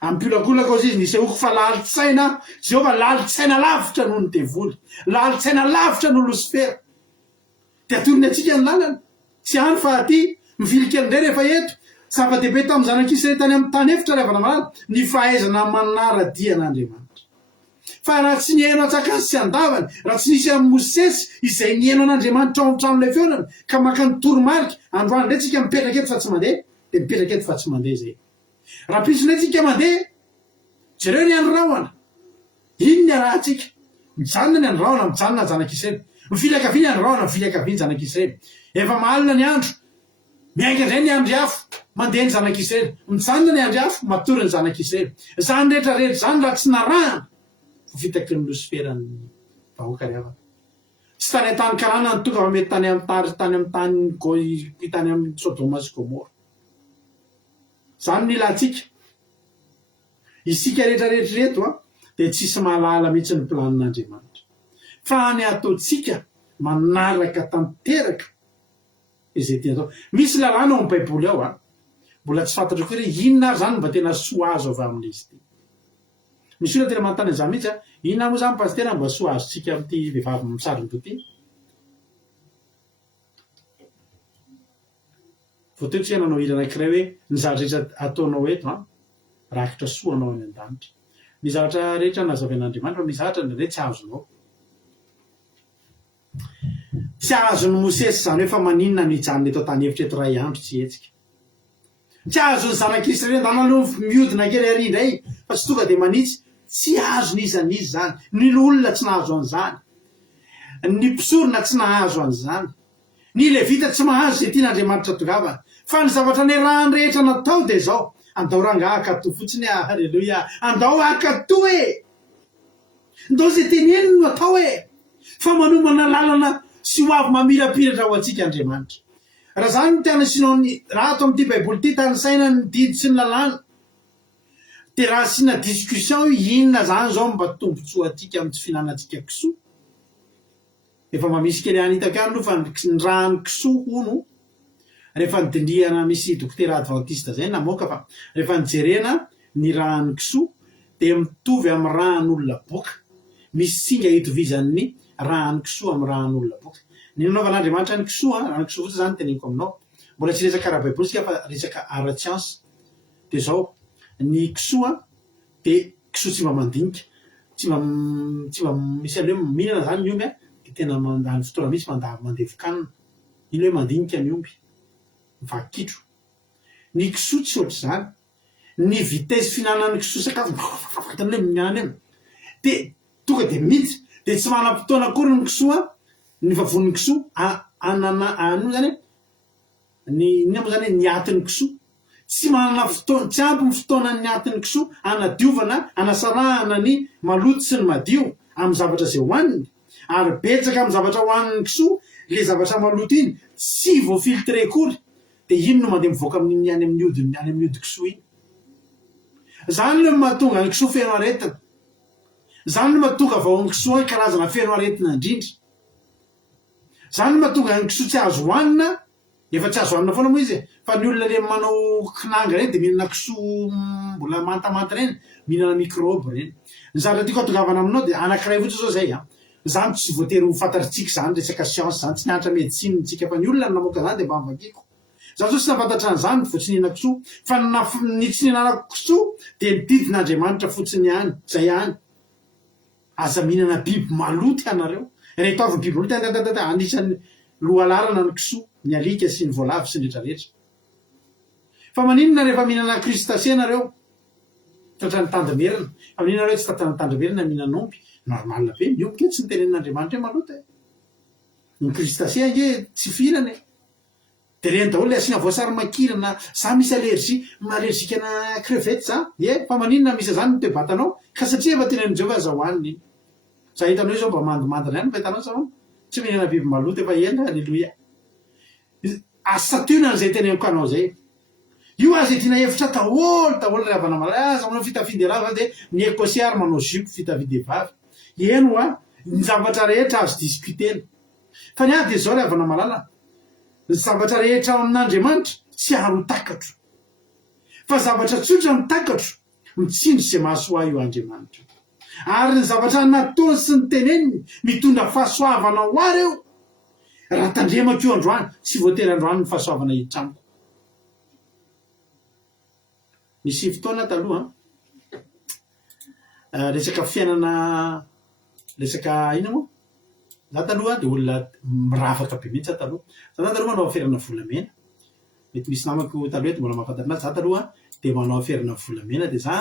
Amin'ny piolakolaka ozy izy nisehoko fa lalit-tsaina Jehovah, lalit-tsaina lavitra noho ny devoly, lalit-tsaina lavitra noho Lucifer. Dia atorony atsika ny lalana. Tsy hany fa aty mivily kely indray rehefa eto zava-dehibe tamin'ny zanak'Israely tany amin'ny tany efitra ravana malala ny fahaizana manara-dian'Andriamanitra. Fa raha tsy nihaino atsakany sy andavany, raha tsy nisy amin'ny Mosesy izay nihaino an'Andriamanitra ao an-tranon'ilay feonany ka maka ny toromarika, androany indray tsika mipetraka eto fa tsy mandeha, dia mipetraka eto fa tsy mandeha zay. Raha pisonay tsika mandeha, jereo ny andrahona. Ino ny arahantsika? Mijanona ny andrahona, mijanona ny zanak'Israely. Mifilakavia ny andrahona, mifilakavia ny zanak'Israely. Efa mahalina ny andro, miainga indray ny andro hafa, mandeha ny zanak'Israely. Mijanona ny andro hafa, matory ny zanak'Israely. Zany rehetra rehetra zany raha tsy narahana, fitaky ny Lucifer ny vahoaka rehefa. Tsy tany an-tany Kanana ny tonga fa mety tany amin'ny Sodoma sy Gomora. Zany ny latsika. Isika rehetra rehetra reto dia tsisy mahalala mihitsy ny planin'Andriamanitra. Fa ny ataontsika manaraka tanteraka izay tia atao. Misy lalàna ao amin'ny Baiboly ao mbola tsy fantatro koa hoe inona ary zany mba tena soa azo avy amin'izy ity. Misy olona tena manontany an'izany mihitsy inona moa zany pasitera mba soa azontsika amin'ity vehivavy misarona ity? Voateo tsy hananao hira anankiray hoe ny zavatra rehetra ataonao eto rakitra soanao any an-danitra. Ny zavatra rehetra nazavain'Andriamanitra, misy zavatra ndraindray tsy azonao. Tsy azon'ny Mosesy zany hoe fa maninona no hijanona eto tany efitra eto ray andro tsy hetsika. Tsy azon'ny zanak'Israely nanaloha mihodina kely ary indray fa tsy tonga dia manitsy. Tsy azony izan'izy zany. Ny olona tsy nahazo an'izany. Ny mpisorona tsy nahazo an'izany. Ny Levita tsy mahazo izay tian'Andriamanitra tongavana. Fa ny zavatra niarahany rehetra natao dia zao. Andao rangaha akato fotsiny halleluia. Andao akato ndao izay teneniny no atao fa manomana lalana sy ho avy mamirapiratra ho antsika Andriamanitra. Raha zany no tiana sinao raha ato amin'ity Baiboly ity tany saina ny didy sy ny lalàna. Dia raha sina discussion inona zany zao mba tombotsoa atsika amin'ny tsy fihinanantsika kisoa. Efa mamisy kely anitaka any aloha fa ny rano kisoa hono. Rehefa nidindihana misy dokotera adventiste zay namoaka fa rehefa nijerena ny rano kisoa dia mitovy amin'ny ran'olona boka. Misy singa hitovizan'ny rano kisoa amin'ny ran'olona boka. Ny nanaovan'Andriamanitra ny kisoa, rano kisoa fotsy zany teneniko aminao. Mbola tsy resaka karaha Baiboly sika fa resaka ara-tsiansa. Dia zao ny kisoa dia kisoa tsy mba mandinika, tsy mba misy hoe mihinana zany ny omby dia tena mandany fotoana misy mandevokanina. Iny hoe mandinika ny omby, vakitro. Ny kisoa tsy ohatr' zany. ny vitesse finanan'ny kisoa sakafo fatan'le mihinana eny de tonga de miditsy de tsy manam-potoana akory ny kisoa ny vavon'ny kisoa anana ano zany ny moa zany ny atin'ny kisoa tsy manana fotoana tsy ampy ny fotoana ny atin'ny kisoa anadiovana anasarahana ny maloto sy ny madio amin'ny zavatra zay hoaniny ary betsaka amin'ny zavatra hoaniny kisoa le zavatra maloto iny tsy voafiltre akory de ino no mandeha mivoaka amin'ny any amin'ny ody kisoa iny zany le mahatonga ny kisoa feno aretina zany no mahatonga vao ny kisoa karazana feno aretina indrindra zany no mahatonga ny kisoa tsy azo hoanina efa tsy azo hoanina foana moa izy fa ny olona le manao kinanga reny de mihinana kisoa mbola mantamanta reny mihinana microbe reny ny zavatra tiako atongavana aminao de anankiray fotsy zao zay zany tsy voatery ho fantatritsika zany resaka science zany tsy nianatra médecine tsika fa ny olona namoaka zany de mba mivakiko za zao tsy nafantatra an'izany vao tsy nihina kisoa fa ny tsy nihinanako kisoa de nididin'Andriamanitra fotsiny hany zay hany aza mihinana biby maloto ianareo reto avy biby maloto anisan'ny lohalarana ny kisoa ny alika sy ny voalavo sy ny rehetrarehetra fa maninona rehefa mihinana crustacé nareo tratrany tandimerina fa maninona reo tsy tatrany tandimerina mihinana omby normal be miompika tsy nitenen'Andriamanitra maloto ny crustacé ange tsy fihinana de reny daholo le asiana voasary makirana za misy allergikana crevette za fa maninona misy zany no toe-batanao ka satria efa tenen'i Jehova aza hoaniny iny za hitanao io zao mba mandimandina ihany fa hitanao sao tsy mihinana biby maloto efa ela alleloia asatona zay teneniko anao zay io aza itiana hevitra daholo ry havana malaza manao fitafidy alava de ny écossiary manao zipo fitafidy vavy eno ny zavatra rehetra azo discutena fa ny ady zao ry havana malala ny zavatra rehetra amin'Andriamanitra tsy aro takatro fa zavatra tsotra mitakatro mitsindry zay mahasoa io Andriamanitra ary ny zavatra nataony sy ny teneniny mitondra fahasoavana ho ary eo raha tandremako io androany tsy voatery androany ny fahasoavana hitramiko misy fotoana taloha resaka fiainana resaka ina moa za taloha de olona miravaka be mihitsy taloha za taloha manao aferana volamena mety misy namako taloha de mbola mahafantarina za taloha de manao aferana volamena de za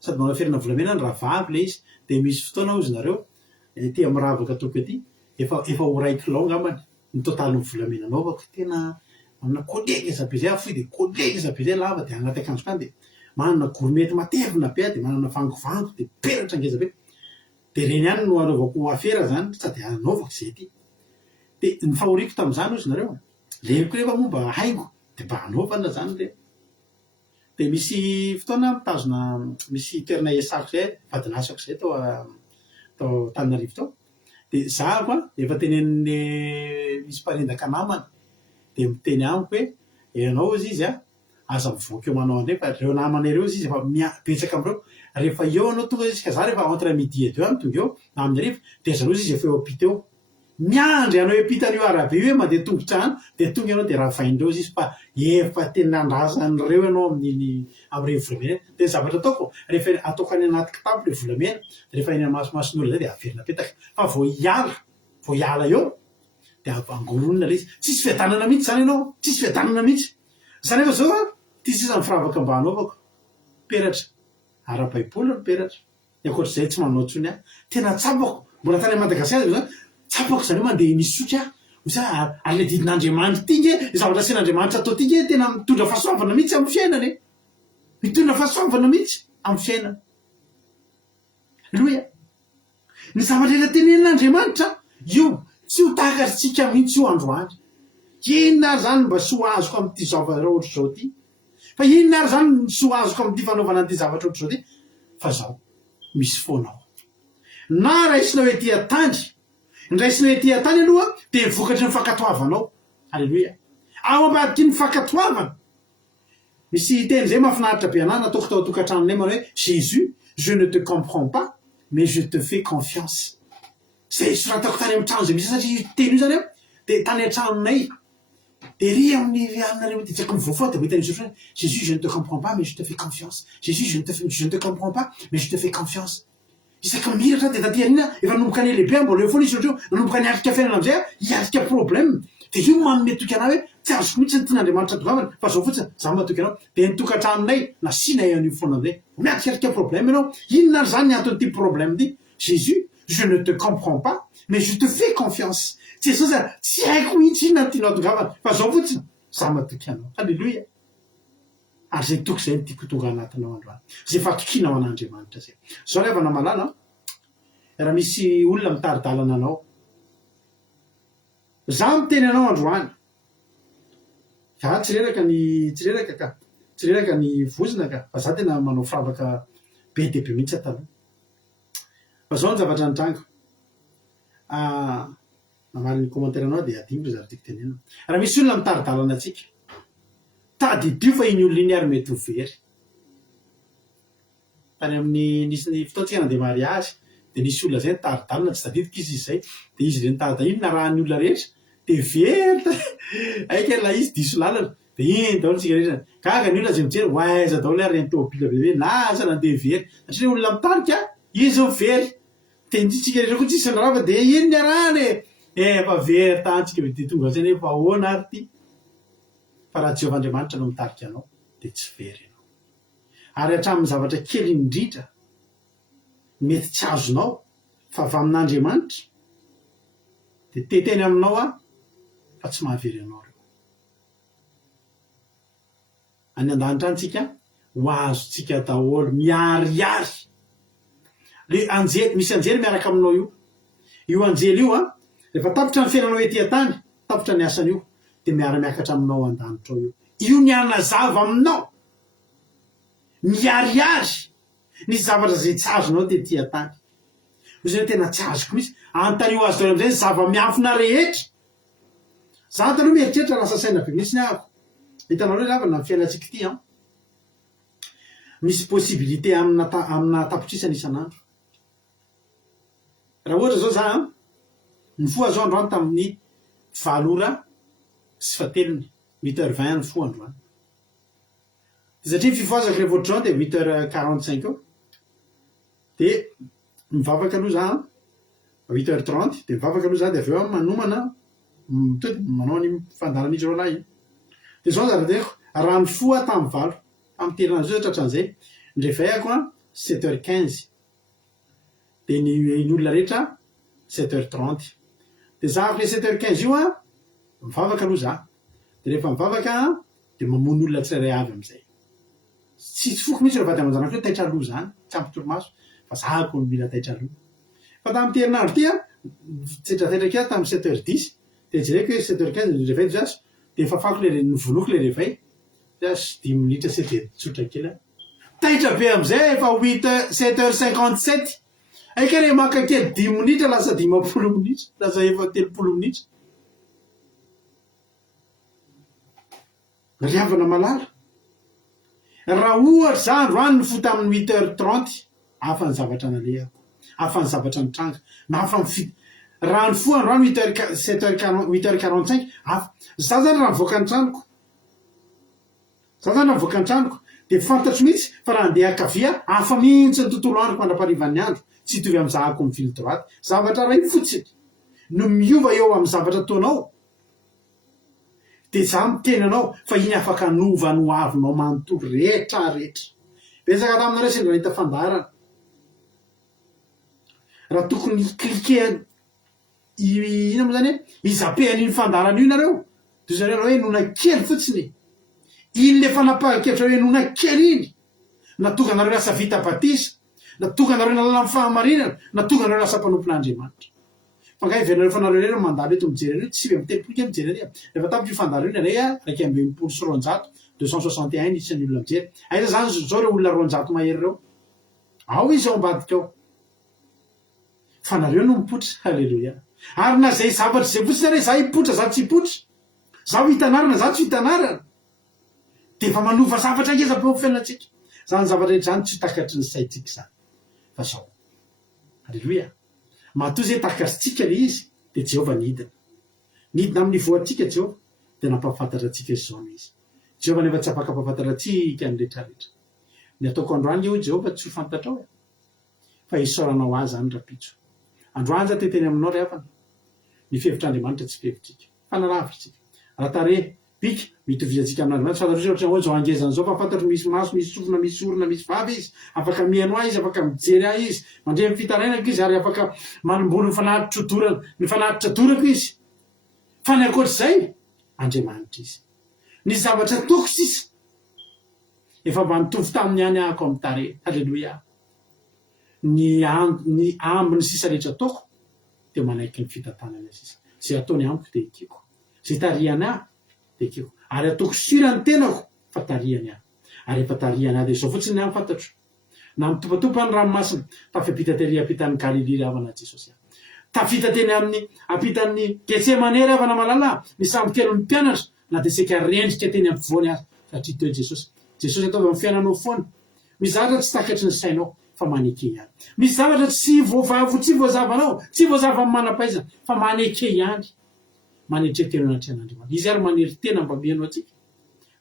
sady manao aferana volamena ny rahavavy le izy de misy fotoana ozy nareo tia miravaka toko ety efa ho raiky lao ngambany ny totaly volamena anaovako tena manana collègue zabe zay afoy de collègue zabe zay lava de agnaty akanjo kany de manana gourmety matevina be de manana vangovango de peratra ngeza be de reny ihany no anaovako afera zany sady anaovako zay ty de ny fahoriko tam'izany ozy nareo leriko rehefa momba haingo de mba anaovana zany le de misy fotoana mitazona misy toerana iasako zay vadinasako zay tao Tananarivo tao de za koa efa teneniny misy mparendaka namana de miteny amiko hoe ianao izy izy aza mivoaka eo manao andray fa reo namana reo izy efa betsaka amreo rehefa eo anao tonga izy ka za rehefa entre midi et 2 any tonga eo na amin'ny arivo de zareo izy efa eo ampita eo miandry anao epitan'io arabe io mandeha tongotra any de tonga ianao de ravaindreo izy fa efa tena andrazan'reo ianao am'reny volamena de ny zavatra ataoko rehefa ataoko any anaty kitapo le volamena de rehefa eny masomason'olona zay de averina petaka fa vao hiala eo de angoronina le izy tsisy fiadanana mihitsy zany ianao tsisy fiadanana mihitsy zany efa zao ty sisa ny firavaka mba anaovako peratra ara-baiboly ny peratra akoatr'izay tsy manao tsony tena tsapako mbola tany Madagasikara zany tsapako zany hoe mandeha nisotry sa ale didin'Andriamanitra ty nge zavatra asian'Andriamanitra atao ty nge tena mitondra fahasoavana mihitsy amin'ny fiainana mitondra fahasoavana mihitsy amin'ny fiainana loia ny zavatra ela tenen'Andriamanitra io tsy ho takatsika mihitsy io androany inona ary zany mba sy ho azoko am'ty zavatra ohatr' zao ty fa inona ary zany sy ho azoko am'ty fanaovana an'ty zavatra ohatr' zao ty fa zao misy foanao na raisinao ety atandry ndraisinao ety atany aloha de vokatry ny fankatoavanao alleloia ao ambadiky ny fankatoavana misy teny zay mahafinaritra be anay nataoko tao tokantranonay manao hoe Jésus je ne te comprends pas mais je te fais confiance zay soratako tany amin'ny trano zay misy satria teny io zany de tany an-tranonay de ry amin'ny alinareo de tsaky mivoafoa de hitany Jésus je ne te comprends pas mais je te fais confiance Jésus je ne te comprends pas mais je te fais confiance isaky miratra de tatyarina efa nanomboka any lehibe mbola eo foana izy ohatreo nanomboka ny alika fiainana am'izay hialika problème de io manome toky anay hoe tsy azoko mihitsy ny tian'andriamanitra dovavana fa zao fotsiny za matoky anao de nitokantraminay nasinay an'io foana am'zay miatrikarika problème ianao inona ary zany ny anton'ity problème ty Jésus je ne te comprends pas mais je te fais confiance tsy zao za tsy haiko mihitsy inona ny tianao atongavana fa zao fotsiny za matoky anao halleloia ary zay toky zay nytiako tonga anatinao androany zay fatokinao an'andriamanitra zay zao rehefa namalala raha misy olona mitaridalana anao za miteny anao androany ka tsy reraka ny vozina ka fa za tena manao firavaka be dehibe mihitsy ataloha fa zao ny zavatra nitranga namaly ny commentaire anao de adimiko zary tiako tenena raha misy olona mitaridalana atsika tady dio fa iny olona iny ary mety ho very tany amin'ny nisy fotoantsika nandeha mariage de nisy olona zay nitaridalana tsy tadidiko izy zay de izy le nitaridalana iny narahany olona rehetra de very aika la izy diso lalana de iny daholo tsika rehetra gaga ny olona zay mijery hoaiza daholo ary ny tômobila bebe naza nandeha very satria olona mitarika izy very de tsika rehetra koa tsisy nyrava de iny ny arahany efa very tantsika de tonga zay nefa ahoana ary ty fa raha Jehovahandriamanitra no mitarika anao de tsy very anao ary hatramin'ny zavatra kely indrindra mety tsy azonao fa avy amin'Andriamanitra de teteny aminao fa tsy mahavery anao reo any an-danitra antsika ho azotsika daholo miariary le anjely misy anjely miaraka aminao io anjely io rehefa tapitra ny fiainanao ety an-tany tapitra ny asany io de miara-miakatra aminao an-danitra ao io ny anazava aminao miariary nisy zavatra zay tsy azonao tetỳ an-tany ozy hoe tena tsy azoko misy antario azo daholo am'zay zava-miafina rehetra za taloha mieritreritra lasa saina be mihitsy ny ahako hitanao hoe lavana ny fiainatsika ty misy possibilité amina tapotrisa isan'andro raha ohatra zao za nifoa zao androany tamin'ny 7 ora sy 7 8h20 ny foa androany satria fifoazako le voatrao de 8h45 eo de mivavaka aloha za 8h30 de mivavaka aloha za de avy eo manomana mitody manao ny fandala misy rao lahy de zao zaradeko raha ny foa tamy 8 amy terana zao tratran'izay ndrefayako 7h15 de ny olona rehetra 7h30 de za afle 7h15 io mivavaka aloha za de rehefa mivavaka de mamono olona tsirairay avy am'izay tsy foko mihitsy rehefa amanjanako hoe taitra aloha zany tsy ampy torimaso fa zako mila taitra aloha fa tamy terinandro ty tsetratetraka tamy 7h10 de jereko hoe 7h15 ny revay zasy de fafako le nyvonoko le revay zasy 10 minitra sy de tsotra kely taitra be am'izay efa 7h57 aika re maka kely 10 minitra lasa 10 minitra lasa efa 30 minitra riavana malala raha ohatra za androany ny fo tamin'ny 8h30 afa ny zavatra nalehako afa ny zavatra nitranga na afa mifity raha ny fo androany 8h45 afa za zany raha mivoaka ny tranoko de fantatro mihitsy fa raha andeha akavia afa mihitsy ny tontolo androko mandra-parivan'ny andro tsy tovy am'zahako ny fily droite zavatra ray fotsiny no miova eo amy zavatra ataonao de za miteny anao fa iny afaka nova no avinao manontolo rehetra besaka taminareo sendra nahita fandarana raha tokony cliquer ina moa zany izapehan'iny fandarana io nareo de zareo raha hoe nona kely fotsiny iny le fanapahakevitra hoe nona kely iny natonga nareo lasa vita batisa natonga nareo nalala amy fahamarinana natonga nareo lasa mpanompon'Andriamanitra fangahy iverinareo fanareo reny mandalo eto mijery an'io tsy mitelopolika mijery any rehefa tapitra io fandaro iny ray raiky amby 10 sy 900 261 isan'ny olona mijery aiza zany zao reo olona 900 mahery reo ao izy ao ambadika ao fa nareo no mipotra halleloia ary na zay zavatra zay fotsiny re za hipotra za tsy hipotra zaho hitanarana za tsy hitanarana de fa manova zavatra ngeza be fiainatsika zany zavatra rehetra zany tsy takatry ny saitsika zany fa zao halleloia matoa zay takatritsika le izy de Jehova nidina amin'ny voatsika Jehova de nampahafantatra atsika zao izy Jehova nefa tsy afaka ampahafantatra atsika ny rehetrarehetra ny ataoko androany io Jehova tsy ho fantatrao fa isaoranao azy zany rapitso androany za teteny aminao ry havana ny fevitr'Andriamanitra tsy fevitsika fa nalavitsika raha tare bika mitovizantsika amin'andriamanitra fantatry ohatra hoe zao angezana zao fa fantatry misy maso misy sofina misy orona misy vava izy afaka mihaino ahy izy afaka mijery ahy izy mandre mifitarainako izy ary afaka manomboly mifanatitra dorako izy fa ny akoatr'izay Andriamanitra izy ny zavatra toko sisa efa mba nitovy tamin'ny any ahako amin'ny tare halleloia ny ambiny sisa rehetra toko dia manaiky ny fitantanana sisa zay ataony amiko dia ekeko zay tarihany ahy dia ekeko ary ataoko sirany tenako fa tarihany ahy ary efa tarihany ahy dia zao fotsiny ahy fantatro na mitopatopany ranomasina tafapita tery ampitan'ny Galily ravana Jesosy tafita teny amin'ny ampitan'ny Getsemane ravana malala ny samby telo ny mpianatra na dia seka rendrika teny ampovoany azy satria teo Jesosy ataovy amin'ny fiainanao foana misy zavatra tsy takatry ny sainao fa maneke ihany misy zavatra tsy voazavanao tsy voazava amin'ny manam-pahaizana fa maneke ihany manetretena anatrehan'Andriamanitra izy ary maneritena mba mihaino atsika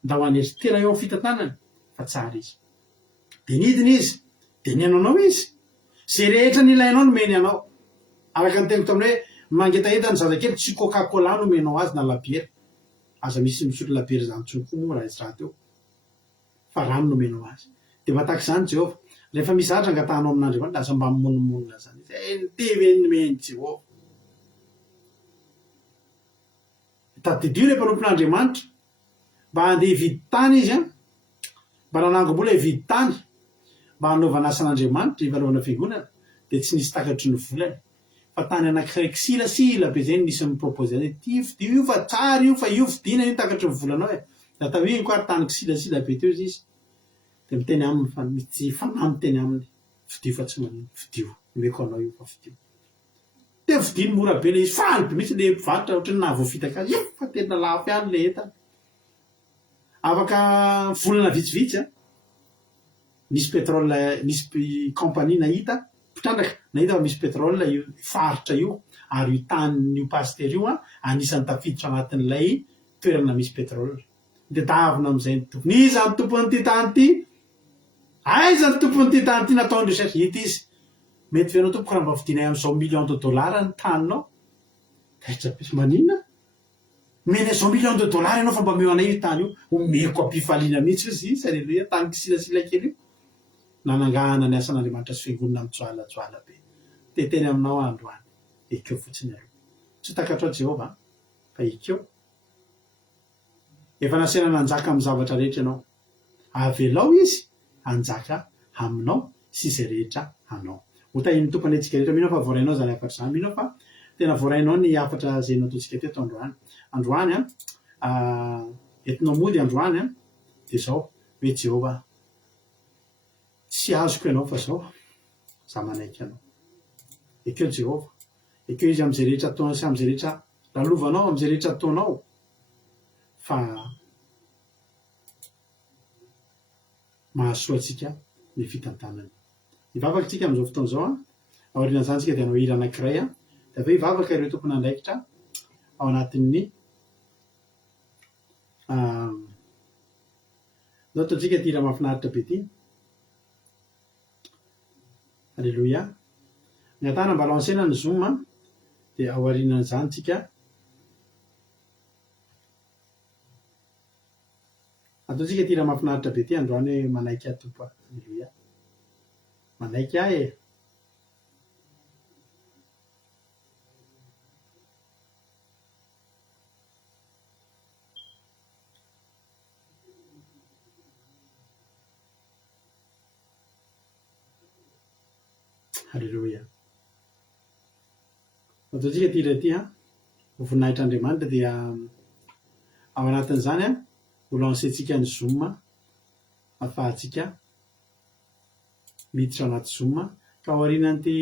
nda ho aneritena eo amin'ny fitantanany fa tsara izy dia nidina izy dia niainanao izy zay rehetra ny ilainao no meny anao araka ny teniko taminy hoe mangetaheta ny zazakely tsy Coca-Cola no menao azy na labiera aza misy misotro labiera zany tsony koa moa raha izy raha teo fa rano no menao azy dia mataka izany Jehovah rehefa misy zavatra angatahanao amin'Andriamanitra lasa mba mimonomonina zany zay nyteveny meny Jehovah tadidio ilay mpanompon'Andriamanitra mba handeha hividy tany izy mba nanangom-bola hividy tany mba hanaovana asan'Andriamanitra hivalovana fiangonana dia tsy nisy takatry ny volany fa tany anankiray silasila be zay nisy mipropôzy any ty fidio io fa tsara io fa io fidina io takatry ny volanao da atao iny koa ary tany silasila be teo izy dia miteny aminy fa tsy fanahy miteny aminy fidio fa tsy manino fidio meko anao io fa fidio dia fidiny mora be le izy faly be mihitsy le mpivarotra ohatrany nahavoafitaka azy fa tena lafy any le entana afaka volana vitsivitsy misy pétrole misy compagnie nahita mpitandraka nahita fa misy pétrole io farotra io ary io tanin'io pasteur io anisany tafiditra anatin'ilay toerana misy pétrole dia davina amin'izay ny tompony iza ny tompon'ity tany ity aiza ny tompon'ity tany ity nataony recherche hita izy mety fianao tompoko raha mba fidinay amin'izao million de dollars ny taninao aitrapisy maninona mena zao million de dollars ianao fa mba meo anay io tany io omeko ampifaliana mihitsy izy izy alleluia tany kisilasila kely io nanangahana ny asan'Andriamanitra sy fiangonana mitsoalajoala be dia teny aminao androany ekeo fotsiny aloha tsy takatro Jehovah fa ekeo efa nasena nanjaka amin'ny zavatra rehetra ianao avelao izy anjaka aminao sy izay rehetra anao hotahiny tompany antsika rehetra mino fa voarainao zany afatra zany mino fa tena voarainao ny afatra zay nataontsika teto androany entinao mody androany dia zao hoe Jehovah tsy azoko ianao fa zao za manaiky anao ekeo Jehovah ekeo izy amin'izay rehetra ataonao sy amin'izay rehetra lalovanao amin'izay rehetra ataonao fa mahasoa antsika ny fitantanany hivavaka tsika amin'izao fotoana zao aorinan' izany tsika dia anao hira anankiray dia aveo hivavaka ireo tompony andraikitra ao anatin'ny zao ataontsika ty hira mahafinaritra be ty alleluia ny atana mba lansena ny zoom dia aorianan'izany tsika ataontsika ty hira mahafinaritra be ty androany hoe manaiky ahy tompo alleluia manaiky ahy alleluia ataontsika ty hira ty ho voninahitran'Andriamanitra dia ao anatin'izany ho lancentsika ny zoom ahafahantsika miditra ao anaty zoom ka aorianan'ity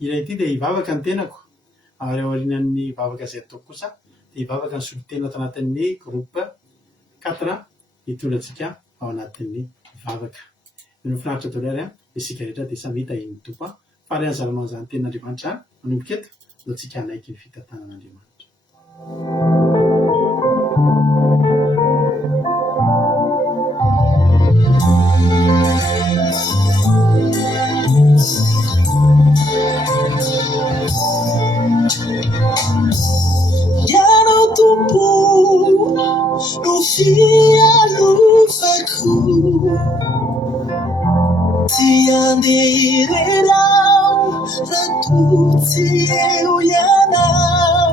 hira ity dia hivavaka ny tenako ary aorianan'ny hivavaka izay ataoko kosa dia hivavaka ny solotena ato anatin'ny groupe 4 hitondrantsika ao anatin'ny hivavaka no finaritra dolary isika rehetra dia samy hita iny tompo fa ry anzaranao an'izany tenin'Andriamanitra manomboka eto zao tsika anaiky ny fitantanan'Andriamanitra Ya no tompo no fialofako ty andererao raha tsy eo ianao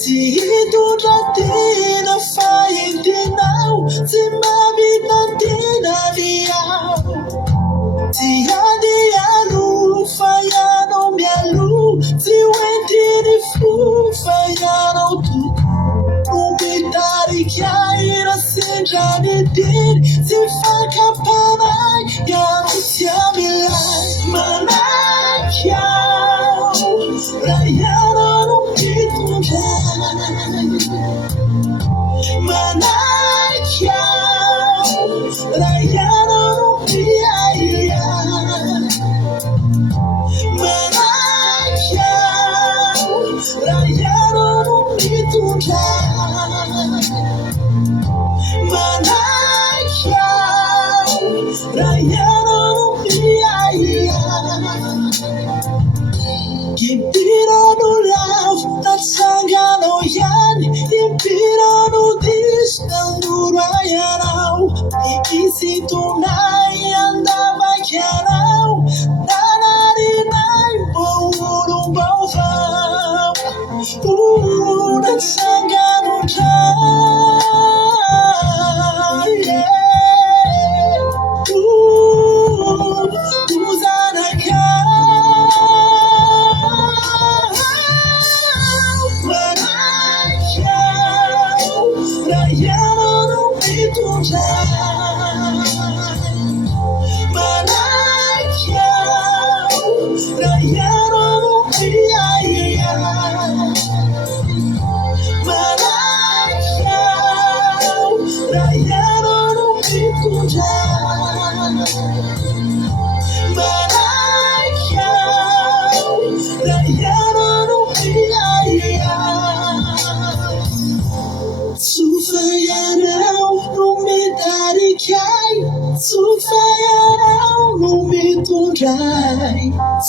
ty hitondra tena faentenao tsy mamitantena ny ao ty andiano fa ianao mialo tsy hoentiny fo fa ianao toko mitarika ira sendrany teny tsy fakapanay ianao tsy amilay manaky ao raha ianao no mitondray manaky ao raha ianao no miaia manaky ao raha ianao no mitondray manaky ao raha ianao no miaia impirano lavo natsanganao ihany impirano diso nandoro ianao ikisintonay andavaky anao nanarinay mbo olom-baovao natsangano ndray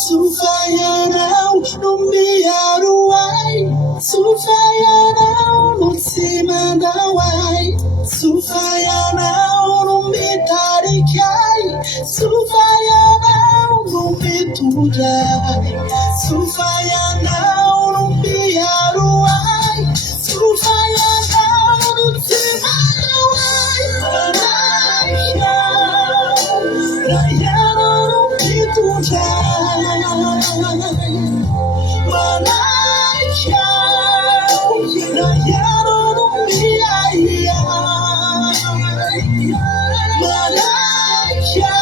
Sufayanau no miaruai Sufayanau no simandawai Sufayanau no mitarikai Sufayanau no mitudai Sufayanau no miaruai Sufayanau no simandawai Rayano no mitudai Manaika, Rayano no miaia Manaika,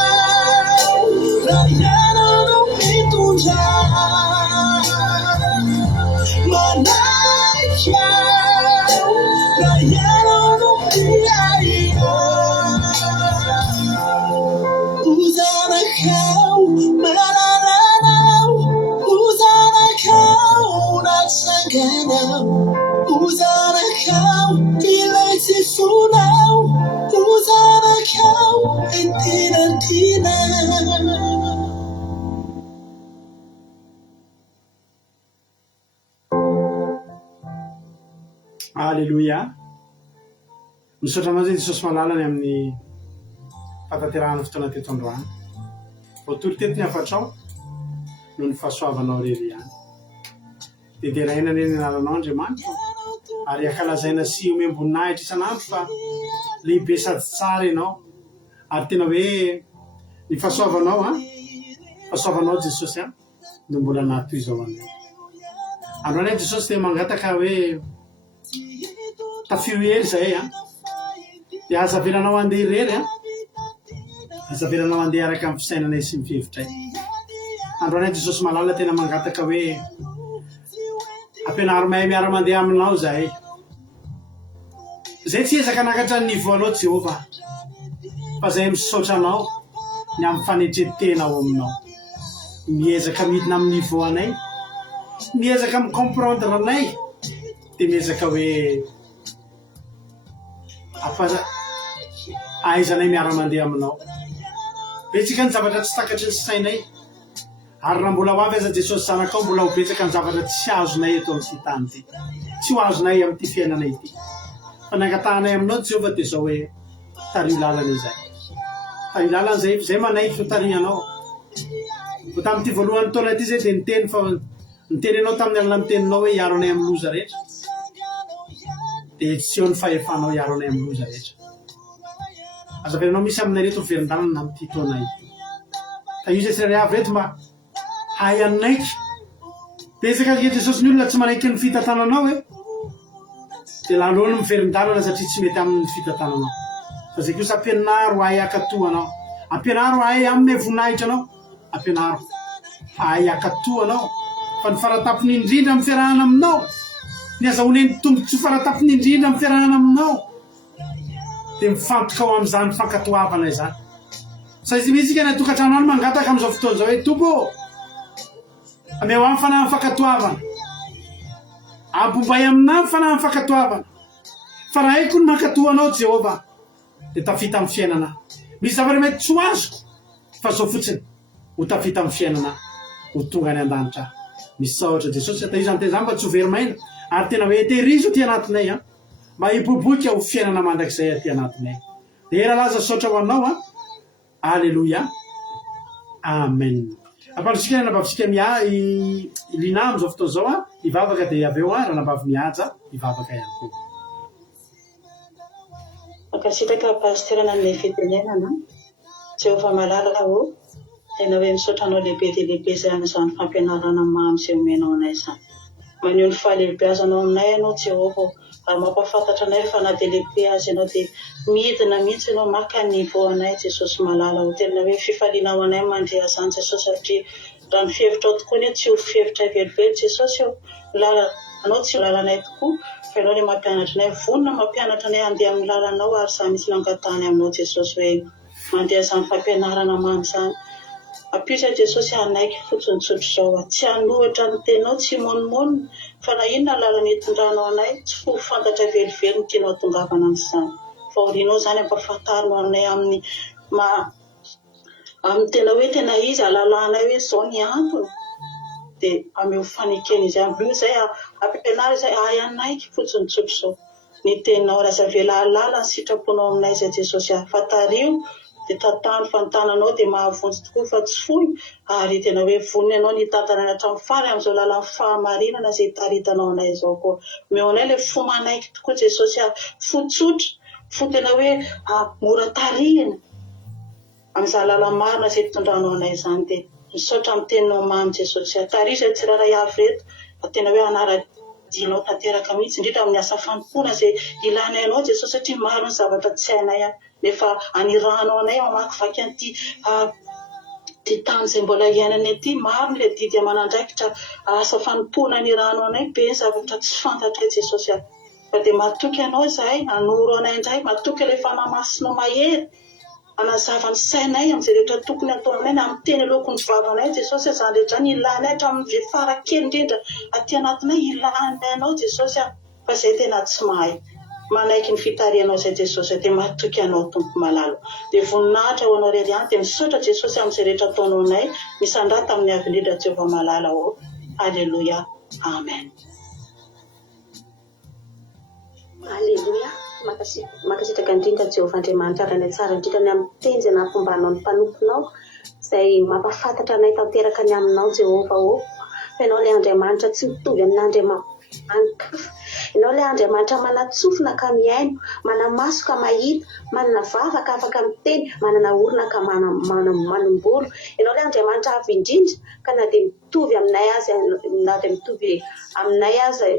Rayano no mitudai Manaika, Rayano no miaia Uzana kau mararanau Uzana kau natsanganau Uzana kau ilai funau Uzana kau entina Alléluia. Misaotra anao zay Jesosy malalany amin'ny fataterahana fotoana teto androany voatory teto ny afatrao no ny fahasoavanao rery ihany dia deraina ny anaranao Andriamanitra ary akalazaina sy omem-boninahitra isan'andro fa lehibe sady tsara ianao ary tena hoe ny fahasoavanao Jesosy no mbola natoy izao anay androany Jesosy dia mangataka hoe tafio hery zahay dia azavelanao andeha rery azavelanao andeha araka amin'ny fisainanay sy ny fihevitray androany Jesosy malala tena mangataka hoe ampianary mahay miara-mandeha aminao zahay zay tsy ezaka nakatra ny niveau anao Jehovah fa zahay misaotra anao ny amin'ny fanetretenao aminao miezaka midina amin'ny niveau anay miezaka micomprendre anay dia miezaka hoe aizanay miara-mandeha aminao betsika ny zavatra tsy takatry ny sainay ary raha mbola ho avy aza Jesosy zanakao mbola ho betsaka ny zavatra tsy azonay eto amin'ity tany ity tsy ho azonay amin'ity fiainanay ity fa nangatanay aminao Jehovah dia zao hoe tario lalana izay tario lalana zay zay manaiky ho tarianao ho tamin'ity voalohany taona ity zay dia niteny fa niteny anao tamin'ny alina miteninao hoe hiaro anay amin'ny loza rehetra dia tsy eo ny fahefanao hiaro anay amin'ny loza rehetra azaveranao misy aminay reto miverin-dalana amin'ity taona ity fa io zay tsirairay avy reto mba hay anaiky betsaka ke Jesosy ny olona tsy manaiky ny fitantananao dia lalony miverin-dalana satria tsy mety amin'ny fitantananao fa zay kosa ampianaro hay akatoanao ampianaro hay amin'ny voninahitra anao ampianaro hay akatoanao fa ny faratapony indrindra amin'ny fiarahana aminao ny azahoany ny tombontsoa faratapony indrindra amin'ny fiarahana aminao dia mifantoka ao amin'izany fankatoavana izany sa izy mihitsy ka ny tokantrano any mangataka amin'izao fotoana zao hoe tompo ameo amin'ny fanahy fankatoavana abombay aminay fanahy fankatoavana fa raha haiko ny mankatoanao Jehovah dia tafita amin'ny fiainana misy zavatra mety tsy ho azoko fa zao fotsiny ho tafita amin'ny fiainana ho tonga any an-danitra misy saotra Jesosy atao izany tena izany mba tsy ho verimaina ary tena hoe tehirizo aty anatinay mba hiboboka ho fiainana mandrakizay aty anatinay dia era laza saotra ho anao Alleluia amen ampanosika nambavitsika lina amin'izao fotoana zao hivavaka dia avy eo raha nambavy mihaja hivavaka ihany koa makasitraka pasterana amin'ny fitenenana Jehovah malala tena hoe misaotra anao lehibe dia lehibe zay amin'izany fampianarana mamy izay omenao anay izany maneho ny fahalehibeazanao aminay ianao Jehovah ary mampafantatra anay fa na dia lehibe azy ianao dia midina mihitsy ianao maka niveau anay Jesosy malala tena hoe fifalianao anay mandrea zany Jesosy satria raha ny fihevitra ao tokoa tsy ho fihevitra velively Jesosy anao tsy lalanay tokoa fa ianao ilay mampianatra anay vonona mampianatra anay handeha amin'ny lalanao ary samy misy nangatany aminao Jesosy hoe mandeha zany fampianarana mamy zany ampisa Jesosy anaiky fotsiny tsotro zao tsy hanohitra ny teninao tsy monimony fa na inona lalana hitondranao anay tsy ho fantatra velively ny tianao tongavana amin'izany fa orianao zany ampafantarinao anay amin'ny tena hoe tena izy alalanay hoe zao ny antony dia ameo fanekeny izy amby zay ampianary izay ay anaiky fotsiny tsotro zao ny teninao raza vela alala ny sitraponao aminay zay Jesosy afatario dia tatany fantananao dia mahavonjy tokoa fa tsy fohy ary tena hoe vonina ianao ny tantana ny hatramin'ny fary amin'izao lalan'ny fahamarinana izay taritanao anay izao koa meo anay ilay fo manaiky tokoa Jesosy fotsotra fo tena hoe mora tarihina amin'izany lala marina izay tondranao anay izany dia misaotra amin'ny teninao mamy Jesosy tarihy izay tsiraray avy reto tena hoe anara-dinao tanteraka mihitsy indrindra amin'ny asa fanompona izay ilanay anao Jesosy satria maro ny zavatra tsy hainay nefa aniranao anay mamakivaky an'ity tany izay mbola iainany aty maro ny ilay didy amanandraikitra asa fanompona aniranao anay be ny zavatra tsy fantatra Jesosy fa dia matoky anao izahay anoro anay indray matoky ilay fanamasinao mahery anazava ny sainay amin'izay rehetra tokony atao aminay na amin'ny teny alokon'ny vavanay Jesosy izany rehetra ny ilanay hatramin'ny farakely indrindra aty anatinay ilanay anao Jesosy fa izay tena tsy mahay manaiky ny fitarianao izay Jesosy dia matoky anao tompo malalo dia voninahitra ho anao rery any dia misaotra Jesosy amin'izay rehetra ataonao anay misandrata amin'ny avy indrindra Jehovah malala Alleluia amen Alleluia makasitraka indrindra Jehovah Andriamanitra ary tsara indrindra ny amin'ny teny izay nampombanao ny mpanomponao izay mampafantatra anay tanteraka ny aminao Jehovah fa ianao ilay Andriamanitra tsy mitovy amin'Andriamanitra ianao ilay Andriamanitra manatsofina ka miaino manamaso ka mahita manana vava ka afaka miteny manana orona ka manambolo ianao ilay Andriamanitra avy indrindra ka na dia mitovy aminay azy na dia mitovy aminay azy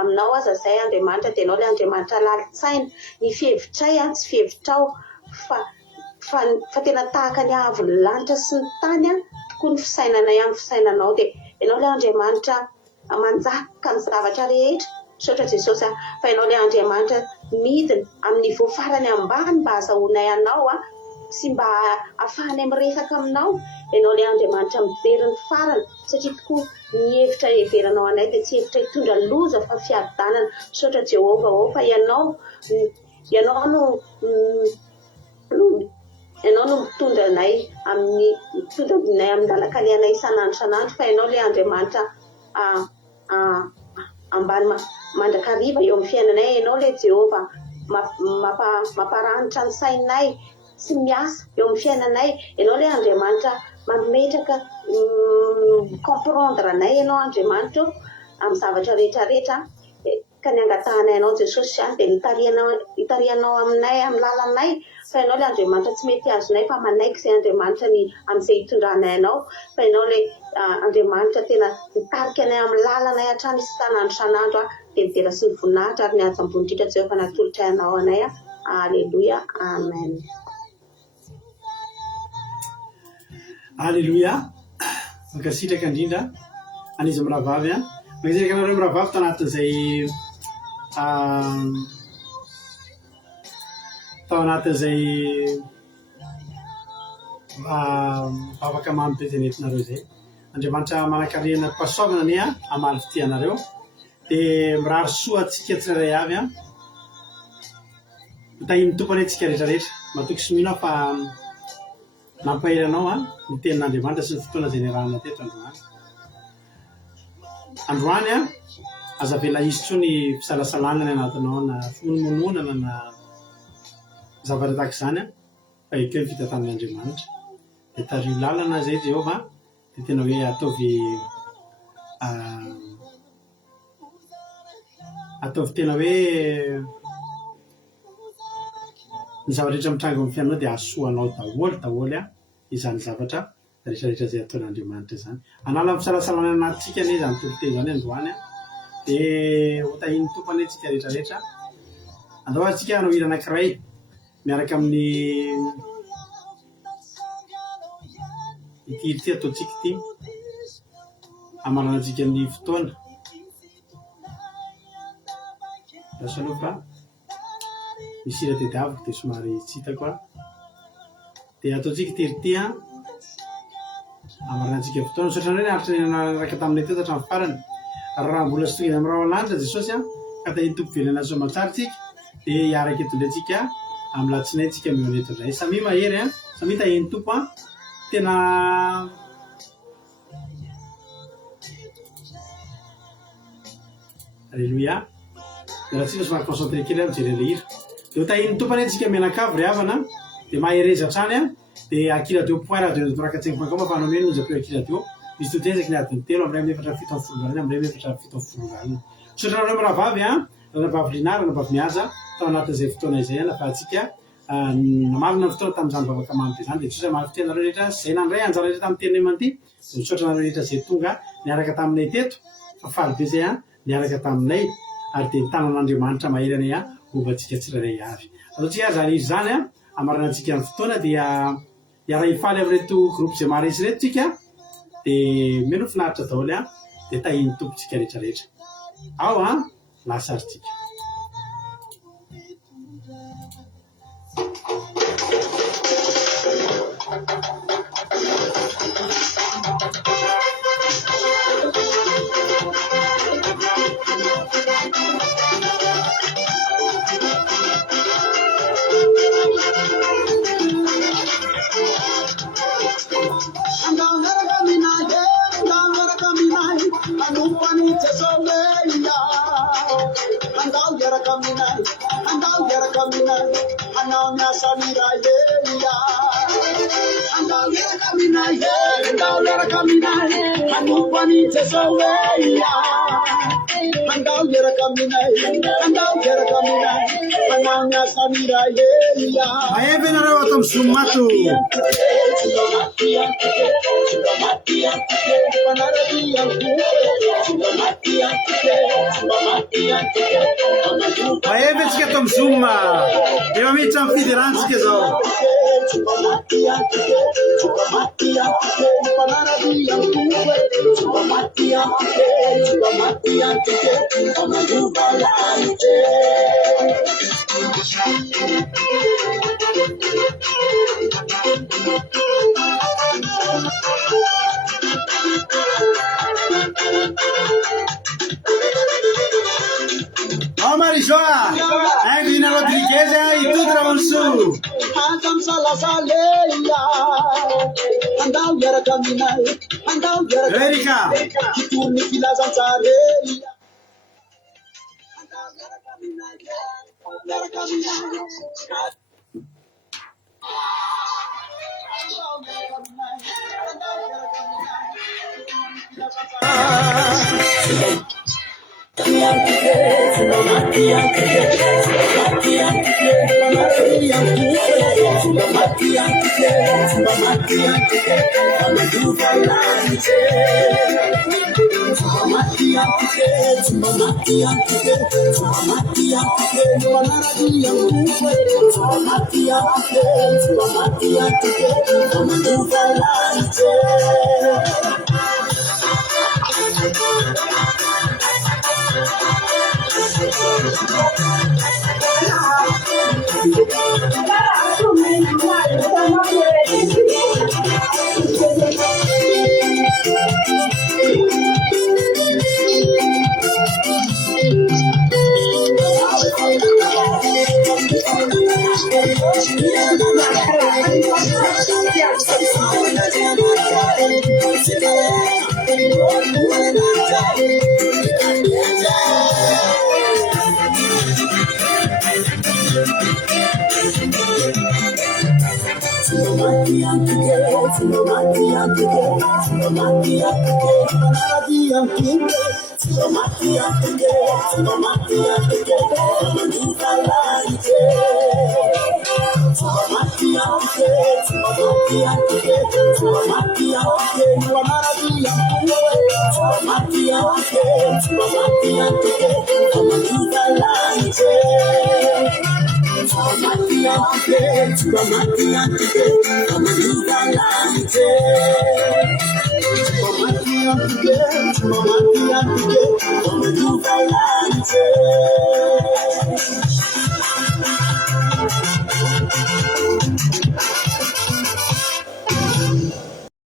aminao aza izay Andriamanitra dia ianao ilay Andriamanitra lalitsaina ny fihevitray tsy fihevitrao fa tena tahaka ny avo ny lanitra sy ny tany tokony ny fisainanay amin'ny fisainanao dia ianao ilay Andriamanitra manjaka ny zavatra rehetra misaotra Jesosy fa ianao ilay Andriamanitra midina amin'ny niveau farany ambany mba ahazahoanay anao sy mba ahafahanay miresaka aminao ianao ilay Andriamanitra miveriny farany satria tokoa ny hevitra heveranao anay dia tsy hevitra hitondra loza fa fiadanana misaotra Jehovah fa ianao no ianao no mitondra anay mitondranay amin'ny lalakalehanay isan'andro fa ianao ilay Andriamanitra ambany mandrakariva eo amin'ny fiainanay. Ianao ilay Jehova mamparanitra ny sainay sy miasa eo amin'ny fiainanay. Ianao ilay Andriamanitra mametraka comprendre anay ianao Andriamanitra amin'ny zavatra rehetrarehetra ka ny angatahanay ianao Jesosy ihany dia hitarianao aminay amin'ny lalanay fa ianao ilay Andriamanitra tsy mety azonay fa manaiky izay Andriamanitra amin'izay hitondranay ianao fa ianao ilay Andriamanitra tena mitarika anay amin'ny lalanay hatrany isan'andro dia midera sy ny voninahitra ary ny hajam-bony indrindra Jehova natolotra ianao anay. Alleluia, amen. Alleluia. Mankasitraka indrindra anizy mirahavavy a mankasitraka anareo mirahavavy tao anatin'izay vavaka mamy be zay nentinareo zay. Andriamanitra manankarena pasoavana ny amaly fitianareo dia mirary soa atsika tsirairay avy a mitahiny tompany atsika rehetrarehetra matoky sy mino fa nampahelanao ny tenin'Andriamanitra sy ny fotoana izay niarahana teto androany aza vela izy tso ny fisalasalana ny anatinao na fimonomonana na zavatra tahaka izany fa ekeo ny vita tamin'Andriamanitra dia tario lalana zay Jehova dia tena hoe ataovy tena hoe ny zavatra rehetra mitranga amin'ny fiainanao dia asoanao daholy izany zavatra rehetrarehetra zay ataon'Andriamanitra zany. Anala fisalasalana anatintsika anie zany toloteny zany androany dia hotahiny tompany antsika rehetrarehetra. Andao antsika hanao hira anankiray miaraka amin'ny ity hira ity ataontsika ity amaranantsika ny fotoana lasaloha fa misy hira tediaviko dia somary tsy hitako dia ataontsika ity hira ity amaranantsika fotoana misaotra indray ny aritra nanaraka taminay teto hatramin'ny farany raha mbola sy tongany amin'ny rahalanitra Jesosy ka tahiny tompo velana soa matsara tsika dia hiaraka etondrayntsika amin'ny latsinainy tsika mihona eto indray samy mahery samy tahiny tompo tena Alleluia. Raha tsika somary concentré kely mijery ilay hira dia hotahiny tompany antsika menakavy ry havana dia mahereza hatrany dia akila radio point radio toraka-tsengo.com afanao meno nozapeo akila radio misy totenzaky ny adiny telo amin'ny 4:70 amin'ny 4:70. Misaotra anareo mirahavavy ranavavy linary ranavavy mihaja tao anatin'izay fotoana izay lafa atsika namarina ny fotoana tamin'izany vavaka mamy be zany dia tsotra mahafite anareo rehetra zay nandray anjara rehetra tamin'ny teniny manty dia misaotra anareo rehetra zay tonga niaraka taminay teto fa faly be zay niaraka taminay ary dia nitanan'Andriamanitra mahery anay ovatsika tsirairay avy. Ataontsika zany izy zany amaranantsika ny fotoana dia hiara hifaly amin'reto groupe zay maharesy reto tsika dia meno finaritra daholo dia tahiny tompontsika rehetrarehetra ao lasarytsika. Maeve nareo ato amin'ny Zoom mato. Maeve tsika ato amin'ny Zoom. Efa miditra amin'ny fiderantsika zao. Marie-Joa, Vina Rodriguez e tudo Antam Salazaleia, andam yara caminai, andam yara caminai, que turni filas anzaleia, andam yara caminai, yara caminai.